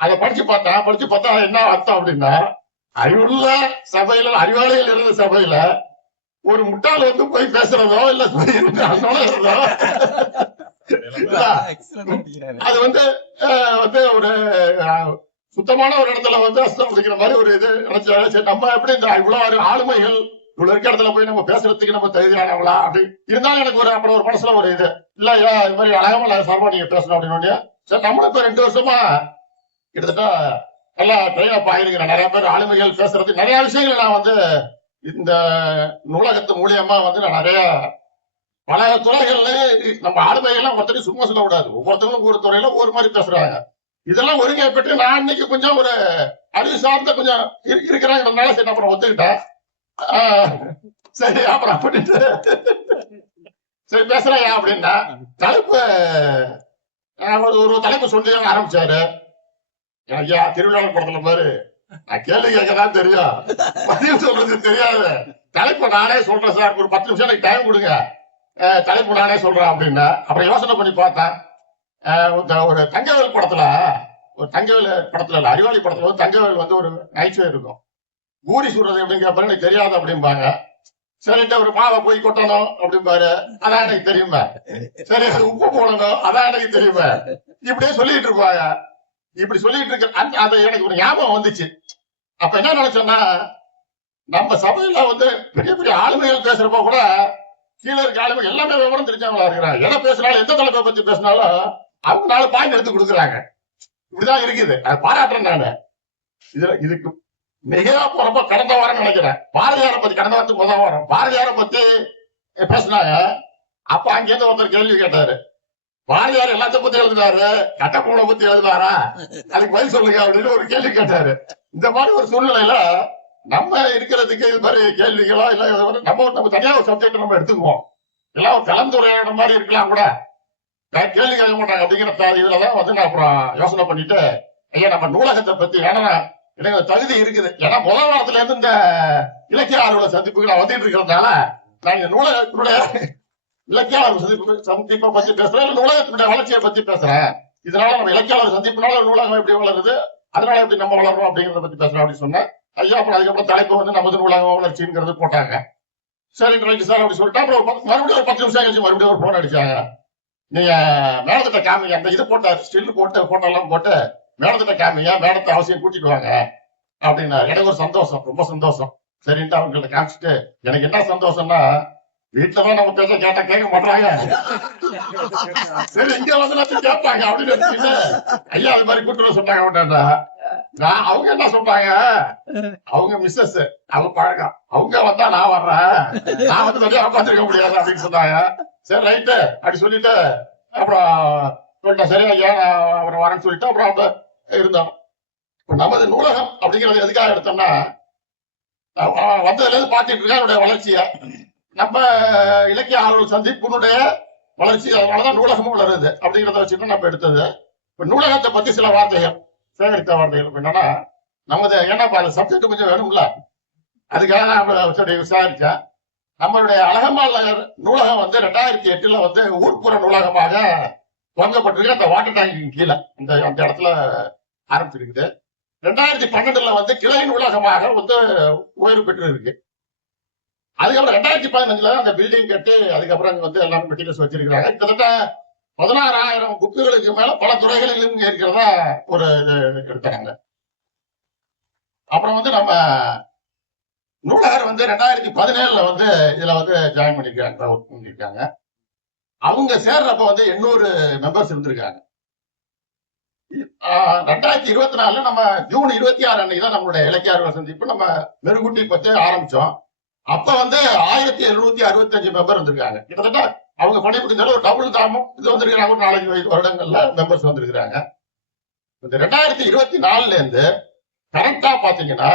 அதை படிச்சு பார்த்தா என்ன அர்த்தம் அப்படின்னா, அறிவுள்ள சபையில அறிவாளிகள் இருந்த சபையில ஒரு முட்டாள் போய் பேசுறதோ இல்ல அது ஒரு சுத்தமான ஒரு இடத்துல அஸ்தம் முடிக்கிற மாதிரி ஒரு இது நினைச்சாரு. நம்ம எப்படி இந்த இவ்வளவு ஆளுமைகள் இவ்வளவு இருக்க இடத்துல போய் நம்ம பேசுறதுக்கு நம்ம தகுதியானவங்களா அப்படி இருந்தாலும் எனக்கு அப்புறம் ஒரு மனசுல ஒரு இது இல்ல இது மாதிரி அழகமா சார்பா நீங்க பேசணும் அப்படின்னு. சரி, நம்மளும் இப்ப 2 வருஷமா கிட்டத்தட்ட நல்லா ட்ரெயின் ஆகிருக்கிறேன். நிறைய பேர் ஆளுமைகள் பேசுறது நிறைய விஷயங்களை நான் இந்த நூலகத்து மூலியமா நான் நிறைய பல துறைகள்ல நம்ம ஆளுமைகள்லாம் ஒருத்தரையும் சும்மா சொல்லக்கூடாது. ஒவ்வொருத்தவங்களும் ஒரு துறையில ஒரு மாதிரி பேசுறாங்க. இதெல்லாம் ஒருங்கை பெற்று நான் இன்னைக்கு கொஞ்சம் ஒரு அறிவு சார்ந்த கொஞ்சம் இருக்கிறாங்கிறதுனால சரி அப்புறம் ஒத்துக்கிட்டேன். சரி அப்புறம் அப்படின்ட்டு சரி பேசுறேன் அப்படின்னா தலைப்பு ஒரு தலைப்பு சொல்லி ஆரம்பிச்சாரு. ஐயா திருவிழாவில் படத்துல பாரு, நான் கேள்வி கேட்கதான் தெரியும், பதில் சொல்றது தெரியாது. தலைப்பு நானே சொல்றேன் சார், ஒரு 10 நிமிஷம் எனக்கு டைம் கொடுங்க, தலைப்பு நானே சொல்றேன் அப்படின்னா. அப்புறம் யோசனை பண்ணி பார்த்தேன். ஒரு தங்கவேல் படத்துல இல்ல அறிவாளி படத்துல தங்கவேல் ஒரு நைட்வே இருக்கும். பூரி சுடுறது எப்படிங்கிற பாரு எனக்கு தெரியாது அப்படிம்பாங்க. சரிட்டு ஒரு மாவை போய் கொட்டணும் அப்படிம்பாரு, அதான் எனக்கு தெரியுமே. சரி அது உப்பு போடணும், அதான் எனக்கு தெரியுமே. இப்படியே சொல்லிட்டு இருப்பாங்க. இப்படி சொல்லிட்டு இருக்க அது எனக்கு ஒரு ஞாபகம் வந்துச்சு. அப்ப என்ன நினைச்சேன்னா, நம்ம சபையில பெரிய பெரிய ஆளுமைகள் பேசுறப்ப கூட கீழே இருக்க ஆளுமை எல்லாமே விவரம் தெரிஞ்சவங்களா இருக்கிறாங்க. எதை பேசினாலும் எந்த தலைப்பை பத்தி பேசினாலும் அவங்க 4 பாயிண்ட் எடுத்து கொடுக்குறாங்க. இப்படிதான் இருக்குது. அதை பாராட்டுறேன் நானு. இதுக்கு மிகையா போறப்ப கடந்த வாரம் நினைக்கிறேன், பாரதியாரை பத்தி கடந்த வாரத்துக்கு முதல் வாரம் பாரதியாரை பத்தி பேசினாங்க. அப்ப அங்கிருந்து ஒருத்தர் கேள்வி கேட்டாரு, பாரதியார் எல்லாத்தையும் பத்தி எழுதினாரு, கட்டப்பூனை பத்தி எழுதினாரா, அதுக்கு பதில் சொல்லுங்க அப்படின்னு ஒரு கேள்வி கேட்டாரு. இந்த மாதிரி ஒரு சூழ்நிலையில நம்ம இருக்கிறதுக்கு இது மாதிரி கேள்விகளோ இல்ல நம்ம தனியா ஒரு சப்ஜெக்ட் நம்ம எடுத்துக்குவோம். எல்லாம் ஒரு கலந்துரையாட மாதிரி இருக்கலாம் கூட, கேள்வி கேட்க மாட்டாங்க அப்படிங்கிற இதுலதான் நான் அப்புறம் யோசனை பண்ணிட்டு, ஐயா நம்ம நூலகத்தை பத்தி ஏன்னா எனக்கு தகுதி இருக்குது. ஏன்னா முதல் வாரத்துல இருந்து இந்த இலக்கிய ஆர்வலர் சந்திப்புகள் வந்துட்டு இருக்கிறதுனால நான் இந்த நூலகத்தினுடைய இலக்கியாளர் சந்திப்பை பத்தி பேசுறேன், நூலகத்தினுடைய வளர்ச்சியை பத்தி பேசுறேன். இதனால நம்ம இலக்கியாளர் சந்திப்புனால நூலகம் எப்படி வளருது, அதனால எப்படி நம்ம வளர்றோம் அப்படிங்கறத பத்தி பேசுறோம் அப்படின்னு சொன்னேன். ஐயா அப்புறம் அதுக்கப்புறம் தலைப்பு வந்து நமது நூலக வளர்ச்சிங்கிறது போட்டாங்க. சரி ரைட்டு சார் அப்படி சொல்லிட்டு அப்புறம் மறுபடியும் ஒரு 10 நிமிஷம் கழிச்சு மறுபடியும் ஒரு போன் அடிச்சாங்க. நீங்க மேடத்திட்ட காமிங்க, அந்த இது போட்டாரு, ஸ்டில் போட்டு போட்டோ எல்லாம் போட்டு மேடத்திட்ட காமிங்க, மேடத்தை அவசியம் கூட்டிட்டு வாங்க அப்படின்னாரு. எனக்கு ஒரு சந்தோஷம், ரொம்ப சந்தோஷம். சரின்ட்டு அவங்கள்ட்ட காமிச்சிட்டு எனக்கு என்ன சந்தோஷம்னா, வீட்டுலதான் நம்ம பேச கேட்டா கேட்க மாட்டாங்க, சரி இங்க வந்து கேட்பாங்க அப்படின்னு நினைச்சுட்டு ஐயா அது மாதிரி கூட்டு சொன்னாங்க அப்படின்னா, நான் அவங்க என்ன சொல்றாங்க, அவங்க மிஸ்ஸஸ் அவங்க பழக்கம், அவங்க வந்தா நான் வர்றேன், நான் வந்து தனியா உட்காந்துருக்க முடியாது அப்படின்னு சொன்னாங்க. சரி ரைட்டு அப்படி சொல்லிட்டு அப்புறம் சொல்லிட்டேன், சரி ஐயா நான் அவர் வரேன்னு சொல்லிட்டு அப்புறம் அவங்க இருந்தோம். நமது நூலகம் அப்படிங்கிறது எதுக்காக எடுத்தோம்னா, வந்ததுல இருந்து பாத்துட்டு இருக்கேன் என்னுடைய வளர்ச்சிய, நம்ம இலக்கிய ஆர்வல் சந்திப்பினுடைய வளர்ச்சி, அதனாலதான் நூலகமும் வளருது அப்படிங்கிறத வச்சுட்டு நம்ம எடுத்தது. இப்ப நூலகத்தை பத்தி சில வார்த்தைகள், சேகரித்த வார்த்தைகள் என்னன்னா, நமது ஏன்னா அந்த சப்ஜெக்ட் கொஞ்சம் வேணும்ல, அதுக்காக நான் விசாரிச்சேன். நம்மளுடைய அழகம்மாள் நகர் நூலகம் வந்து 2008 வந்து ஊர்ப்புற நூலகமாக துவங்கப்பட்டிருக்கு. அந்த வாட்டர் டேங்கின் கீழே அந்த இடத்துல ஆரம்பிச்சிருக்குது. 2012 வந்து கிளை நூலகமாக வந்து உயர்வு பெற்று இருக்கு. அதுக்கப்புறம் 2015 அந்த பில்டிங் கட்டி அதுக்கப்புறம் வந்து எல்லாமே மெட்டீரியல்ஸ் வச்சிருக்கிறாங்க. கிட்டத்தட்ட 16,000 புக்குகளுக்கு மேல பல துறைகளிலும் இருக்கிறதா ஒரு இது எடுத்தாங்க. அப்புறம் வந்து நம்ம நூலகர் வந்து 2017 வந்து இதுல வந்து ஜாயின் பண்ணிருக்காங்க, ஒர்க் பண்ணிருக்காங்க. அவங்க சேர்றப்ப வந்து 800 மெம்பர்ஸ் இருந்திருக்காங்க. 2024 நம்ம ஜூன் 26 அன்னைக்கு தான் நம்மளுடைய இலக்கிய ஆர்வலர் சந்திப்பு நம்ம மெருகூட்டி பத்தி ஆரம்பிச்சோம். அப்ப வந்து 1765 மெம்பர் வந்திருக்காங்க. கிட்டத்தட்ட அவங்க பணி முடிஞ்சாலும் ஒரு டபுள் தாமும் இது வந்திருக்கிறாங்க. ஒரு 4-5 வருடங்கள்ல மெம்பர்ஸ் வந்திருக்கிறாங்க. இந்த 2024 இருந்து கரெக்டா பாத்தீங்கன்னா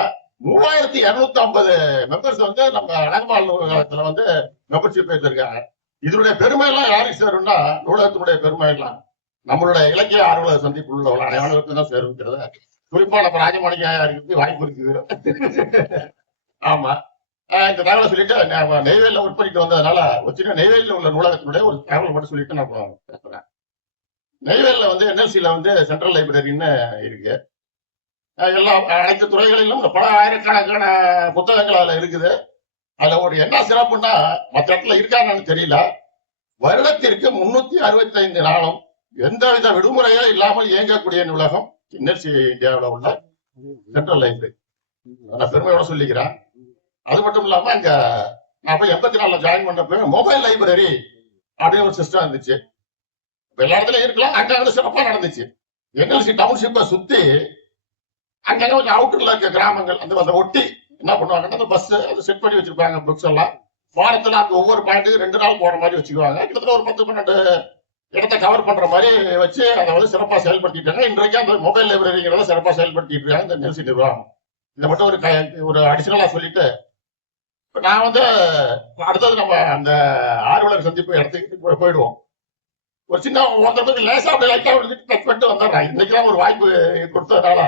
3250 மெம்பர்ஸ் வந்து நம்ம அழகம்மாள் நூலகத்துல வந்து மெம்பர்ஷிப் எடுத்திருக்காங்க. இதனுடைய பெருமை எல்லாம் யாருக்கு சேரும்னா, நூலகத்தினுடைய பெருமை எல்லாம் நம்மளுடைய இலக்கிய ஆர்வலர் சந்திப்பு உள்ளவர்கள் அனைவருக்கும் தான் சேருங்கிறத குறிப்பா நம்ம ராஜமாணிக்கு வாய்ப்பு இருக்கு. ஆமா, இந்த தகவலை சொல்லிட்டு நெய்வேலியில ஒர்க் பண்ணிட்டு வந்ததுனால ஒரு சின்ன நெய்வேலியில் உள்ள நூலகத்தினுடைய ஒரு தகவல் மட்டும் சொல்லிட்டு நான் பேசுறேன். நெய்வேலியில வந்து என்எல்சியில வந்து சென்ட்ரல் லைப்ரரின்னு இருக்கு. எல்லா அனைத்து துறைகளிலும் பல ஆயிரக்கணக்கான புத்தகங்கள் அதுல இருக்குது. அதுல ஒரு என்ன சிறப்புன்னா, மற்ற இடத்துல இருக்காங்கன்னு தெரியல, வருடத்திற்கு 365 நாளும் எந்தவித விடுமுறையோ இல்லாமல் இயங்கக்கூடிய நூலகம் என்எல்சி இந்தியாவில் உள்ள சென்ட்ரல் லைப்ரரி. நான் பெருமையோட சொல்லிக்கிறேன். அது மட்டும் இல்லாம அங்க நான் போய் 84 ஜாயின் பண்ணப்ப மொபைல் லைப்ரரி அப்படின்னு ஒரு சிஸ்டம் இருந்துச்சு. எல்லா இடத்துலயும் இருக்கலாம், அங்க வந்து சிறப்பா நடந்துச்சு. என்எல்சி டவுன்ஷிப்பை சுத்தி அங்கங்க கொஞ்சம் அவுட்டர்ல இருக்க கிராமங்கள் அந்த ஒட்டி என்ன பண்ணுவாங்கன்னா, அந்த பஸ் அதை செட் பண்ணி வச்சிருப்பாங்க. புக்ஸ் எல்லாம் வாரத்துல அங்க ஒவ்வொரு பாயிண்ட்டுக்கு 2 நாள் போற மாதிரி வச்சுக்குவாங்க. கிட்டத்தட்ட ஒரு 10-12 இடத்தை கவர் பண்ற மாதிரி வச்சு அதை வந்து சிறப்பா செயல்படுத்திட்டாங்க. இன்றைக்கு அந்த மொபைல் லைப்ரரிங்கிறத சிறப்பா செயல்படுத்திட்டு இருக்காங்க இந்த என்எல்சி நிர்வாகம். இதை மட்டும் ஒரு அடிஷனலா சொல்லிட்டு, நான் வந்து அடுத்தது நம்ம அந்த ஆர்வலர் சந்திப்பு இடத்துக்கு போயிடுவோம். ஒரு சின்ன ஒருத்தருக்கு லேசா அப்படி லைட்டா டச் பண்ணிட்டு வந்துடுறேன். இன்னைக்குதான் ஒரு வாய்ப்பு கொடுத்ததுனால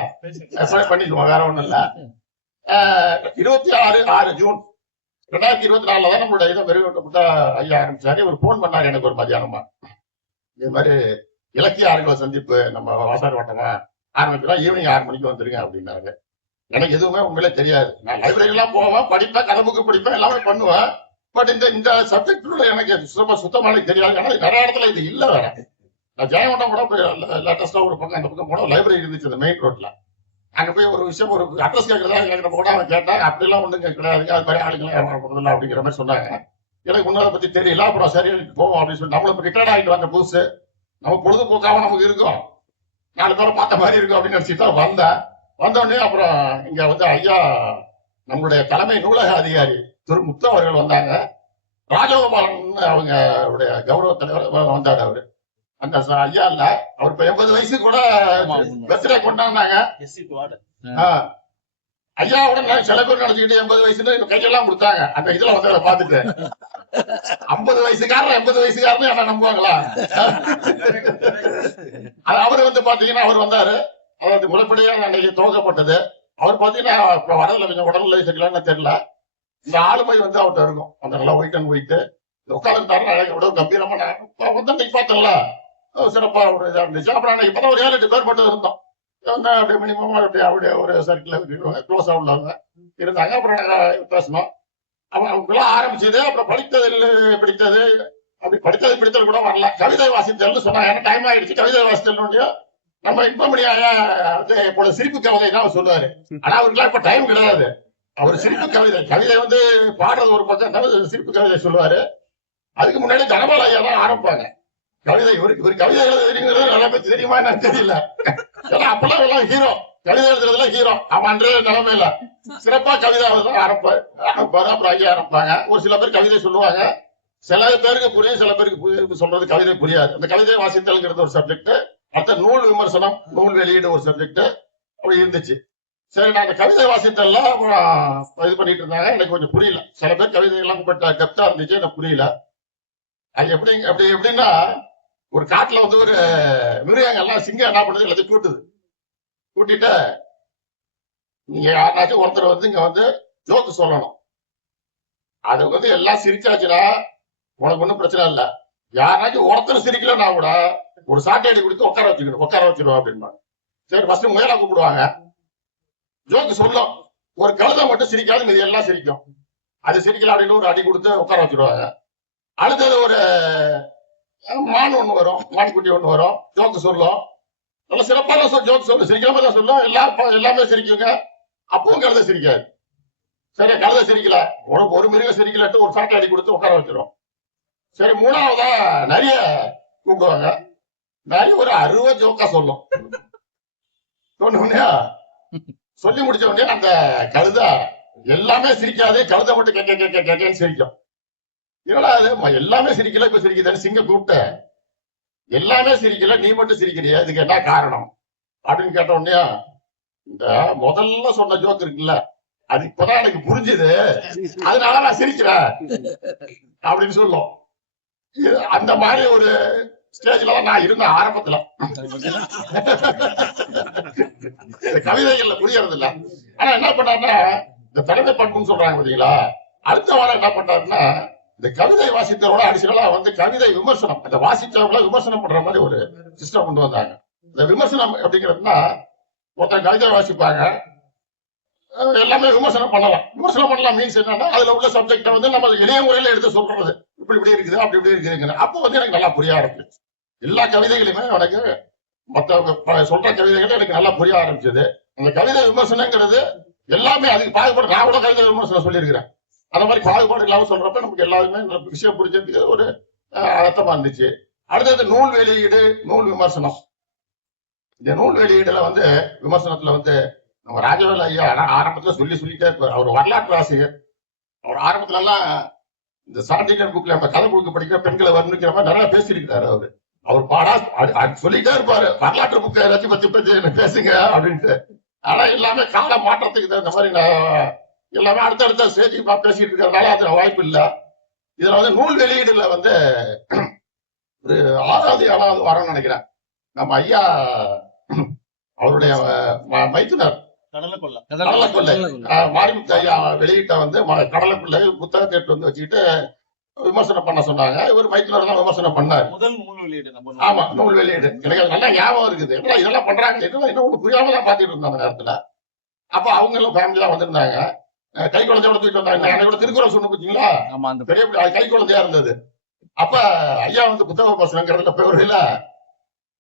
பண்ணிக்குவோம், வேற ஒண்ணும் இல்ல. 26 ஜூன் 2024 தான் நம்மளோட இதை மெருகூட்டப்பட்ட ஐயா ஆரம்பிச்சாரு. ஒரு போன் பண்ணாரு எனக்கு ஒரு மதியானமா, இது மாதிரி இலக்கிய ஆர்வலர் சந்திப்பு நம்ம வாசார் வட்டமா ஆரம்பிக்கிறோம், ஈவினிங் 6 மணிக்கு வந்துருங்க அப்படின்னாரு. எனக்கு எதுவுமே உண்மையிலே தெரியாது. நான் லைப்ரரி எல்லாம் போவேன், படிப்பேன், கதை புக்கு படிப்பேன், எல்லாமே பண்ணுவேன். பட் இந்த சப்ஜெக்ட் எனக்கு சுத்தமான தெரியாது. ஆனா நிறைய இடத்துல இது இல்ல. வேற நான் ஜெயமண்டம் கூட லேட்டஸ்டா ஒரு பக்கம் அந்த பக்கம் போன லைப்ரரி இருந்துச்சு அந்த மெயின் ரோட்ல. அங்க போய் ஒரு விஷயம், ஒரு அட்ரஸ் கேட்கறதா கேட்கறப்ப கூட அவன் கேட்டேன். அப்படிலாம் ஒண்ணும் கிடையாது, அது மாதிரி ஆளுங்களாம் போறதில்ல அப்படிங்கிற மாதிரி சொன்னாங்க. எனக்கு முன்னாடி பத்தி தெரியல. அப்புறம் சரி போவோம் அப்படின்னு சொல்லி, நம்மளுக்கு ரிட்டையர்ட் ஆகிட்டு வந்த புதுசு, நம்ம பொழுதுபோக்காக நமக்கு இருக்கும், 4 பேரை பார்த்த மாதிரி இருக்கும் அப்படின்னு நினைச்சிட்டு தான் வந்தேன். வந்தோடனே அப்புறம் இங்க வந்து ஐயா நம்மளுடைய தலைமை நூலக அதிகாரி திரு முத்து அவர்கள் வந்தாங்க. ராஜகோபாலன் அவங்களுடைய கௌரவ தலைவர் வந்தாரு. அவரு அந்த ஐயா இல்ல, அவர் இப்ப 80 வயசு கூட பர்த்டே கொண்டாடினாங்க. ஐயாவோட சில பேர் நினைச்சுக்கிட்டு 80 வயசுன்னு கையெல்லாம் கொடுத்தாங்க. அந்த இதுல வந்து அதை பார்த்துட்டு 50 வயசுக்காரன் 80 வயசுக்காரன்னு என்ன நம்புவாங்களா? அவரு வந்து பாத்தீங்கன்னா அவர் வந்தாரு. அதாவது முறைப்படியா அன்னைக்கு துவக்கப்பட்டது. அவர் பாத்தீங்கன்னா இப்ப வரதுல கொஞ்சம் உடல்நிலை சரியில்லைன்னு தெரியல. இந்த ஆளுமை வந்து அவர்கிட்ட இருக்கும். அந்த நல்லா ஒயிட் அண்ட் ஒயிட் உட்காந்துட்டாரு. அழகை விட கம்பீரமா வந்து அன்னைக்கு பார்த்தோம்ல, சிறப்பா ஒரு இதா இருந்துச்சு. அப்புறம் அன்னைக்கு பார்த்தா ஒரு 7-8 பேர் மட்டும் இருந்தோம். அப்படியே மினிமம் அப்படியே ஒரு சர்க்கிள் க்ளோஸா உள்ளவங்க இருந்தாங்க. அப்புறம் நாங்க பேசணும். அவங்களாம் ஆரம்பிச்சது. அப்புறம் படித்ததில் பிடித்தது, அப்படி படித்தது பிடித்தது கூட வரல. கவிதை வாசித்தல்னு சொன்னாங்க. ஏன்னா டைம் ஆயிடுச்சு. கவிதை வாசித்தல் நம்ம இன்பமணியாக வந்து இப்போ சிரிப்பு கவிதை தான் அவர் சொல்லுவாரு. ஆனா அவருக்குலாம் இப்ப டைம் கிடையாது. அவர் சிரிப்பு கவிதை வந்து பாடுறது ஒரு பக்கம், சிரிப்பு கவிதை சொல்லுவாரு. அதுக்கு முன்னாடி தனபால் ஐயா தான் ஆரம்பிப்பாங்க கவிதை. இவர் கவிதை எழுதுறது நல்லா பேர் தெரியுமா என்னன்னு தெரியல. ஏன்னா அப்பெல்லாம் எல்லாம் ஹீரோ, கவிதை எழுதுறதுலாம் ஹீரோ. அவன் அன்றைய நிலைமையில சிறப்பா கவிதை தான் ஆரம்பிப்பாரு. அப்புறம் ஐயா ஆரம்பிப்பாங்க. ஒரு சில பேர் கவிதை சொல்லுவாங்க. சில பேருக்கு புரியும், சில பேருக்கு சொல்றது கவிதை புரியாது. அந்த கவிதை வாசித்தல்ங்கிறது ஒரு சப்ஜெக்ட். அடுத்த நூல் விமர்சனம், நூல் வெளியீடு ஒரு சப்ஜெக்ட் அப்படி இருந்துச்சு. சரி, நான் அந்த கவிதை வாசித்தல்ல இது பண்ணிட்டு இருந்தாங்க. எனக்கு கொஞ்சம் புரியல. சில பேர் கவிதை எல்லாம் டெப்தா இருந்துச்சு, எனக்கு புரியல. அது எப்படின்னா, ஒரு காட்டுல வந்து ஒரு மிருகங்கள்லாம் சிங்கம் என்ன பண்ணுது, எல்லாத்தையும் கூட்டிட்டு நீங்க யாருனாச்சும் ஒருத்தர் வந்து இங்க வந்து ஜோக்கு சொல்லணும். அது வந்து எல்லாம் சிரிச்சாச்சுன்னா உனக்கு ஒன்றும் பிரச்சனை இல்லை. யாராச்சும் ஒருத்தர் சிரிக்கலன்னா கூட ஒரு சாட்டையடி கொடுத்து உட்கார வச்சிடும் அப்படின்பாங்க. சரி, ஃபர்ஸ்ட் முயலா கூப்பிடுவாங்க. ஜோக்கு சொல்லும். ஒரு கழுதை மட்டும் சிரிக்காது, மீது எல்லாம் சிரிக்கும். அது சிரிக்கல அப்படின்னு ஒரு அடி கொடுத்து உட்கார வச்சிருவாங்க. அடுத்தது ஒரு மான் ஒண்ணு வரும், மான்குட்டி ஒண்ணு வரும், ஜோக்கு சொல்லும். நல்ல சிறப்பான ஜோக்கு சொல்லும், சிரிக்காம தான் சொல்லும். எல்லாமே சிரிக்குங்க. அப்பவும் கழுதை சிரிக்காது. சரி, கழுதை சிரிக்கல, உனக்கு ஒரு மிருகம் சிரிக்கலட்டு ஒரு சாட்டை அடி கொடுத்து உட்கார வச்சிடும். சரி, மூணாவதா நிறைய கூப்பிடுவாங்க. நிறைய ஒரு 60 ஜோக்கா சொல்லும். சொன்ன சொல்லி முடிச்ச உடனே அந்த கழுதை எல்லாமே சிரிக்காது, கழுதை மட்டும் கேட்க சிரிக்கும். என்னடா அது எல்லாமே சிரிக்கல, இப்ப சிரிக்குதுன்னு சிங்கம் கூப்பிட்ட. எல்லாமே சிரிக்கல, நீ மட்டும் சிரிக்கிறியா, இதுக்கு என்ன காரணம் அப்படின்னு கேட்ட உடனே, இந்த முதல்ல சொன்ன ஜோக் இருக்குல்ல, அது இப்பதான் எனக்கு புரிஞ்சுது, அதனால நான் சிரிக்கிறேன் அப்படின்னு சொல்லும். அந்த மாதிரி ஒரு ஸ்டேஜ்ல தான் நான் இருந்தேன் ஆரம்பத்துல. கவிதைகள்ல புரியறது இல்ல. ஆனா என்ன பண்ணாருன்னா, இந்த தலைமை பண்புன்னு சொல்றாங்க பாத்தீங்களா, அடுத்த வாரம் என்ன பண்றாருன்னா, இந்த கவிதை வாசித்தவரோட அடிஷனலா வந்து கவிதை விமர்சனம், அந்த வாசித்தவர்களை விமர்சனம் பண்ற மாதிரி ஒரு சிஸ்டம் கொண்டு வந்தாங்க. இந்த விமர்சனம் அப்படிங்கிறதுனா, ஒருத்தர் கவிதை வாசிப்பாங்க, எல்லாமே விமர்சனம் பண்ணலாம் மீன்ஸ் என்னன்னா, அதுல உள்ள சப்ஜெக்ட வந்து நம்ம எளிய முறையில எடுத்து சொல்றது, இப்படி இருக்குது, அப்படி இருக்குதுங்க. அப்போ வந்து எனக்கு நல்லா புரிய ஆரம்பிச்சு. எல்லா கவிதைகளுமே எனக்கு மற்ற சொல்ற கவிதைகள் எனக்கு நல்லா புரிய ஆரம்பிச்சது. அந்த கவிதை விமர்சனங்கிறது எல்லாமே அதுக்கு பாகுபாடு. நான் கூட கவிதை விமர்சனம் சொல்லியிருக்கிறேன். அந்த மாதிரி பாகுபாடு இல்லாம சொல்றப்ப நமக்கு எல்லாருமே விஷயம் புரிஞ்சதுக்கு ஒரு அர்த்தமா இருந்துச்சு. அடுத்தது நூல் வெளியீடு, நூல் விமர்சனம். இந்த நூல் வெளியீடுல வந்து விமர்சனத்துல வந்து நம்ம ராஜவேல் ஐயா ஆரம்பத்துல சொல்லிட்டே இருப்பார். அவர் வரலாற்று ஆசிரியர். அவர் ஆரம்பத்துல எல்லாம் இந்த சான்றிதழ் புக்ல நம்ம கதை புக்கு படிக்கிற பெண்களை வர்ணிக்கிற மாதிரி நிறைய பேசியிருக்கிறாரு. அவர் பாடா சொல்லிட்டே இருப்பாரு, வரலாற்று புக்கை எல்லாத்தையும் பத்தி பேசுங்க அப்படின்ட்டு. ஆனா எல்லாமே கால மாற்றத்துக்கு இந்த மாதிரி எல்லாமே அடுத்தடுத்த ஸ்டேஜ் பேசிட்டு இருக்கிறதுனால அதுல வாய்ப்பு இல்லை. இதுல வந்து நூல் வெளியீடுல வந்து ஒரு 6வது 7வது வாரம்னு நினைக்கிறேன், நம்ம ஐயா அவருடைய மைத்துனர் கடலைக்குள்ளை மாரிமுத்து ஐயா வெளியிட்ட வந்து கடலைக்குள்ளை புத்தகத்தை எடுத்து வந்து வச்சுக்கிட்டு விமர்சனம் பண்ண சொன்னாங்க. இவர் மைத்துனர் தான் விமர்சனம் பண்ணாரு. முதல் நூல் வெளியீடு. ஆமா, நூல் வெளியீடு. எனக்கு அது நல்லா ஞாபகம் இருக்குது. இதெல்லாம் பண்றாங்க, இன்னும் ஒண்ணு புரியாம தான் பாத்துட்டு இருந்தோம் அந்த நேரத்துல. அப்ப அவங்க எல்லாம் ஃபேமிலி தான் வந்திருந்தாங்க. கை குழந்தையோட தூக்கிட்டு வந்தாங்க. எனக்கு திருக்குறள் சொன்ன பார்த்தீங்களா, பெரிய கை குழந்தையா இருந்தது. அப்ப ஐயா வந்து புத்தக விமர்சனங்கிறதுல பேருல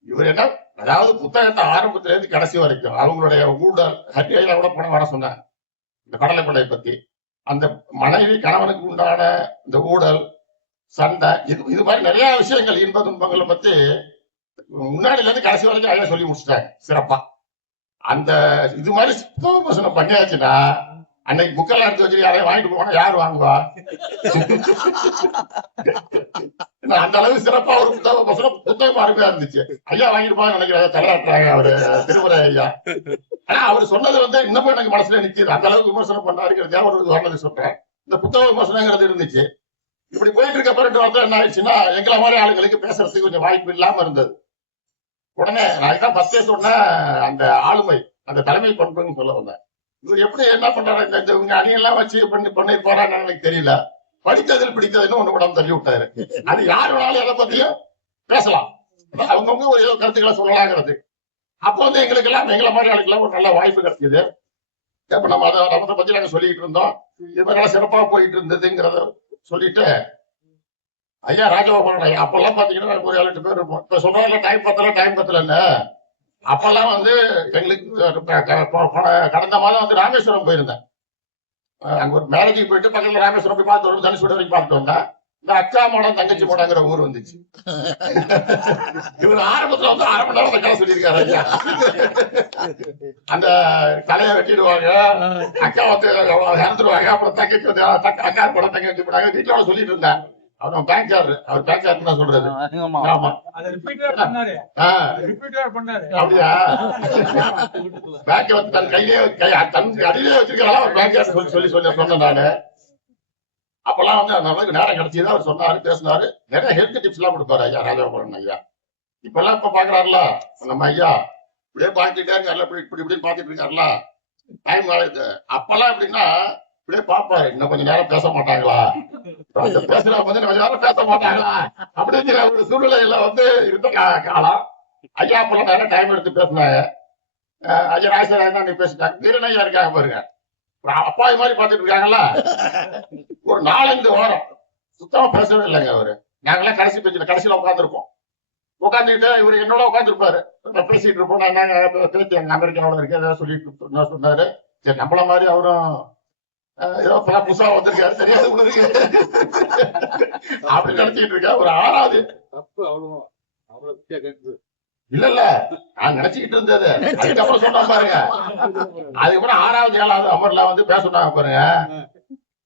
இவர் என்ன, அதாவது புத்தகத்தை ஆரம்பத்துல இருந்து கடைசி வரைக்கும் அவங்களுடைய ஊழல் ஹரியாயில கூட போன வர சொன்னாங்க. இந்த கடலைப்படை பத்தி, அந்த மனைவி கணவனுக்கு உண்டான இந்த ஊழல் சண்டை, இது மாதிரி நிறைய விஷயங்கள், இன்ப துன்பங்களை பத்தி முன்னாடில இருந்து கடைசி வரைக்கும் ஐயா சொல்லி முடிச்சுட்டாங்க சிறப்பா. அந்த இது மாதிரி புத்தக விமர்சனம் பண்ணியாச்சுன்னா அன்னைக்கு புக்கெல்லாம் எடுத்து வச்சு யாரையும் வாங்கிட்டு போனா யாரு வாங்குவா? அந்த அளவுக்கு சிறப்பா ஒரு புத்தகம் அருமையா இருந்துச்சு. ஐயா வாங்கிட்டு போவாங்க நினைக்கிறேன், தலையாட்டுறாங்க அவரு திருமுறை ஐயா. ஆனா அவர் சொன்னது வந்து இன்னமும் எனக்கு மனசுல நிக்குது. அந்த அளவுக்கு விமர்சனம் பண்ணாருங்கிறதா ஒரு சொன்னது சொல்றேன். இந்த புத்தக விமர்சனங்கிறது இருந்துச்சு. இப்படி போயிட்டு இருக்க பிறகு வந்து என்ன ஆயிடுச்சுன்னா, எங்களை மாதிரி ஆளுங்களுக்கு பேசுறதுக்கு கொஞ்சம் வாய்ப்பு இல்லாம இருந்தது. உடனே நான் தான் ஃபர்ஸ்டே சொன்னேன், அந்த ஆளுமை, அந்த தலைமை பண்புன்னு சொல்ல வந்தேன். இவர் எப்படி என்ன பண்றாரு, இந்த அணியெல்லாம் வச்சு பண்ணி போறான்னு எனக்கு தெரியல. படித்ததில் பிடித்ததுன்னு ஒண்ணு கூட தள்ளி விட்டாரு. அது யார் வேணாலும் எதை பத்தியும் பேசலாம், அவங்கவுங்க ஒரு ஏதோ கருத்துக்களை சொல்லலாங்கிறது. அப்போ வந்து எங்களை மாதிரி ஆளுக்கெல்லாம் ஒரு நல்ல வாய்ப்பு கிடைச்சது. இப்ப நம்ம அதை பத்தி நாங்க சொல்லிட்டு இருந்தோம். இது மாதிரி நல்லா சிறப்பா போயிட்டு இருந்ததுங்கிறத சொல்லிட்டு ஐயா ராஜகோபாலன் ஐயா அப்பெல்லாம் பாத்தீங்கன்னா ஒரு 7-8 பேர் இருப்போம். இப்ப சொல்றாங்க டைம் பத்தல இல்ல. அப்பெல்லாம் வந்து எங்களுக்கு கடந்த மாதம் வந்து ராமேஸ்வரம் போயிருந்தேன். அங்க ஒரு மேரேஜுக்கு போயிட்டு பக்கத்துல ராமேஸ்வரம் போய் பார்த்து வரும், தனுஷ்கோடி வரைக்கும் பார்த்துட்டு வந்தேன். இந்த அக்கா மடம் தங்கச்சி மடங்கிற ஊர் வந்துச்சு. இவர் ஆரம்பத்துல வந்து 1/2 மணி நேரம் அந்த கதை சொல்லியிருக்காரு ஐயா. அந்த தலையை வெட்டிடுவாங்க, அக்கா வந்து இறந்துருவாங்க, அப்புறம் தங்கச்சி வந்து அக்கா படம் தங்கச்சி போனாங்க. வீட்டுல சொல்லிட்டு இருந்தேன். அவர் பேங்காரு, அவர் பேங்காரு தான் சொல்றது. ஆமா அப்படியா? பேங்க வந்து தன் கையிலே தன் அடியிலே வச்சிருக்கலாம் அவர் பேங்காரு சொல்லி சொன்னேன் நானு. அப்பெல்லாம் வந்து நமக்கு நேரம் கிடைச்சது. அவர் சொன்னாரு, பேசினாரு, நிறைய ஹெல்த் டிப்ஸ் எல்லாம் கொடுப்பாரு ஐயா ராஜகோபாலன் ஐயா. இப்பெல்லாம் இப்ப பாக்குறாருல நம்ம ஐயா இப்படியே பாத்துட்டே இருக்காருல, இப்படி இப்படின்னு பாத்துட்டு இருக்காருல, டைம் ஆகுது. அப்பெல்லாம் எப்படின்னா இப்படியே பாப்பாரு, இன்னும் கொஞ்சம் நேரம் பேச மாட்டாங்களா, பேசுறவங்க வந்து கொஞ்சம் நேரம் பேச மாட்டாங்களா அப்படிங்கிற ஒரு சூழ்நிலையில வந்து இருந்த காலம். ஐயா அப்பெல்லாம் நிறைய டைம் எடுத்து பேசினாங்க. ஐயா ராஜசேகரன் நீ பேசிட்டாங்க. வீரன் ஐயா இருக்காங்க பாருங்க, அப்பாவி மாதிரி பாத்துட்டு இருக்காங்கல்ல. ஒரு 4-5 வாரம் சுத்தமா பேசவே இல்லைங்க அவரு. நாங்கெல்லாம் கடைசியில உட்காந்துருப்போம். உட்காந்துக்கிட்டு இவரு என்னோட உட்காந்துருப்பாரு, பேசிட்டு இருப்போம். நாங்க பேசி எங்க அமெரிக்காவோட இருக்கு ஏதாவது சொல்லிட்டு சொன்னாரு. சரி நம்மள மாதிரி அவரும் ஏதோ புதுசா வந்திருக்காரு, தெரியாது உங்களுக்கு அப்படி நினைச்சிட்டு இருக்கேன். ஒரு 6வது இல்ல நான் நினைச்சுக்கிட்டு இருந்தது. அதுக்கப்புறம் சொன்னா பாருங்க, அதுக்கப்புறம் 6வது 7வது அமர்ல வந்து பேச சொன்னாங்க பாருங்க.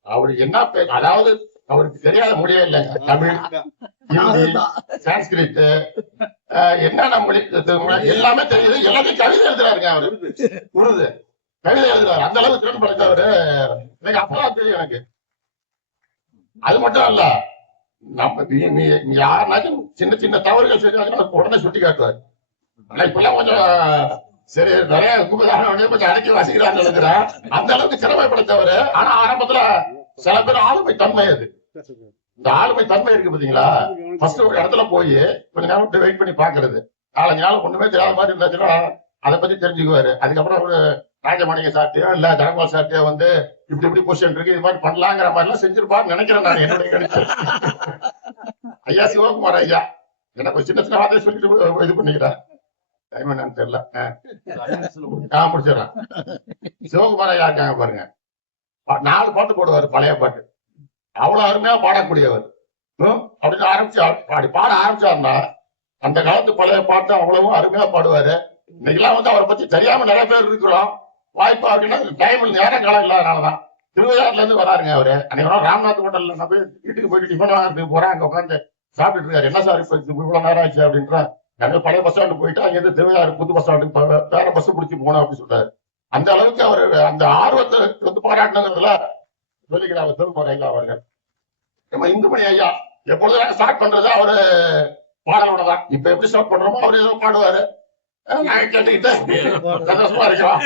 அவருக்கு என்ன அதாவது அவருக்கு தெரியாத மொழியே இல்லைங்க. தமிழ், ஹிந்தி, சான்ஸ்கிரிட், என்னென்ன மொழி எல்லாமே தெரியுது. எல்லாத்தையும் கவிதை எழுதுறாருங்க அவரு. உருது கவிதை எழுதுறாரு. அந்த அளவுக்கு திறன் படைத்தவரு. எனக்கு அப்பதான் தெரியும் எனக்கு. அது மட்டும் அல்ல, நம்ம யாருனாச்சும் சின்ன சின்ன தவறுகள் செஞ்சாங்கன்னா உடனே சுட்டி காட்டுவார். ஆனா இப்பெல்லாம் கொஞ்சம் சரி நிறைய கொஞ்சம் அடக்கி வாசிக்கிறான்னு எழுதுறேன். அந்த அளவுக்கு திறமை படைத்தவரு. ஆனா ஆரம்பத்துல சில பேர் ஆளுமை தன்மை, அது இந்த ஆளுமை தன்மை இருக்கு பாத்தீங்களா. ஃபர்ஸ்ட் ஒரு இடத்துல போய் கொஞ்ச நேரம் வெயிட் பண்ணி பாக்குறது. 4-5 நாள் ஒண்ணுமே தெரியாத மாதிரி இருந்தாச்சுன்னா அதை பத்தி தெரிஞ்சுக்குவாரு. அதுக்கப்புறம் ஒரு ராஜமாணிக்க சார்ட்டையோ இல்ல தனபால் சார்ட்டையோ வந்து இப்படி பொசிஷன் இருக்கு, இது மாதிரி பண்ணலாங்கிற மாதிரி எல்லாம் செஞ்சிருப்பான்னு நினைக்கிறேன் நான். என்னுடைய கணிப்பு. ஐயா சிவகுமார் ஐயா எனக்கு சின்ன சின்ன வார்த்தையை சொல்லிட்டு இது பண்ணிக்கிறேன். டைம் என்னன்னு தெரியல, முடிச்சிடறேன். சிவகுமார் ஐயா இருக்காங்க பாருங்க, 4 பாட்டு போடுவாரு, பழைய பாட்டு. அவ்வளவு அருமையா பாடக்கூடியவர். அப்படின்னு ஆரம்பிச்சு அப்படி பாட ஆரம்பிச்சாருன்னா அந்த காலத்து பழைய பாட்டு அவ்வளவும் அருமையா பாடுவாரு. இன்னைக்கெல்லாம் வந்து அவரை பத்தி தெரியாம நிறைய பேர் இருக்கிறோம். வாய்ப்பா அப்படின்னா டைம் நேரம் காலம் இல்லாதனாலதான். திருவையாறுல இருந்து வராருங்க அவரு. அன்னைக்கு ராம்நாத் ஹோட்டல்ல நான் போய் வீட்டுக்கு போயிட்டு டிஃபன் வாங்குறதுக்கு போறேன். அங்க உட்காந்து சாப்பிட்டுட்டு இருக்காரு. என்ன சார் இப்ப இவ்வளவு நேரம் ஆச்சு அப்படின்ற. நாங்க பழைய பஸ் ஸ்டாண்டு போயிட்டு அங்க இருந்து திருவையாறு புது பஸ் ஸ்டாண்டுக்கு வேற பஸ் பிடிச்சி போனோம் அப்படின்னு சொல்றாரு. அந்த அளவுக்கு அவர் அந்த ஆர்வத்தை வந்து பாராட்டுனதுல சொல்லிக்கிறார் சிவகுமார் ஐயா அவர்கள். நம்ம இந்துமணி ஐயா எப்பொழுது நாங்க ஸ்டார்ட் பண்றது அவரு பாடலோட தான். இப்ப எப்படி ஸ்டார்ட் பண்றோமோ அவர் ஏதோ பாடுவாரு, நாங்க கேட்டுக்கிட்டு சந்தோஷமா இருக்கிறோம்.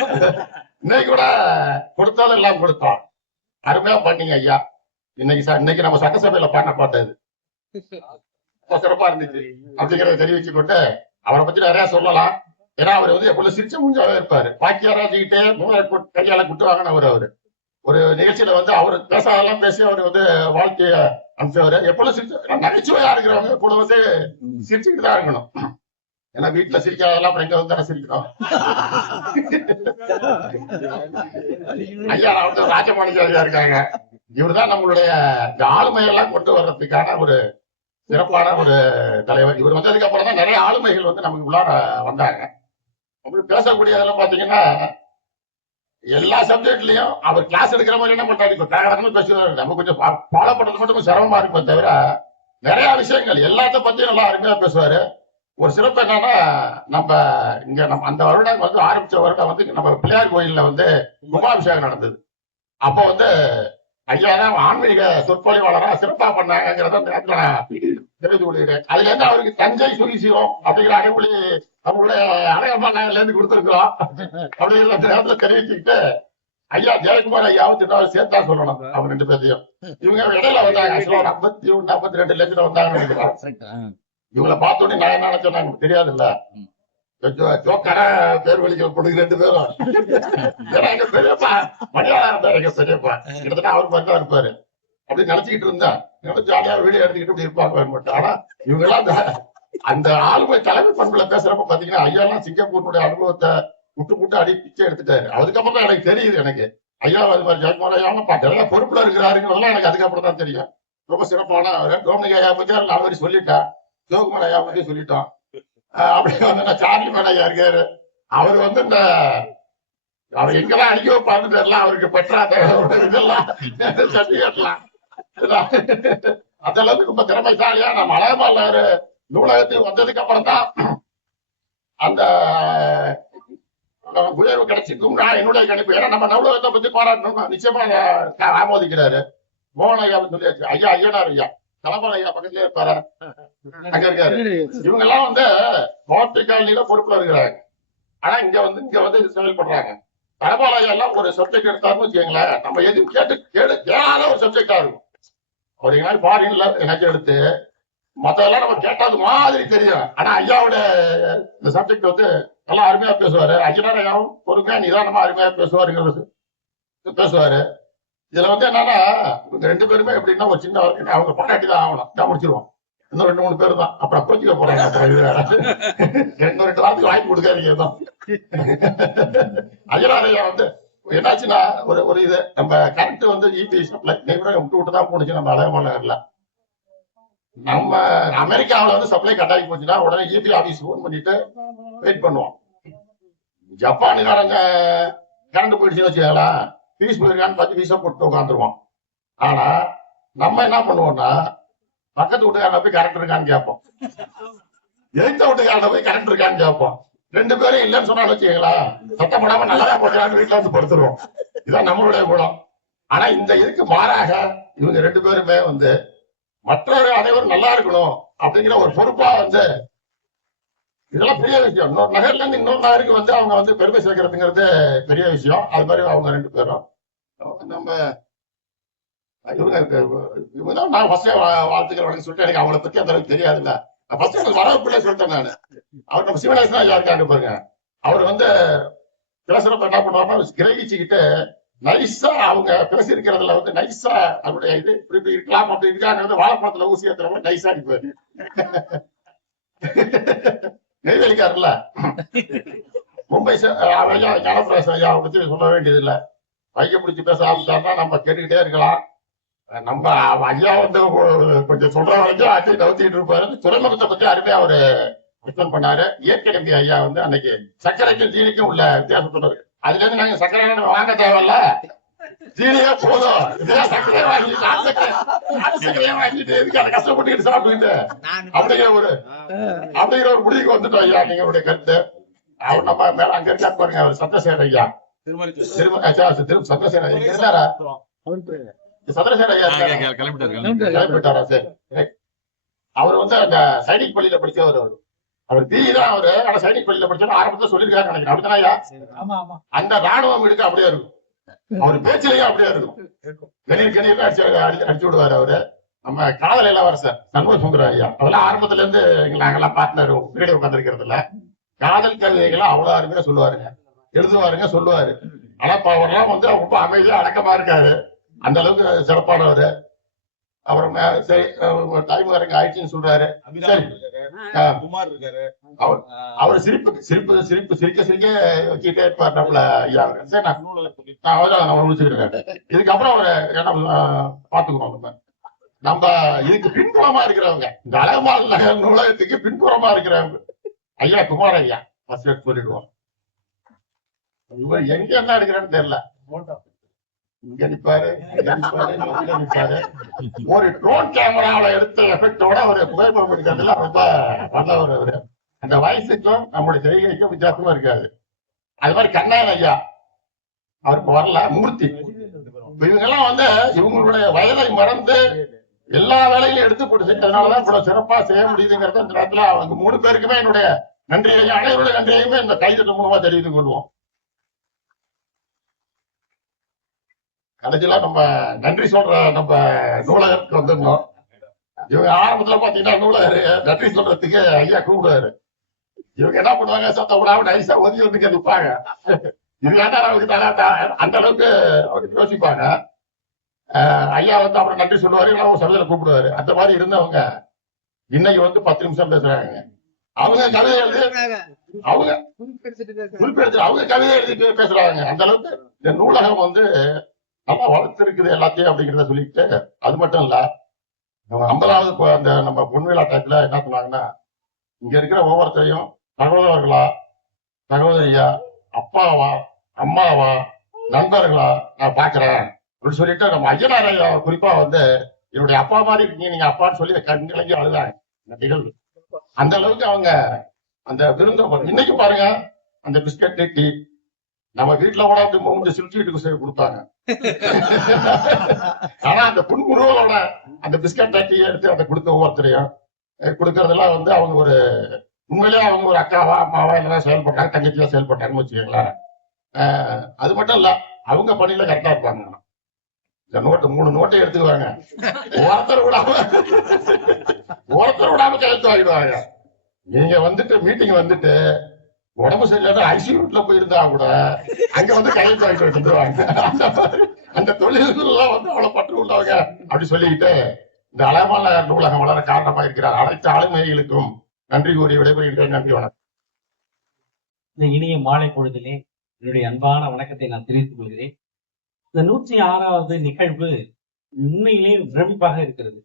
இன்னைக்கு கூட கொடுத்தாலும் எல்லாம் கொடுத்தோம். அருமையா பண்ணீங்க ஐயா. இன்னைக்கு நம்ம சட்டசபையில பாடின பாட்டது சிறப்பா இருந்துச்சு அப்படிங்கறத தெரிவிச்சு கொண்டு அவரை பத்தி நிறைய சொல்லலாம். ஏன்னா அவர் வந்து எப்பொழுது சிரிச்ச முடிஞ்சாவே இருப்பாரு. பாக்கியாராஜிக்கிட்டே கையால குட்டு வாங்கினவர். அவரு ஒரு நிகழ்ச்சியில வந்து அவர் பேசாதெல்லாம் பேசி அவர் வந்து வாழ்க்கைய அனுப்பிச்சவரு. எப்பொழுது சிரிச்ச நகைச்சுவையா இருக்கிறவங்க கூட வந்து சிரிச்சுக்கிட்டு தான் இருக்கணும். ஏன்னா வீட்டுல சிரிக்காதெல்லாம் அப்புறம் எங்க வந்து சிரிக்கணும். ஐயா வந்து ராஜமாணிக்க இருக்காங்க. இவருதான் நம்மளுடைய இந்த ஆளுமையெல்லாம் கொண்டு வர்றதுக்கான ஒரு சிறப்பான ஒரு தலைவர். இவர் வந்ததுக்கு அப்புறம் தான் நிறைய ஆளுமைகள் வந்து நமக்கு உள்ளார வந்தாங்க. அப்படி பேசக்கூடியதெல்லாம் பாத்தீங்கன்னா எல்லா சப்ஜெக்ட்லயும் அவர் கிளாஸ் எடுக்கிற மாதிரி என்ன பண்றாரு, இப்ப பேசுவாரு. நம்ம கொஞ்சம் ஃபாலோ பண்றது மட்டும் சிரமமா இருக்கும் தவிர நிறைய விஷயங்கள் எல்லாத்த பத்தியும் நல்லா அருமையா பேசுவாரு. ஒரு சிறப்பு என்னன்னா, நம்ம இங்க அந்த வருடம் வந்து ஆரம்பிச்ச வருடம் வந்து நம்ம பிள்ளையார் கோயில்ல வந்து கும்பாபிஷேகம் நடந்தது. அப்போ வந்து ஐயா தான் ஆன்மீக சொற்பொழிவாளரா சிறப்பா பண்ணாங்கிறத தெரிவித்து கொள்கிறேன். அதுல இருந்து அவருக்கு தஞ்சை சுகிசிவம் அப்படிங்கிற அடைமொழி நம்மளுடைய அடையாள இருந்து கொடுத்திருக்கிறோம் அப்படிங்கிற நேரத்துல தெரிவிச்சுக்கிட்டு ஐயா ஜெயக்குமார் ஐயாவும் திட்டாவது சேர்த்தா சொல்லணும். அவங்க 2 பேர்த்தையும் இவங்க இடையில வந்தாங்க. 51-52 லட்சம் வந்தாங்கன்னு நினைக்கிறேன். இவங்களை பார்த்தோன்னே நான் என்ன நினைச்சேன், எனக்கு தெரியாது இல்ல. ஜோக்கரா பேர் வலிகள் கொடுங்க 2 பேரும். ஏன்னா எங்க பெரியப்பா மணியாளா இருந்தாரு, எங்க பெரியப்பா கிட்டத்தட்ட அவர் மாதிரி தான் இருப்பாரு. அப்படி நினைச்சுக்கிட்டு இருந்தா ஜாலியா வீடியோ எடுத்துக்கிட்டு இப்படி இருப்பாங்க மட்டும். ஆனா இவங்க எல்லாம் அந்த ஆளுமை தலைமை பண்புல பேசுறப்ப பாத்தீங்கன்னா ஐயா எல்லாம் சிங்கப்பூருடைய அனுபவத்தை விட்டு அடி பிச்சை எடுத்துட்டாரு. அதுக்கப்புறம் தான் எனக்கு தெரியுது, எனக்கு ஐயா அது மாதிரி ஜெயக்குமார் ஐயாவும் நிறைய பொறுப்புல இருக்கிறாருங்கிறதெல்லாம் எனக்கு அதுக்கப்புறம் தான் தெரியும். ரொம்ப சிறப்பான டோமினிக் ஐயா பத்தி 4 வரி சொல்லிட்டேன், சிவகுமார் ஐயா பத்தி சொல்லிட்டோம். அப்படி வந்து சார்லி மேல ஐயா இருக்காரு, அவர் வந்து இந்த அவர் எங்கெல்லாம் அடிக்க வைப்பாருன்னு தெரியல, அவருக்கு பெற்றாத இதெல்லாம் சர்டிபிகேட்லாம் அந்த அளவுக்கு ரொம்ப திறமைசாலியா நம்ம அழகமாறு நூலகத்துக்கு வந்ததுக்கு அப்புறம் தான் அந்த உயர்வு கிடைச்சிருக்கும் என்னுடைய கணிப்பு. ஏன்னா நம்ம நூலகத்தை பத்தி பாராட்டணும், நிச்சயமா ஆமோதிக்கிறாரு. மோகன் ஐயா சொல்லியாச்சு, ஐயா ஐயனார் ஐயா தலபால் ஐயா பக்கத்துலயே இருப்பாரு, அங்க இருக்காரு. இவங்க எல்லாம் வந்து காலனியில பொறுப்புல இருக்கிறாங்க. ஆனா இங்க வந்து இது செயல்படுறாங்க. தலபால் ஐயா எல்லாம் ஒரு சப்ஜெக்ட் எடுத்தாருன்னு வச்சுக்கோங்களேன், நம்ம எதுவும் கேளாத ஒரு சப்ஜெக்டா இருக்கும். ஒரு நாள் ஃபாரின்ல எனக்கு எடுத்து மத்ததெல்லாம் நம்ம கேட்டாது மாதிரி தெரியும். ஆனா ஐயாவோட இந்த சப்ஜெக்ட் வந்து நல்லா அருமையா பேசுவாரு. ஐயனார் ஐயாவும் பொறுமையா நிதானமா அருமையா பேசுவாருங்கிறது பேசுவாரு. இதுல வந்து என்னன்னா இவங்க 2 பேருமே எப்படின்னா ஒரு சின்ன அவங்க பாராட்டி தான் ஆகணும். நான் முடிச்சிருவோம், இன்னும் 2-3 பேர் தான், அப்புறம் கோச்சிக்க போறாங்க. அப்புறம் இது வேற 2 வாரத்துக்கு வாய்ப்பு கொடுக்காதீங்க. தான் ஐயனார் ஐயா வந்து என்னாச்சுன்னா ஒரு இது நம்ம கரண்ட் வந்து இபி சப்ளை விட்டு தான் போனுச்சு. நம்ம அழகமான நகர்ல நம்ம அமெரிக்காவில வந்து சப்ளை கட்டாகி போச்சுன்னா உடனே இபி ஆபீஸ் போன் பண்ணிட்டு வெயிட் பண்ணுவோம். ஜப்பானுக்காரங்க கரண்ட் போயிடுச்சுன்னு வச்சுக்கோங்களா, பீஸ் போயிருக்கான்னு பார்த்து பீஸா போட்டு உட்காந்துருவோம். ஆனா நம்ம என்ன பண்ணுவோம்னா பக்கத்து வீட்டுக்காரன போய் கரண்ட் இருக்கான்னு கேட்போம், எதிர்த்த வீட்டுக்காரன போய் கரண்ட் இருக்கான்னு கேட்போம். 2 பேரும் இல்லைன்னு சொன்னாலும் வச்சுக்கீங்களா, சத்தம் போடாம நல்லா போட்டுறான்னு வீட்டுல வந்து படுத்துருவோம். இதுதான் நம்மளுடைய குணம். ஆனா இந்த இதுக்கு மாறாக இவங்க 2 பேருமே வந்து மற்றவர்கள் அனைவரும் நல்லா இருக்கணும் அப்படிங்கிற ஒரு பொறுப்பா வந்து இதெல்லாம் பெரிய விஷயம். இன்னொரு நகர்ல இருந்து இன்னொரு நகருக்கு வந்து அவங்க வந்து பெருமை சேர்க்கறதுங்கிறது பெரிய விஷயம். அது மாதிரி அவங்க 2 பேரும் நம்ம இவங்க நான் ஃபர்ஸ்டே வாழ்த்துக்கிறேன் சொல்லிட்டு எனக்கு அவங்கள பத்தி அந்த அளவுக்கு தெரியாதுல்ல. ஃபர்ஸ்ட் எனக்கு வரவுக்குள்ளே சொல்லிட்டேன் நான். அவர் நம்ம சிவனேசனா யாருக்காங்க பாருங்க, அவர் வந்து பேசுறப்ப என்ன பண்ணுவாங்க கிரகிச்சுக்கிட்டு நைஸா அவங்க பேசியிருக்கிறதுல வந்து நைஸா அவருடைய இது இப்படி இருக்கலாம் அப்படி இருக்காங்க வாழைப்பழத்துல ஊசி ஏத்துற மாதிரி நைஸா அடிப்பாரு. நெய்வேலிக்காருல்ல மும்பை ஐயா ஞானபிரகாஷ் ஐயாவை பத்தி சொல்ல வேண்டியது இல்லை. வைக்க பிடிச்சி பேச ஆரம்பிச்சாருன்னா நம்ம கேட்டுக்கிட்டே இருக்கலாம். நம்ம ஐயா வந்து கொஞ்சம் சொல்ற வரைக்கும் ஆட்சி நவுத்திட்டு இருப்பாரு. துறைமுகத்தை பத்தி அருமையா அவரு எக்ஸ்பிளைன் பண்ணாரு. இயற்கை நம்பி ஐயா வந்து அன்னைக்கு சர்க்கரைக்கும் ஜீனிக்கும் உள்ள வித்தியாசம் சொன்னாரு. அதுல இருந்து நாங்க சர்க்கரை வாங்க தேவையில்ல, ஜீனியே போதும், சர்க்கரையை வாங்கிட்டு எதுக்கு அதை கஷ்டப்பட்டுக்கிட்டு சாப்பிட்டுக்கிட்டு அப்படிங்கிற ஒரு முடிவுக்கு வந்துட்டோம் ஐயா. நீங்களுடைய கருத்து அவர் நம்ம மேல அங்க இருக்கா பாருங்க, அவர் சந்திரசேகர் ஐயா சந்திரசேகர் ஐயா இருந்தாரா? சந்திரசேகர் ஐயா கிளம்பிட்டாரா? சரி, அவர் வந்து அந்த சைனிக் பள்ளியில படிச்சவர். அவர் பிஇ தான் அவரு, ஆனா சைனிக் பள்ளியில படிச்சா ஆரம்பத்துல சொல்லிருக்காரு நினைக்கிறேன். அப்படித்தானா? அந்த ராணுவம் எடுக்க அப்படியே இருக்கும், அவர் பேச்சிலேயே அப்படியே இருக்கும். கணீர் அடிச்சு விடுவாரு அவரு. நம்ம காதல் இளவரசர் சண்முக சுந்தரம் ஐயா அதெல்லாம் ஆரம்பத்துல இருந்து நாங்கெல்லாம் பார்ட்னர் பின்னாடி உட்காந்துருக்கிறது இல்ல. காதல் கவிதைகள்லாம் அவ்வளவு அருமையா சொல்லுவாருங்க, எழுதுவாருங்க, சொல்லுவாரு. ஆனா அவரெல்லாம் வந்து ரொம்ப அமைதியா அடக்கமா இருக்காரு, அந்த அளவுக்கு சிறப்பானவரு. அப்புறம் சரி டைம் வரைக்கும் ஆயிடுச்சுன்னு சொல்றாரு. சரி, அவர் சிரிக்க வச்சுக்கிட்டே இருப்பார் நம்மள ஐயா. சரி, நான் முடிச்சுக்கிறேன். இதுக்கப்புறம் அவரை பாத்துக்கிறோம். நம்ம இதுக்கு பின்புறமா இருக்கிறவங்க, இந்த அழகமால் நகர் நூலகத்துக்கு பின்புறமா இருக்கிறவங்க ஐயா குமார் ஐயா ஃபர்ஸ்ட் சொல்லிடுவோம். இவர் எங்க என்ன எடுக்கிறேன்னு தெரியல, இங்க நிப்பாரு, ஒரு ட்ரோன் கேமராவில எடுத்த எஃபெக்டோட ஒரு புகைப்படம் எடுக்கிறதுல ரொம்ப நல்லவர் அவரு. அந்த வயசுக்கும் நம்முடைய செய்கைக்கும் வித்தியாசமா இருக்காது. அது மாதிரி கண்ணன் ஐயா அவருக்கு வரல, மூர்த்தி, இவங்க எல்லாம் வந்து இவங்களுடைய வயதை மறந்து எல்லா வேலையும் எடுத்து போட்டு செஞ்சதுனாலதான் இவ்வளவு சிறப்பா செய்ய முடியுதுங்கிறத இந்த நேரத்துல அவங்க 3 பேருக்குமே என்னுடைய நன்றியையும் அனைவருடைய நன்றியையுமே இந்த கைதட்டு மூலமா தெரிவித்துக் கொள்வோம். கடைசியில நம்ம நன்றி சொல்ற நம்ம நூலகருக்கு வந்துருந்தோம். இவங்க ஆரம்பத்துல பாத்தீங்கன்னா நூலகர் நன்றி சொல்றதுக்கு ஐயா கூப்பிடுவாரு. இவங்க என்ன பண்ணுவாங்க, சத்த விடாம நைஸா ஒதுக்கி வந்து நிற்பாங்க. இது வேண்டாம் நமக்கு அந்த அளவுக்கு அவருக்கு யோசிப்பாங்க. ஐயா வந்து அப்புறம் நன்றி சொல்லுவாரு, அவங்க சபையில கூப்பிடுவாரு. அந்த மாதிரி இருந்தவங்க இன்னைக்கு வந்து 10 நிமிஷம் பேசுறாங்க. அவங்க கவிதை எழுதி அவங்க குறிப்பெடுத்து அவங்க கவிதை எழுதிட்டு பேசுறாங்க. அந்த அளவுக்கு இந்த நூலகம் வந்து நல்லா வளர்த்திருக்குது எல்லாத்தையும் அப்படிங்கிறத சொல்லிட்டு, அது மட்டும் இல்ல, நம்ம 50வது அந்த நம்ம பொன்விழா டயத்துல என்ன சொன்னாங்கன்னா, இங்க இருக்கிற ஒவ்வொருத்தரையும் சகோதரர்களா, சகோதரியா, அப்பாவா, அம்மாவா, நண்பர்களா நான் பாக்குறேன் அப்படின்னு சொல்லிட்டு நம்ம ஐயனார் ஐயா குறிப்பா வந்து என்னுடைய அப்பா மாதிரி இருக்கீங்க நீங்க அப்பான்னு சொல்லி கண்கலங்கி அழுதாங்க இந்த நிகழ்வு. அந்த அளவுக்கு அவங்க அந்த விருந்த இன்னைக்கு பாருங்க, அந்த பிஸ்கட் டீ நம்ம வீட்டுல கூட அப்படி மூஞ்சி சிரிச்சுட்டு கொடுத்தாங்க. ஆனா அந்த புன்முறுவலோட அந்த பிஸ்கட் டீ எடுத்து அதை கொடுத்த ஒவ்வொருத்தரையும் கொடுக்கறதெல்லாம் வந்து அவங்க ஒரு உண்மையிலேயே அவங்க ஒரு அக்காவா அம்மாவா இல்லைன்னா செயல்பட்டாங்க, தங்கச்சியா செயல்பட்டாங்கன்னு வச்சுக்கோங்களேன். அது மட்டும் இல்ல, அவங்க பணியில கரெக்டா இருப்பாங்க. இந்த நோட்டு 3 நோட்டை எடுத்துக்குவாங்க, ஒருத்தர் விடாம கையெழுத்து வாங்கிடுவாங்க. நீங்க வந்துட்டு மீட்டிங் வந்துட்டு உடம்பு சரியில்லாத ஐசியூட்ல போயிருந்தா கூட அங்க வந்து கையெழுத்து வாங்கிட்டு வந்துருவாங்க. அந்த தொழில்கள் வந்து அவ்வளவு பற்று உள்ளவங்க அப்படி சொல்லிக்கிட்டு இந்த அழகான நூலகம் வளர காரணமா இருக்கிறார். அனைத்து ஆளுமைகளுக்கும் நன்றி கூறி விடைபெறுகிறேன். நன்றி, வணக்கம். இந்த இனிய மாலை பொழுதிலே என்னுடைய அன்பான வணக்கத்தை நான் தெரிவித்துக் கொள்கிறேன். இந்த 106வது நிகழ்வு உண்மையிலே பிரமிப்பாக இருக்கிறது.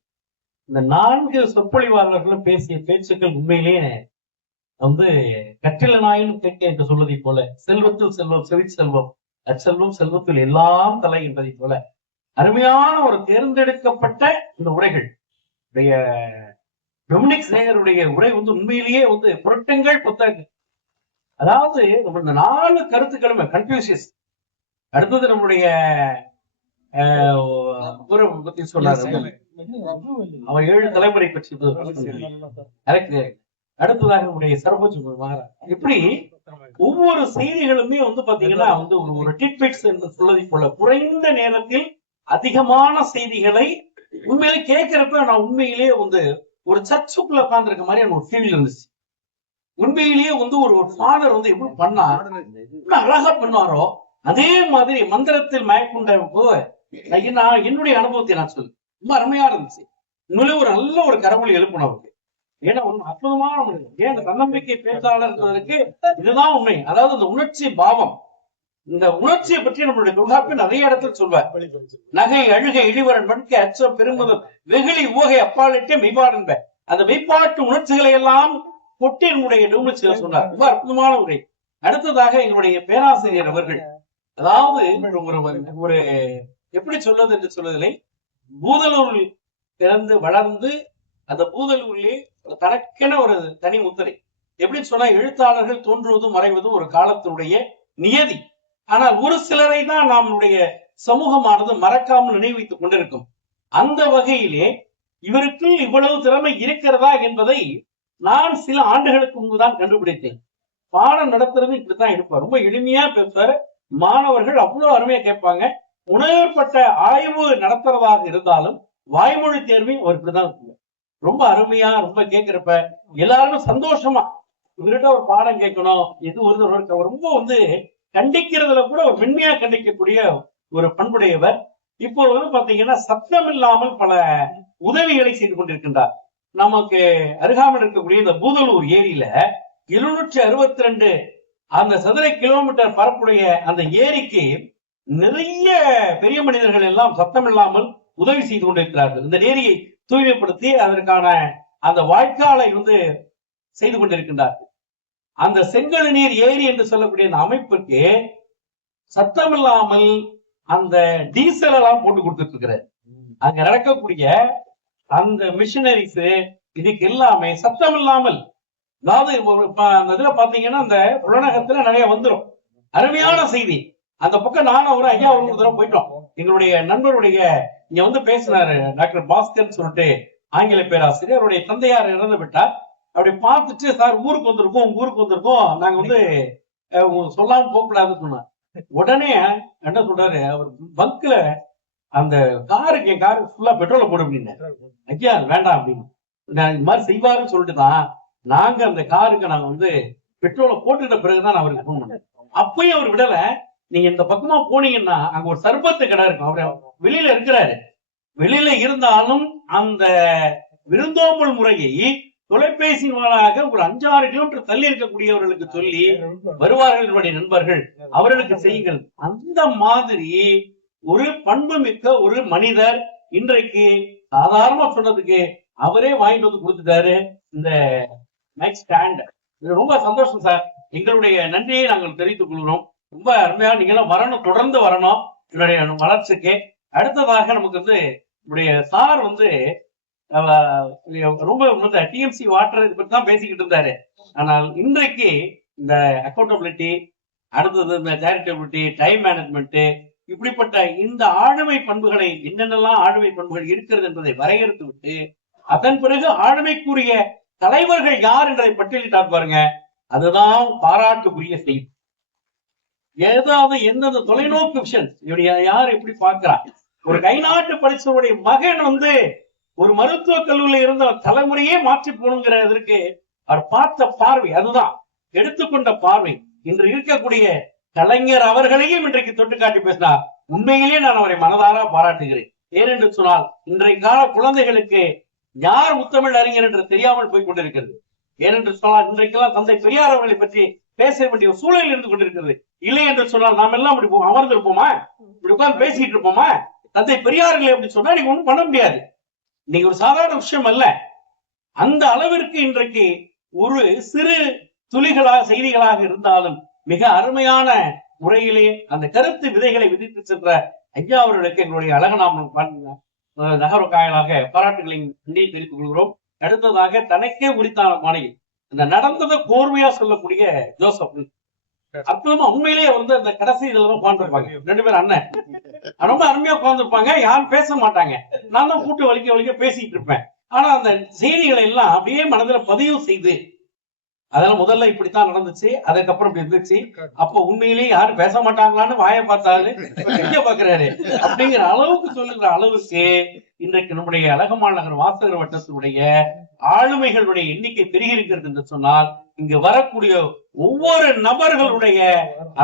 இந்த 4 சொற்பொழிவாளர்களும் பேசிய பேச்சுக்கள் உண்மையிலேயே வந்து கற்றில நாயினும் கேட்க என்று சொல்வதை போல, செல்வத்தில் செல்வம் செல்வம் அச்செல்வம் செல்வத்தில் எல்லாம் தலை என்பதை போல அருமையான ஒரு தேர்ந்தெடுக்கப்பட்ட இந்த உரைகள். டொமினிக் சேகருடைய உரை வந்து உண்மையிலேயே வந்து புரட்டங்கள் புத்தகங்கள். அதாவது நம்ம இந்த 4 கருத்துக்களுமே கன்ஃபியூசியஸ். அடுத்தது நம்முடைய பத்தி சொன்னார், அவர் 7 தலைமுறை பற்றி. அடுத்ததாக நம்முடைய சரபோஜ் மகாராஜ். இப்படி ஒவ்வொரு செய்திகளுமே வந்து பாத்தீங்கன்னா வந்து ஒரு டிட்பிட்ஸ் என்று சொல்வதை போல குறைந்த நேரத்தில் அதிகமான செய்திகளை உண்மையிலே கேட்கிறப்ப நான் உண்மையிலேயே வந்து ஒரு சர்ச்சுக்குள்ள உட்கார்ந்து இருக்க மாதிரி எனக்கு ஒரு ஃபீல் இருந்துச்சு. உண்மையிலேயே வந்து ஒரு ஃபாதர் வந்து எப்படி பண்ணா அழகா பண்ணுவாரோ அதே மாதிரி மந்திரத்தில் மயக்குண்ட போது நான் என்னுடைய அனுபவத்தை நான் சொல்லுவேன். ரொம்ப அருமையா இருந்துச்சு. உண்மையிலே ஒரு நல்ல ஒரு கரமொழி எழுப்பின அவருக்கு. ஏன்னா ஒண்ணு அற்புதமான ஏன் தன்னம்பிக்கை பேச்சாளர்களுக்கு இதுதான் உண்மை. அதாவது இந்த உணர்ச்சி பாவம், இந்த உணர்ச்சியை பற்றி நம்மளுடைய தொல்காப்பியர் நிறைய இடத்துல சொல்வார். நகை அழுகை இழிவரன் வன்கை அச்சம் பெருமுதல் வெகுளி ஊகை அப்பாலிட்டே மெய்பாடு. அந்த மெய்ப்பாட்டு உணர்ச்சிகளை எல்லாம் கொட்டி நம்முடைய டொமினிக் சொன்னார். ரொம்ப அற்புதமான உரை. அடுத்ததாக எங்களுடைய பேராசிரியர் அவர்கள், அதாவது ஒரு எப்படி சொல்வது என்று சொல்வதில்லை, பூதலூரில் பிறந்து வளர்ந்து அந்த பூதலூரிலே தனக்கென ஒரு தனி முத்திரை. எப்படி சொன்னா, எழுத்தாளர்கள் தோன்றுவதும் மறைவதும் ஒரு காலத்தினுடைய நியதி. ஆனால் ஒரு சிலரை தான் நம்முடைய சமூகமானது மறக்காமல் நினைவைத்துக் கொண்டிருக்கும். அந்த வகையிலே இவருக்கு இவ்வளவு திறமை இருக்கிறதா என்பதை நான் சில ஆண்டுகளுக்கு முன்புதான் கண்டுபிடித்தேன். பாடம் நடத்துறது இப்படித்தான் இருப்பார். ரொம்ப எளிமையா பேசுவார். மாணவர்கள் அவ்வளவு அருமையா கேட்பாங்க. உணர்வுப்பட்ட ஆய்வு நடத்துறதாக இருந்தாலும் வாய்மொழி தேர்வையும் அவர் இப்படிதான் இருக்குங்க. ரொம்ப அருமையா, ரொம்ப கேட்கிறப்ப எல்லாருமே சந்தோஷமா இவர்கிட்ட ஒரு பாடம் கேட்கணும். இது ஒரு ரொம்ப வந்து கண்டிக்கிறதுல கூட ஒரு மென்மையா கண்டிக்கக்கூடிய ஒரு பண்புடையவர். இப்போ வந்து பாத்தீங்கன்னா சத்தம் இல்லாமல் பல உதவிகளை செய்து கொண்டிருக்கின்றார். நமக்கு அருகாமல் இருக்கக்கூடிய இந்த பூதலூர் ஏரியில 762 அந்த சதுர கிலோமீட்டர் பரப்புடைய அந்த ஏரிக்கு நிறைய பெரிய மனிதர்கள் எல்லாம் சத்தம் இல்லாமல் உதவி செய்து கொண்டிருக்கிறார்கள். இந்த ஏரியை தூய்மைப்படுத்தி அதற்கான அந்த வாய்க்காலை வந்து செய்து கொண்டிருக்கின்றார்கள். அந்த செங்கல் நீர் ஏரி என்று சொல்லக்கூடிய அந்த அமைப்புக்கு சத்தம் இல்லாமல் அந்த டீசல் எல்லாம் போட்டு கொடுத்துட்டு இருக்கிறார். அங்க நடக்கக்கூடிய அந்த மிஷினரிஸ் இதுக்கு எல்லாமே சத்தம் இல்லாமல், அதாவது அந்த இதுல பாத்தீங்கன்னா அந்த புலனகத்துல நிறைய வந்துடும். அருமையான செய்தி. அந்த பக்கம் நானும் ஒரு ஐயா ஒரு தடவை போயிட்டோம். எங்களுடைய நண்பருடைய இங்க வந்து பேசினாரு டாக்டர் பாஸ்கர் சொல்லிட்டு ஆங்கில பேராசிரியர். அவருடைய தந்தையார் இறந்து விட்டார். அப்படி பார்த்துட்டு, சார் ஊருக்கு வந்திருக்கோம் நாங்க வந்து சொல்லாம போகக்கூடாதுன்னு சொன்னார். உடனே என்ன சொல்றாரு, அவர் பங்க்ல அந்த காருக்கு என் காருக்கு ஃபுல்லா பெட்ரோலை போடு அப்படின்னு. ஐயா வேண்டாம் அப்படின்னு நான் இந்த மாதிரி செய்வாருன்னு சொல்லிட்டு தான் நாங்க அந்த காருக்கு நாங்க வந்து பெட்ரோலை போட்டுட்ட பிறகுதான் நான் அவருக்கு போன் பண்ணேன். அப்பயும் அவர் விடல. நீங்க இந்த பக்கமா போனீங்கன்னா அங்க ஒரு சர்பத்து கடை இருக்கும். அவர் வெளியில இருக்கிறாரு. வெளியில இருந்தாலும் அந்த விருந்தோம்பல் முறையை தொலைபேசி வாயிலாக ஒரு 5-6 கிலோமீட்டர் தள்ளி இருக்கக்கூடியவர்களுக்கு சொல்லி வருவார்கள் என்னுடைய நண்பர்கள், அவர்களுக்கு செய்யுங்கள். அந்த மாதிரி ஒரு பண்பு மிக்க ஒரு மனிதர் இன்றைக்கு சாதாரணமா சொன்னதுக்கு அவரே வாங்கிட்டு வந்து கொடுத்துட்டாரு இந்த மைக் ஸ்டாண்ட். இது ரொம்ப சந்தோஷம் சார். எங்களுடைய நன்றியை நாங்கள் தெரிவித்துக் கொள்கிறோம். ரொம்ப அருமையா நீங்களும் வரணும், தொடர்ந்து வரணும் என்னுடைய வளர்ச்சிக்கு. அடுத்ததாக நமக்கு வந்து நம்முடைய சார் வந்து ரொம்ப டிஎம்சி வாட்டர் இதை பத்தி தான் பேசிக்கிட்டு இருந்தாரு. ஆனால் இன்றைக்கு இந்த அக்கௌண்டபிலிட்டி, அடுத்தது இந்த சேரிட்டபிலிட்டி, டைம் மேனேஜ்மெண்ட், இப்படிப்பட்ட இந்த ஆளுமை பண்புகளை என்னென்னலாம் ஆளுமை பண்புகள் இருக்கிறது என்பதை வரையறுத்து விட்டு அதன் பிறகு ஆளுமைக்குரிய தலைவர்கள் யார் என்றதை பட்டியலிட்டார் பாருங்க. அதுதான் பாராட்டுக்குரிய செய்தி. ஏதாவது எந்தெந்த தொலைநோக்கு விஷன் யார் எப்படி பார்க்கிறார். ஒரு கைநாட்டு படிச்சவருடைய மகன் வந்து ஒரு மருத்துவ கல்லூரியில இருந்த தலைமுறையே மாற்றி போகணுங்கிறதற்கு அவர் பார்த்த பார்வை, அதுதான் எடுத்துக்கொண்ட பார்வை. இன்று இருக்கக்கூடிய கலைஞர் அவர்களையும் இன்றைக்கு தொட்டு காட்டி பேசினார். உண்மையிலேயே நான் அவரை மனதார பாராட்டுகிறேன். ஏனென்று சொன்னால் இன்றைய கால குழந்தைகளுக்கு யார் முத்தமிழ் அறிஞர் என்று தெரியாமல் போய் கொண்டிருக்கிறது. ஏனென்று சொன்னால் இன்றைக்கெல்லாம் தந்தை பெரியார் அவர்களை பற்றி பேச வேண்டிய சூழலில் இருந்து கொண்டிருக்கிறது. இல்லை என்று சொன்னால் நாம் எல்லாம் இப்படி அமர்ந்து இருப்போமா, இப்படி உட்கார்ந்து பேசிட்டு இருப்போமா? தந்தை பெரியார்கள் எப்படி சொன்னா நீங்க ஒண்ணும் பண்ண முடியாது. நீங்க ஒரு சாதாரண விஷயம் அல்ல. அந்த அளவிற்கு இன்றைக்கு ஒரு சிறு துளிகளாக செய்திகளாக இருந்தாலும் மிக அருமையான முறையிலே அந்த கருத்து விதைகளை விதித்து சென்ற ஐயா அவர்களுக்கு எங்களுடைய அழகநாம நகரக்காயலாக பாராட்டுகளை நன்றியை தெரிவித்துக் கொள்கிறோம். அடுத்ததாக தனக்கே உரித்தான மாணவி அந்த நடந்ததை கோர்வையா சொல்லக்கூடிய ஜோசப் அற்புதமா உண்மையிலேயே வந்து அந்த கடைசி இதுல உட்காந்துருப்பாங்க. 2 பேரும் அண்ணன் ரொம்ப அருமையா உட்காந்துருப்பாங்க. யாரும் பேச மாட்டாங்க. நான் தான் கூட்டு வலிக்க பேசிட்டு இருப்பேன். ஆனா அந்த செய்திகளை எல்லாம் அப்படியே மனதுல பதிவு செய்து அதெல்லாம் முதல்ல இப்படித்தான் நடந்துச்சு, அதுக்கப்புறம் இப்படி இருந்துச்சு, அப்ப உண்மையிலேயே யாரும் பேச மாட்டாங்களான்னு வாயை பார்த்தாரு எங்க பாக்குறாரு அப்படிங்கிற அளவுக்கு சொல்லுகிற அளவுக்கு இன்றைக்கு நம்முடைய அழகமான் நகர் வாசகர் வட்டத்தினுடைய ஆளுமைகளுடைய எண்ணிக்கை பெருகிருக்கிறது என்று சொன்னால் இங்கு வரக்கூடிய ஒவ்வொரு நபர்களுடைய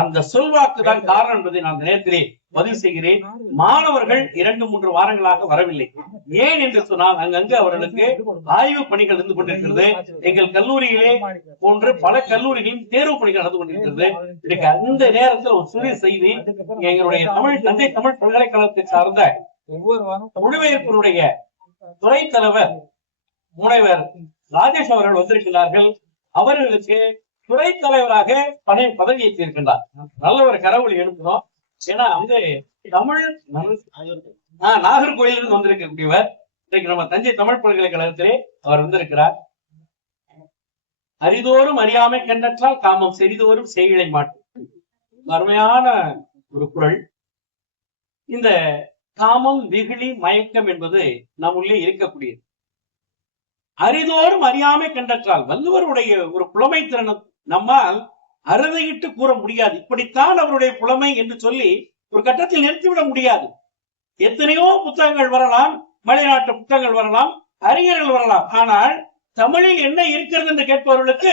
அந்த சொல்வாக்கு தான் காரணம் என்பதை நான் நேரத்திலே பதிவு செய்கிறேன். மாணவர்கள் 2-3 வாரங்களாக வரவில்லை. ஏன் என்று சொன்னால் அங்கங்க அவர்களுக்கு ஆய்வு பணிகள் இருந்து கொண்டிருக்கிறது. எங்கள் கல்லூரியிலே போன்று பல கல்லூரிகளின் தேர்வு பணிகள் நடந்து கொண்டிருக்கிறது. அந்த நேரத்தில் ஒரு சிறிய செய்தி, எங்களுடைய தந்தை தமிழ் பல்கலைக்கழகத்தை சார்ந்த மொழிபெயர்ப்பினுடைய துறை தலைவர் முனைவர் ராஜேஷ் அவர்கள் வந்திருக்கிறார்கள். அவர்களுக்கு துறை தலைவராக பதவி ஏற்றிருக்கின்றார். நல்ல ஒரு கரவொலி எழுப்பணும். ஏன்னா வந்து தமிழ் நாகர்கோயிலிருந்து வந்திருக்கக்கூடியவர் இன்றைக்கு நம்ம தஞ்சை தமிழ் பல்கலைக்கழகத்திலே அவர் வந்திருக்கிறார். அரிதோறும் அறியாமை கண்டற்றால் காமம் செறிதோறும் செய்களை மாட்டும். அருமையான ஒரு குறள். இந்த காமம், வெகுளி, மயக்கம் என்பது நம் உள்ளே இருக்கக்கூடியது. அரிதோறும் அறியாமை கண்டற்றால் வள்ளுவருடைய ஒரு புலமை திறனை நம்மால் அறுதியிட்டு கூற முடியாது. இப்படித்தான் அவருடைய புலமை என்று சொல்லி ஒரு கட்டத்தில் நிறுத்திவிட முடியாது. எத்தனையோ புத்தகங்கள் வரலாம், மலைநாட்டு புத்தகங்கள் வரலாம், அறிஞர்கள் வரலாம். ஆனால் தமிழில் என்ன இருக்கிறது என்று கேட்பவர்களுக்கு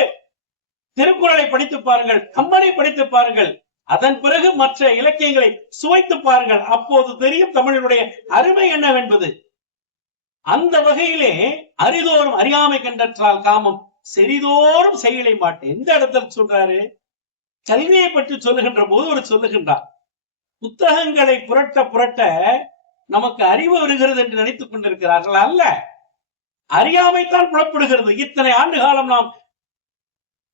திருக்குறளை படித்து பாருங்கள், கம்பனை படித்து பாருங்கள், அதன் பிறகு மற்ற இலக்கியங்களை சுவைத்து பாருங்கள். அப்போது தெரியும் தமிழினுடைய அருமை என்னவென்பது. அந்த வகையிலே அரிதோறும் அறியாமை கண்டற்றால் காமம் செறிதோறும் செய்களை மாட்டேன். எந்த இடத்துல சொல்றாரு? கல்வியை பற்றி சொல்லுகின்ற போது ஒரு சொல்லுகின்றார், புத்தகங்களை புரட்ட புரட்ட நமக்கு அறிவு வருகிறது என்று நினைத்துக் கொண்டிருக்கிறார்கள். அல்ல, அறியாமைத்தான் புலப்படுகிறது. இத்தனை ஆண்டு காலம் நாம்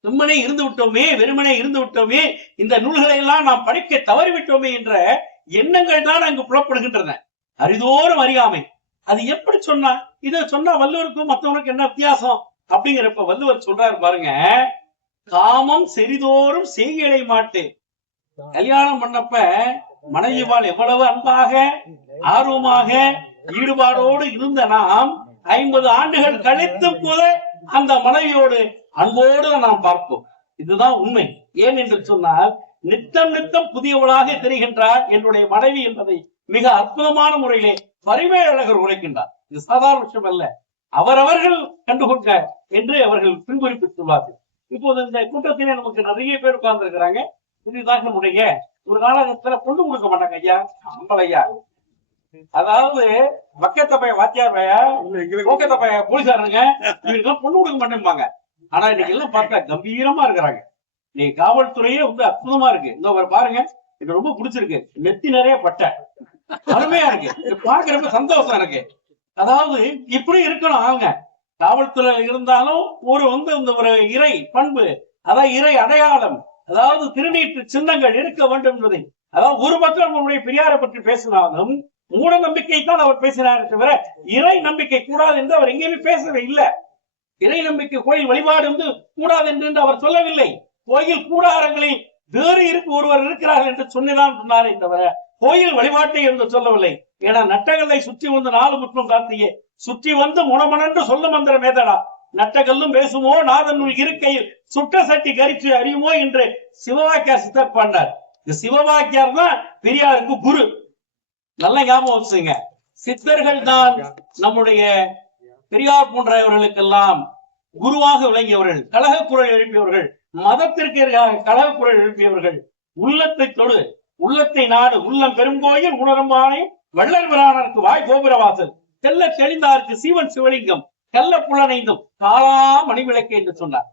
சும்மனே இருந்து விட்டோமே, வெறுமனே இருந்து விட்டோமே, இந்த நூல்களை எல்லாம் நாம் படிக்க தவறிவிட்டோமே என்ற எண்ணங்கள் தான் அங்கு புலப்படுகின்றன. அரிதோறும் அறியாமை. அது எப்படி சொன்னா? இதை சொன்னா வள்ளுவருக்கும் மற்றவனுக்கு என்ன வித்தியாசம் அப்படிங்கிறப்ப வள்ளுவர் சொல்றாரு பாருங்க, காமம் செறிதோறும் செய்களை மாட்டேன். கல்யாணம் பண்ணப்ப மனைவிவாள் எவ்வளவு அன்பாக ஆர்வமாக ஈடுபாடோடு இருந்த நாம் 50 ஆண்டுகள் கழித்து கூட அந்த மனைவியோடு அன்போடு நாம் பார்ப்போம். இதுதான் உண்மை. ஏன் என்று சொன்னால் நித்தம் நித்தம் புதியவளாக தெரிகின்றார் என்னுடைய மனைவி என்பதை மிக அற்புதமான முறையிலே பரிமேலழகர் உழைக்கின்றார். இது சாதாரண விஷயம் அல்ல, அவரவர்கள் கண்டுகொண்ட என்று அவர்கள் பின்குறிப்பிட்டுள்ளார்கள். இப்போது இந்த கூட்டத்திலே நமக்கு நிறைய பேர் உட்கார்ந்து இருக்கிறாங்க. இதுதான் நம்முடைய ஒரு காலகட்டத்துல பொண்ணு கொடுக்க மாட்டாங்க ஐயா, ஐயா. அதாவது பக்கத்த பைய வாத்தியார் பைய, போக்கத்த பைய போலீஸாருங்க, இவங்க பொண்ணு கொடுக்க மாட்டேன்பாங்க. ஆனா இன்னைக்கு எல்லாம் பார்த்தா கம்பீரமா இருக்கிறாங்க. இன்னைக்கு காவல்துறையே வந்து அற்புதமா இருக்கு. இந்த ஒரு பாருங்க, எனக்கு ரொம்ப பிடிச்சிருக்கு. நெத்தி நிறைய பட்டை, அருமையா இருக்கு. இது பாக்குறப்ப சந்தோஷம் இருக்கு. அதாவது இப்படி இருக்கணும் அவங்க. காவல்துறை இருந்தாலும் ஒரு வந்து இந்த ஒரு இறை பண்பு, அதாவது இறை அடையாளம், அதாவது திருநீட்டு சின்னங்கள் இருக்க வேண்டும் என்பதை, அதாவது ஒரு பக்கம் நம்முடைய பெரியாரை பற்றி பேசினாலும் மூட நம்பிக்கை தான் அவர் பேசினார் தவிர இறை நம்பிக்கை கூடாது என்று அவர் எங்கேயுமே பேசவே இல்லை. இறை நம்பிக்கை கோயில் வழிபாடு வந்து கூடாது என்று அவர் சொல்லவில்லை. கோயில் கூடாரங்களில் வேறு ஒருவர் இருக்கிறார்கள் என்று சொன்னதான் சொன்னாரே தவிர கோயில் வழிபாட்டை என்று சொல்லவில்லை. ஏன்னா நட்டகல்லை சுற்றி வந்து 4 முற்றம் கார்த்திகை சுற்றி வந்து முனமனன்று சொல்ல மந்திர மேதடா நட்டகல்லும் பேசுமோ நாதனுள் இருக்கையில் சுட்ட சட்டி கரிச்சு அறியுமோ என்று சிவவாக்கியார் சித்தர் பண்ணார். இந்த சிவவாக்கியார் தான் பெரியாருக்கு குரு. நல்ல ஞாபகம் வச்சுங்க. சித்தர்கள் தான் நம்முடைய பெரியார் போன்றவர்களுக்கெல்லாம் குருவாக விளங்கியவர்கள், கழக குரல் எழுப்பியவர்கள், மதத்திற்கு எதிராக கழக குரல் எழுப்பியவர்கள். உள்ளத்தை தொடு, உள்ளத்தை நாடு, உள்ளம் பெருங்கோயில் உணரம்பானை வள்ளல் பிரானருக்கு வாய் கோபுரவாசல் தெல்ல தெளிந்தாருக்கு சீவன் சிவலிங்கம் கள்ள புலனைந்தும் காலா மணிவிளக்கு என்று சொன்னார்.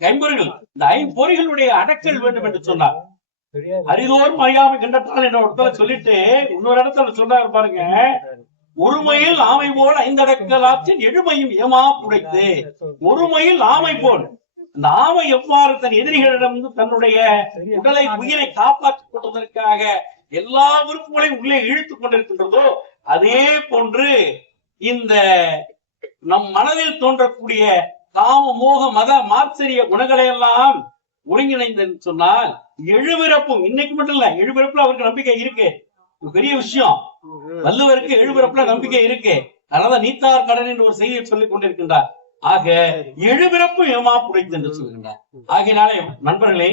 ஐம்பொறிகள், இந்த ஐம்பொறிகளுடைய அடக்கல் வேண்டும் என்று சொன்னார். அரிதோறும் அறியாமை கண்டத்தால் என்ற ஒருத்தர சொல்லிட்டு இன்னொரு இடத்துல சொன்னாரு பாருங்க, ஒருமையில் ஆமை போல் 5 அடக்கலாற்றின் எழுமையும் ஏமா புடைத்து. ஒருமையில் ஆமை போல், அந்த ஆமை எவ்வாறு தன் எதிரிகளிடம் தன்னுடைய உடலை உயிரை காப்பாற்றிக் கொள்வதற்காக எல்லா உறுப்புகளையும் உள்ளே இழுத்துக் கொண்டிருக்கின்றதோ அதே போன்று இந்த நம் மனதில் தோன்றக்கூடிய காம மோக மத மாச்சரிய குணங்களை எல்லாம் ஒருங்கிணைந்து சொன்னால் எழுபிறப்பும், இன்னைக்கு மட்டும் இல்ல, எழுபிறப்புல அவருக்கு நம்பிக்கை இருக்கு. பெரிய விஷயம், வள்ளுவருக்கு எழுபிறப்புல நம்பிக்கை இருக்கு. அதனால நீத்தார் கடன் என்று ஒரு செய்தியை சொல்லிக் கொண்டிருக்கின்றார். ஆக எழுபிறப்பும் ஏமா புடைத்து என்று சொல்கின்றார். ஆகையினாலே நண்பர்களே,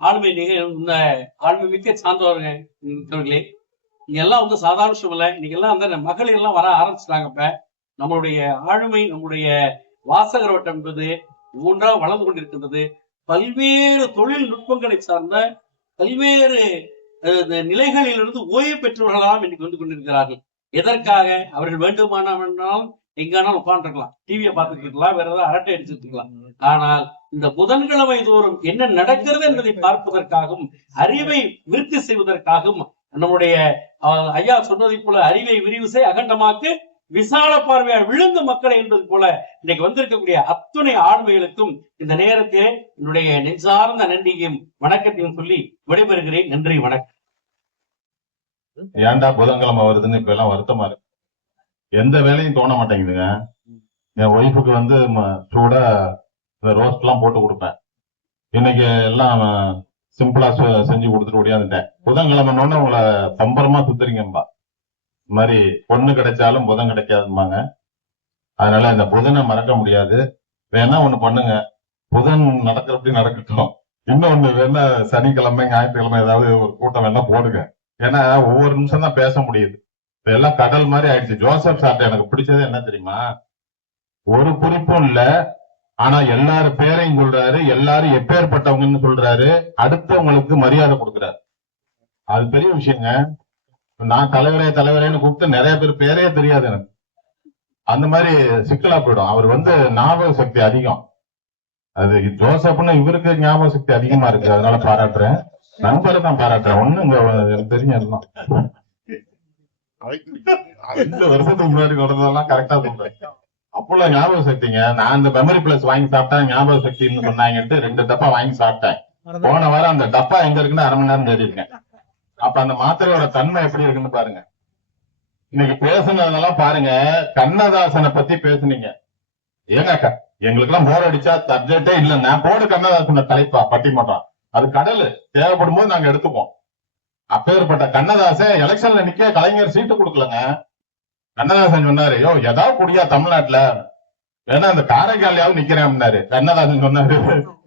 ஆளுமை ஆளுமை மிக்க சார்ந்தவர்களே, இங்க எல்லாம் வந்து சாதாரண விஷயம் இல்ல. இன்னைக்கு எல்லாம் அந்த மகளிர் எல்லாம் வர ஆரம்பிச்சிட்டாங்க. இப்ப நம்மளுடைய ஆளுமை, நம்முடைய வாசகர் வட்டம் என்பது ஒவ்வொன்றாக வளர்ந்து கொண்டிருக்கின்றது. பல்வேறு தொழில்நுட்பங்களை சார்ந்த பல்வேறு நிலைகளிலிருந்து ஓய்வு பெற்றவர்களாம் இன்னைக்கு வந்து கொண்டிருக்கிறார்கள். எதற்காக? அவர்கள் வேண்டுமானாலும் எங்கானாலும் உட்காந்துருக்கலாம், டிவியை பார்த்துட்டு இருக்கலாம், வேற ஏதாவது அரட்டை அடிச்சுட்டு இருக்கலாம். ஆனால் இந்த புதன்கிழமை தோறும் என்ன நடக்கிறது என்பதை பார்ப்பதற்காகவும் அறிவை விருத்தி செய்வதற்காகவும் நம்முடைய ஐயா சொன்னதை போல அறிவை விரிவு செய் அகண்டமாக்கு விசால பார்வையால் விழுந்த மக்களை என்பது போல இன்னைக்கு வந்திருக்கக்கூடிய அத்துணை ஆளுமைகளுக்கும் இந்த நேரத்தில் என்னுடைய நெஞ்சார்ந்த நன்றியும் வணக்கத்தையும் சொல்லி விடைபெறுகிறேன். நன்றி, வணக்கம். ஏன்டா புதன்கிழமை வருதுன்னு இப்ப எல்லாம் வருத்தமா இருக்கு. எந்த வேலையும் தோண மாட்டேங்குதுங்க. என் ஒய்ஃபுக்கு வந்து சூடா இந்த ரோஸ்ட் எல்லாம் போட்டு கொடுப்பேன். இன்னைக்கு எல்லாம் சிம்பிளா செஞ்சு கொடுத்துட்டு ஓடியாந்துட்டேன். புதன்கிழமைன்னு உங்களை பம்பரமா சுத்துறீங்கம்பா. இந்த மாதிரி பொண்ணு கிடைச்சாலும் புதன் கிடைக்காதும்பாங்க. அதனால இந்த புதனை மறக்க முடியாது. வேணா ஒண்ணு பண்ணுங்க, புதன் நடக்கிறப்படி நடக்கட்டும். இன்னொன்னு வேணா சனிக்கிழமை ஞாயிற்றுக்கிழமை ஏதாவது ஒரு கூட்டம் வேணா போடுங்க. ஏன்னா ஒவ்வொரு நிமிஷம் தான் பேச முடியுது. இப்ப எல்லாம் கடல் மாதிரி ஆயிடுச்சு. ஜோசப் சார்ட்ட எனக்கு பிடிச்சது என்ன தெரியுமா? ஒரு குறிப்பும் இல்ல, ஆனா எல்லாரும் பேரையும் சொல்றாரு, எல்லாரும் எப்பேற்பட்டவங்கன்னு சொல்றாரு, அடுத்தவங்களுக்கு மரியாதை கொடுக்குறாரு. அது பெரிய விஷயங்க. நான் தலைவரேன்னு கூப்பிட்டு நிறைய பேர் பேரே தெரியாது எனக்கு. அந்த மாதிரி சிக்கலா போயிடும். அவர் வந்து ஞாபக சக்தி அதிகம். அது ஜோசப்னு இவருக்கு ஞாபக சக்தி அதிகமா இருக்கு. அதனால பாராட்டுறேன், நண்பரை தான் பாராட்டுறேன். ஒண்ணு இங்க எனக்கு தெரியும் எல்லாம் 5 வருஷத்துக்கு முன்னாடி நடந்ததெல்லாம் கரெக்டா சொல்றேன். அப்பெல்லாம் ஞாபக சக்திங்க. நான் இந்த மெமரி பிளஸ் வாங்கி சாப்பிட்டா ஞாபக சக்தின்னு சொன்னாங்கன்ட்டு 2 டப்பா வாங்கி சாப்பிட்டேன். போன வாரம் அந்த டப்பா எங்க இருக்குன்னு 1/2 மணி நேரம் தேடிருக்கேன். அப்ப அந்த மாத்திரையோட தன்மை எப்படி இருக்குன்னு பாருங்க. இன்னைக்கு பேசுனதெல்லாம் பாருங்க. கண்ணதாசனை பத்தி பேசுனீங்க. ஏங்க எங்களுக்கு எல்லாம் போர் அடிச்சா சப்ஜெக்டே இல்லைன்னா போடு கண்ணதாசன தலைப்பா பட்டிமன்றம். அது கடல் தேவைப்படும் போது நாங்க எடுத்துப்போம். அப்பேற்பட்ட கண்ணதாசன் எலெக்ஷன்ல நிக்க கலைஞர் சீட்டு கொடுக்கலங்க. கண்ணதாசன் சொன்னாரு, யோ ஏதாவது குடியா தமிழ்நாட்டுல, வேணா அந்த காரைக்காலையாவது நிக்கிறேன் அப்படின்னாரு. கண்ணதாசன் சொன்னாரு,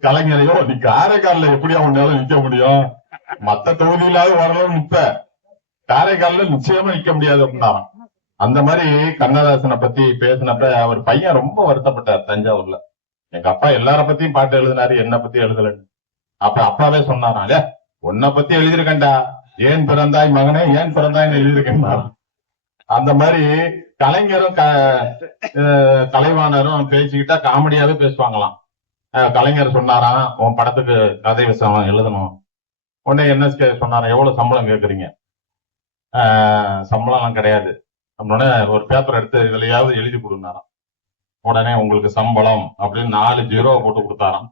கலைஞரையோ நீ காரைக்கால்ல எப்படியா உன்னால நிக்க முடியும், மத்த தொகுதியிலாவது ஓரளவு நிப்ப, காரைக்கால்ல நிச்சயமா நிக்க முடியாது அப்படின்னா. அந்த மாதிரி கண்ணதாசனை பத்தி பேசினப்ப அவர் பையன் ரொம்ப வருத்தப்பட்டார் தஞ்சாவூர்ல. எங்க அப்பா எல்லார பத்தியும் பாட்டு எழுதினாரு, என்ன பத்தி எழுதலன்னு. அப்ப அப்பாவே சொன்னாராம், உன்னை பத்தி எழுதியிருக்கேன்டா, ஏன் பிறந்தாய் மகனே, ஏன் பிறந்தாய்ன்னு எழுதியிருக்கேன். அந்த மாதிரி கலைஞரும் கலைவாணரும் பேசிக்கிட்டா காமெடியாவே பேசுவாங்களாம். கலைஞர் சொன்னாராம், உன் படத்துக்கு கதை விஷயம் எழுதணும். உடனே என்எஸ்கே சொன்னாராம், எவ்வளவு சம்பளம் கேக்குறீங்க? சம்பளம்லாம் கிடையாது. உடனே ஒரு பேப்பர் எடுத்து இதுலயாவது எழுதி கொடுனாராம். உடனே உங்களுக்கு சம்பளம் அப்படின்னு 4 0 போட்டு கொடுத்தாராம்.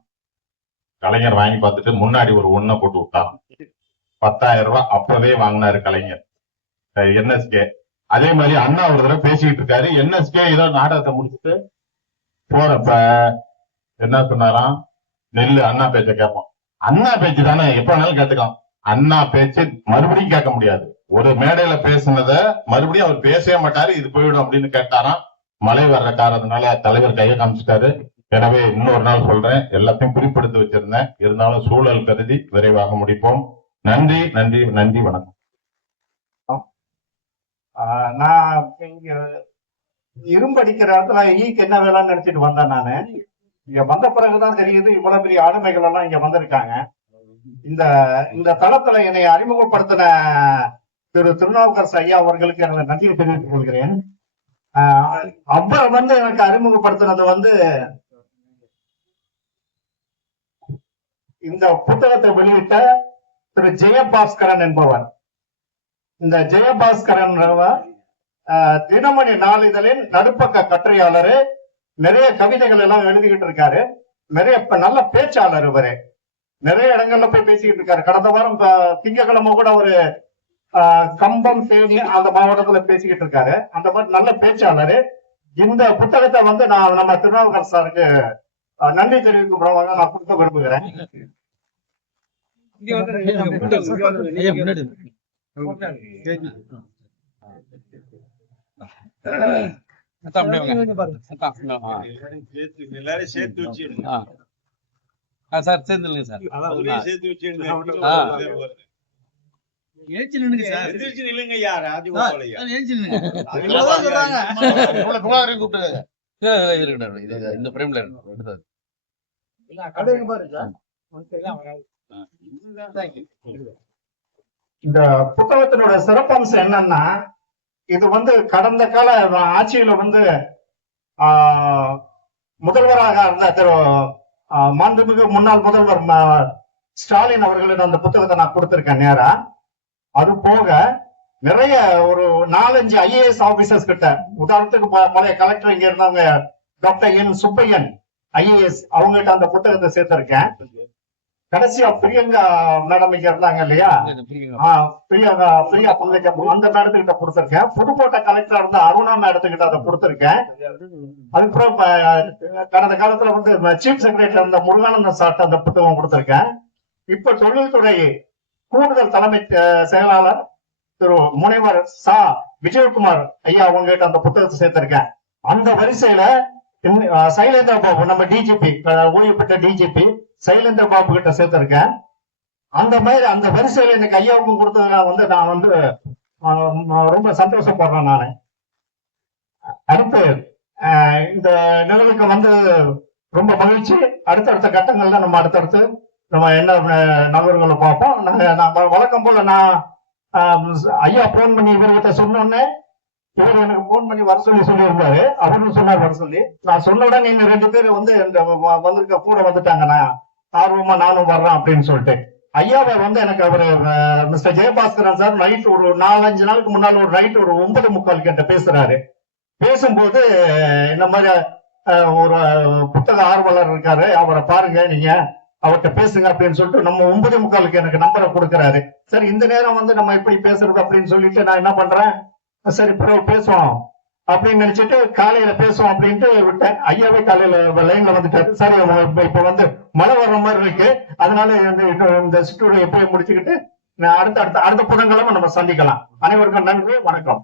கலைஞர் வாங்கி பார்த்துட்டு முன்னாடி ஒரு 1 போட்டு விட்டாராம். 10,000 ரூபாய் அப்பவே வாங்கினாரு கலைஞர். என்எஸ்கே அதே மாதிரி அண்ணா ஒரு தடவை பேசிக்கிட்டு இருக்காரு. என்எஸ்கே ஏதோ நாடகத்தை முடிச்சுட்டு போறப்ப என்ன சொன்னாராம், நெல்லு அண்ணா பேச்ச கேட்போம். அண்ணா பேச்சு தானே எப்ப வேணாலும் கேட்டுக்கலாம். அண்ணா பேச்சு மறுபடியும் கேட்க முடியாது. ஒரு மேடையில பேசுனத மறுபடியும் அவர் பேசவே மாட்டாரு, இது போயிடும் அப்படின்னு கேட்டாராம். மழை வர்ற காரணத்தினால தலைவர் கையை காமிச்சிட்டாரு. எனவே இன்னொரு நாள் சொல்றேன், எல்லாத்தையும் குறிப்பிடுத்து வச்சிருந்தேன். இருந்தாலும் சூழல் கருதி விரைவாக முடிப்போம். நன்றி நன்றி நன்றி, வணக்கம். நான் இங்க இரும்படிக்கிற இடத்துல ஈக்கு என்ன வேலைன்னு நினைச்சிட்டு வந்தேன். நானு இங்க வந்த பிறகுதான் தெரியுது இவ்வளவு பெரிய ஆளுமைகள் எல்லாம் இங்க வந்திருக்காங்க. இந்த தளத்துல என்னை அறிமுகப்படுத்தின திரு திருநாவுக்கரசு ஐயா அவர்களுக்கு எனது நன்றியை தெரிவித்துக் கொள்கிறேன். அவர் எனக்கு அறிமுகப்படுத்தினது இந்த புத்தகத்தை வெளியிட்ட திரு ஜெயபாஸ்கரன் என்பவர். இந்த ஜெயபாஸ்கரன் தினமணி நாளிதழின் நடுப்பக்க கட்டுரையாளரு, நிறைய கவிதைகள் எல்லாம் எழுதிக்கிட்டு இருக்காரு. நிறைய நல்ல பேச்சாளர். இவரு நிறைய இடங்கள்ல போய் பேசிக்கிட்டு இருக்காரு. கடந்த வாரம் திங்கட்கிழமை கூட ஒரு கம்பம், தேனி அந்த மாவட்டத்துல பேசிக்கிட்டு இருக்காரு. அந்த மாதிரி நல்ல பேச்சாளரு. இந்த புத்தகத்தை நான் நம்ம திருநாவுக்கரசு சாருக்கு நன்றி தெரிவிக்கும் மூலமாக நான் கொடுக்க விரும்புகிறேன். எல்லாரும் சேர்த்து வச்சிருங்க சார், சேர்ந்துருங்க சார். சேர்த்து வச்சிருங்க. எந்திரிச்சு நில்லுங்க. யார் ராஜகோபாலையா? இந்த பிரேம்ல இருக்கு. இந்த புத்தகத்தினோட சிறப்பம்சம் என்னன்னா, இது கடந்த கால ஆட்சியில முதல்வராக இருந்த திரு மாண்புமிகு முன்னாள் முதல்வர் ஸ்டாலின் அவர்களிடம் அந்த புத்தகத்தை நான் கொடுத்திருக்கேன் நேரா. அது போக நிறைய ஒரு 4-5 ஐஏஎஸ் ஆபீசர்ஸ் கிட்ட, உதாரணத்துக்கு பழைய கலெக்டர் இங்க இருந்தவங்க டாக்டர் என் சுப்பையன் ஐஏஎஸ், அவங்க கிட்ட அந்த புத்தகத்தை சேர்த்திருக்கேன். கடைசியா பிரியங்கா மேடம் இங்க இருந்தாங்க இல்லையா, பிரியா பங்கஜம், அந்த மேடத்துக்கிட்ட கொடுத்திருக்கேன். புதுக்கோட்டை கலெக்டரா இருந்த அருணா மேடத்துக்கிட்ட அதை கொடுத்திருக்கேன். அதுக்கப்புறம் கடந்த காலத்துல சீஃப் செக்ரட்டரி இருந்த முருகானந்தம் சார்ட்ட அந்த புத்தகம் கொடுத்திருக்கேன். இப்ப தொழில்துறை கூடுதல் தலைமை செயலாளர் திரு முனைவர் சா விஜயகுமார் ஐயா அவங்க கிட்ட அந்த புத்தகத்தை சேர்த்திருக்கேன். அந்த வரிசையில சைலேந்திர பாபு, நம்ம டிஜிபி, ஓய்வு பெற்ற டிஜிபி சைலேந்திர பாபு கிட்ட சேர்த்திருக்கேன். அந்த மாதிரி அந்த வரிசையில எனக்கு ஐயாவுக்கும் கொடுத்ததுல நான் ரொம்ப சந்தோஷப்படுறேன். நானு அடுத்து இந்த நிலைமைக்கு ரொம்ப மகிழ்ச்சி. அடுத்தடுத்த கட்டங்கள்ல நம்ம அடுத்தடுத்து நம்ம என்ன நகர்களை பார்ப்போம். நான் வழக்கம் போல நான் ஐயா போன் பண்ணி இவர்கிட்ட சொன்னோன்னே இவர் எனக்கு போன் பண்ணி வர சொல்லியிருந்தாரு. அவரும் சொன்னார் வர சொல்லி. நான் சொன்ன உடனே இன்னும் 2 பேர் வந்திருக்க கூட வந்துட்டாங்க. நான் ஆர்வமா நானும் வர்றேன் அப்படின்னு சொல்லிட்டு ஐயாவை எனக்கு அவரு மிஸ்டர் ஜெயபாஸ்கரன் சார் நைட் ஒரு 4-5 நாளுக்கு முன்னால ஒரு நைட் ஒரு 9:45 கிட்ட பேசுறாரு. பேசும்போது இந்த மாதிரி ஒரு புத்தக ஆர்வலர் இருக்காரு, அவரை பாருங்க, நீங்க அவர்கிட்ட பேசுங்க அப்படின்னு சொல்லிட்டு நம்ம 9:45 எனக்கு நம்பரை கொடுக்குறாரு. சரி, இந்த நேரம் நம்ம எப்படி பேசுறது அப்படின்னு சொல்லிட்டு நான் என்ன பண்றேன், சரி பிறகு பேசுவோம் அப்படின்னு நினைச்சிட்டு காலையில பேசுவோம் அப்படின்ட்டு விட்டேன். ஐயாவே காலையில லைன்ல வந்துட்டாரு. சரி, இப்ப மழை வர்ற மாதிரி இருக்கு, அதனால இந்த சிற்றூரை எப்படி முடிச்சுக்கிட்டு அடுத்த புதன்கிழமை நம்ம சந்திக்கலாம். அனைவருக்கும் நன்றி, வணக்கம்.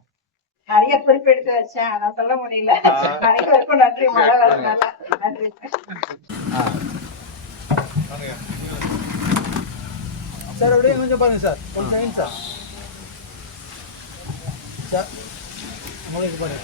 நிறைய குறிப்பெடுத்து வச்சேன், நான் சொல்ல முடியல. அனைவருக்கும் நன்றி. மழை வரதுனால நன்றி சார். அப்படியே கொஞ்சம் பாருங்க சார், கொஞ்சம் சார் சார் உங்களுக்கு பாருங்க.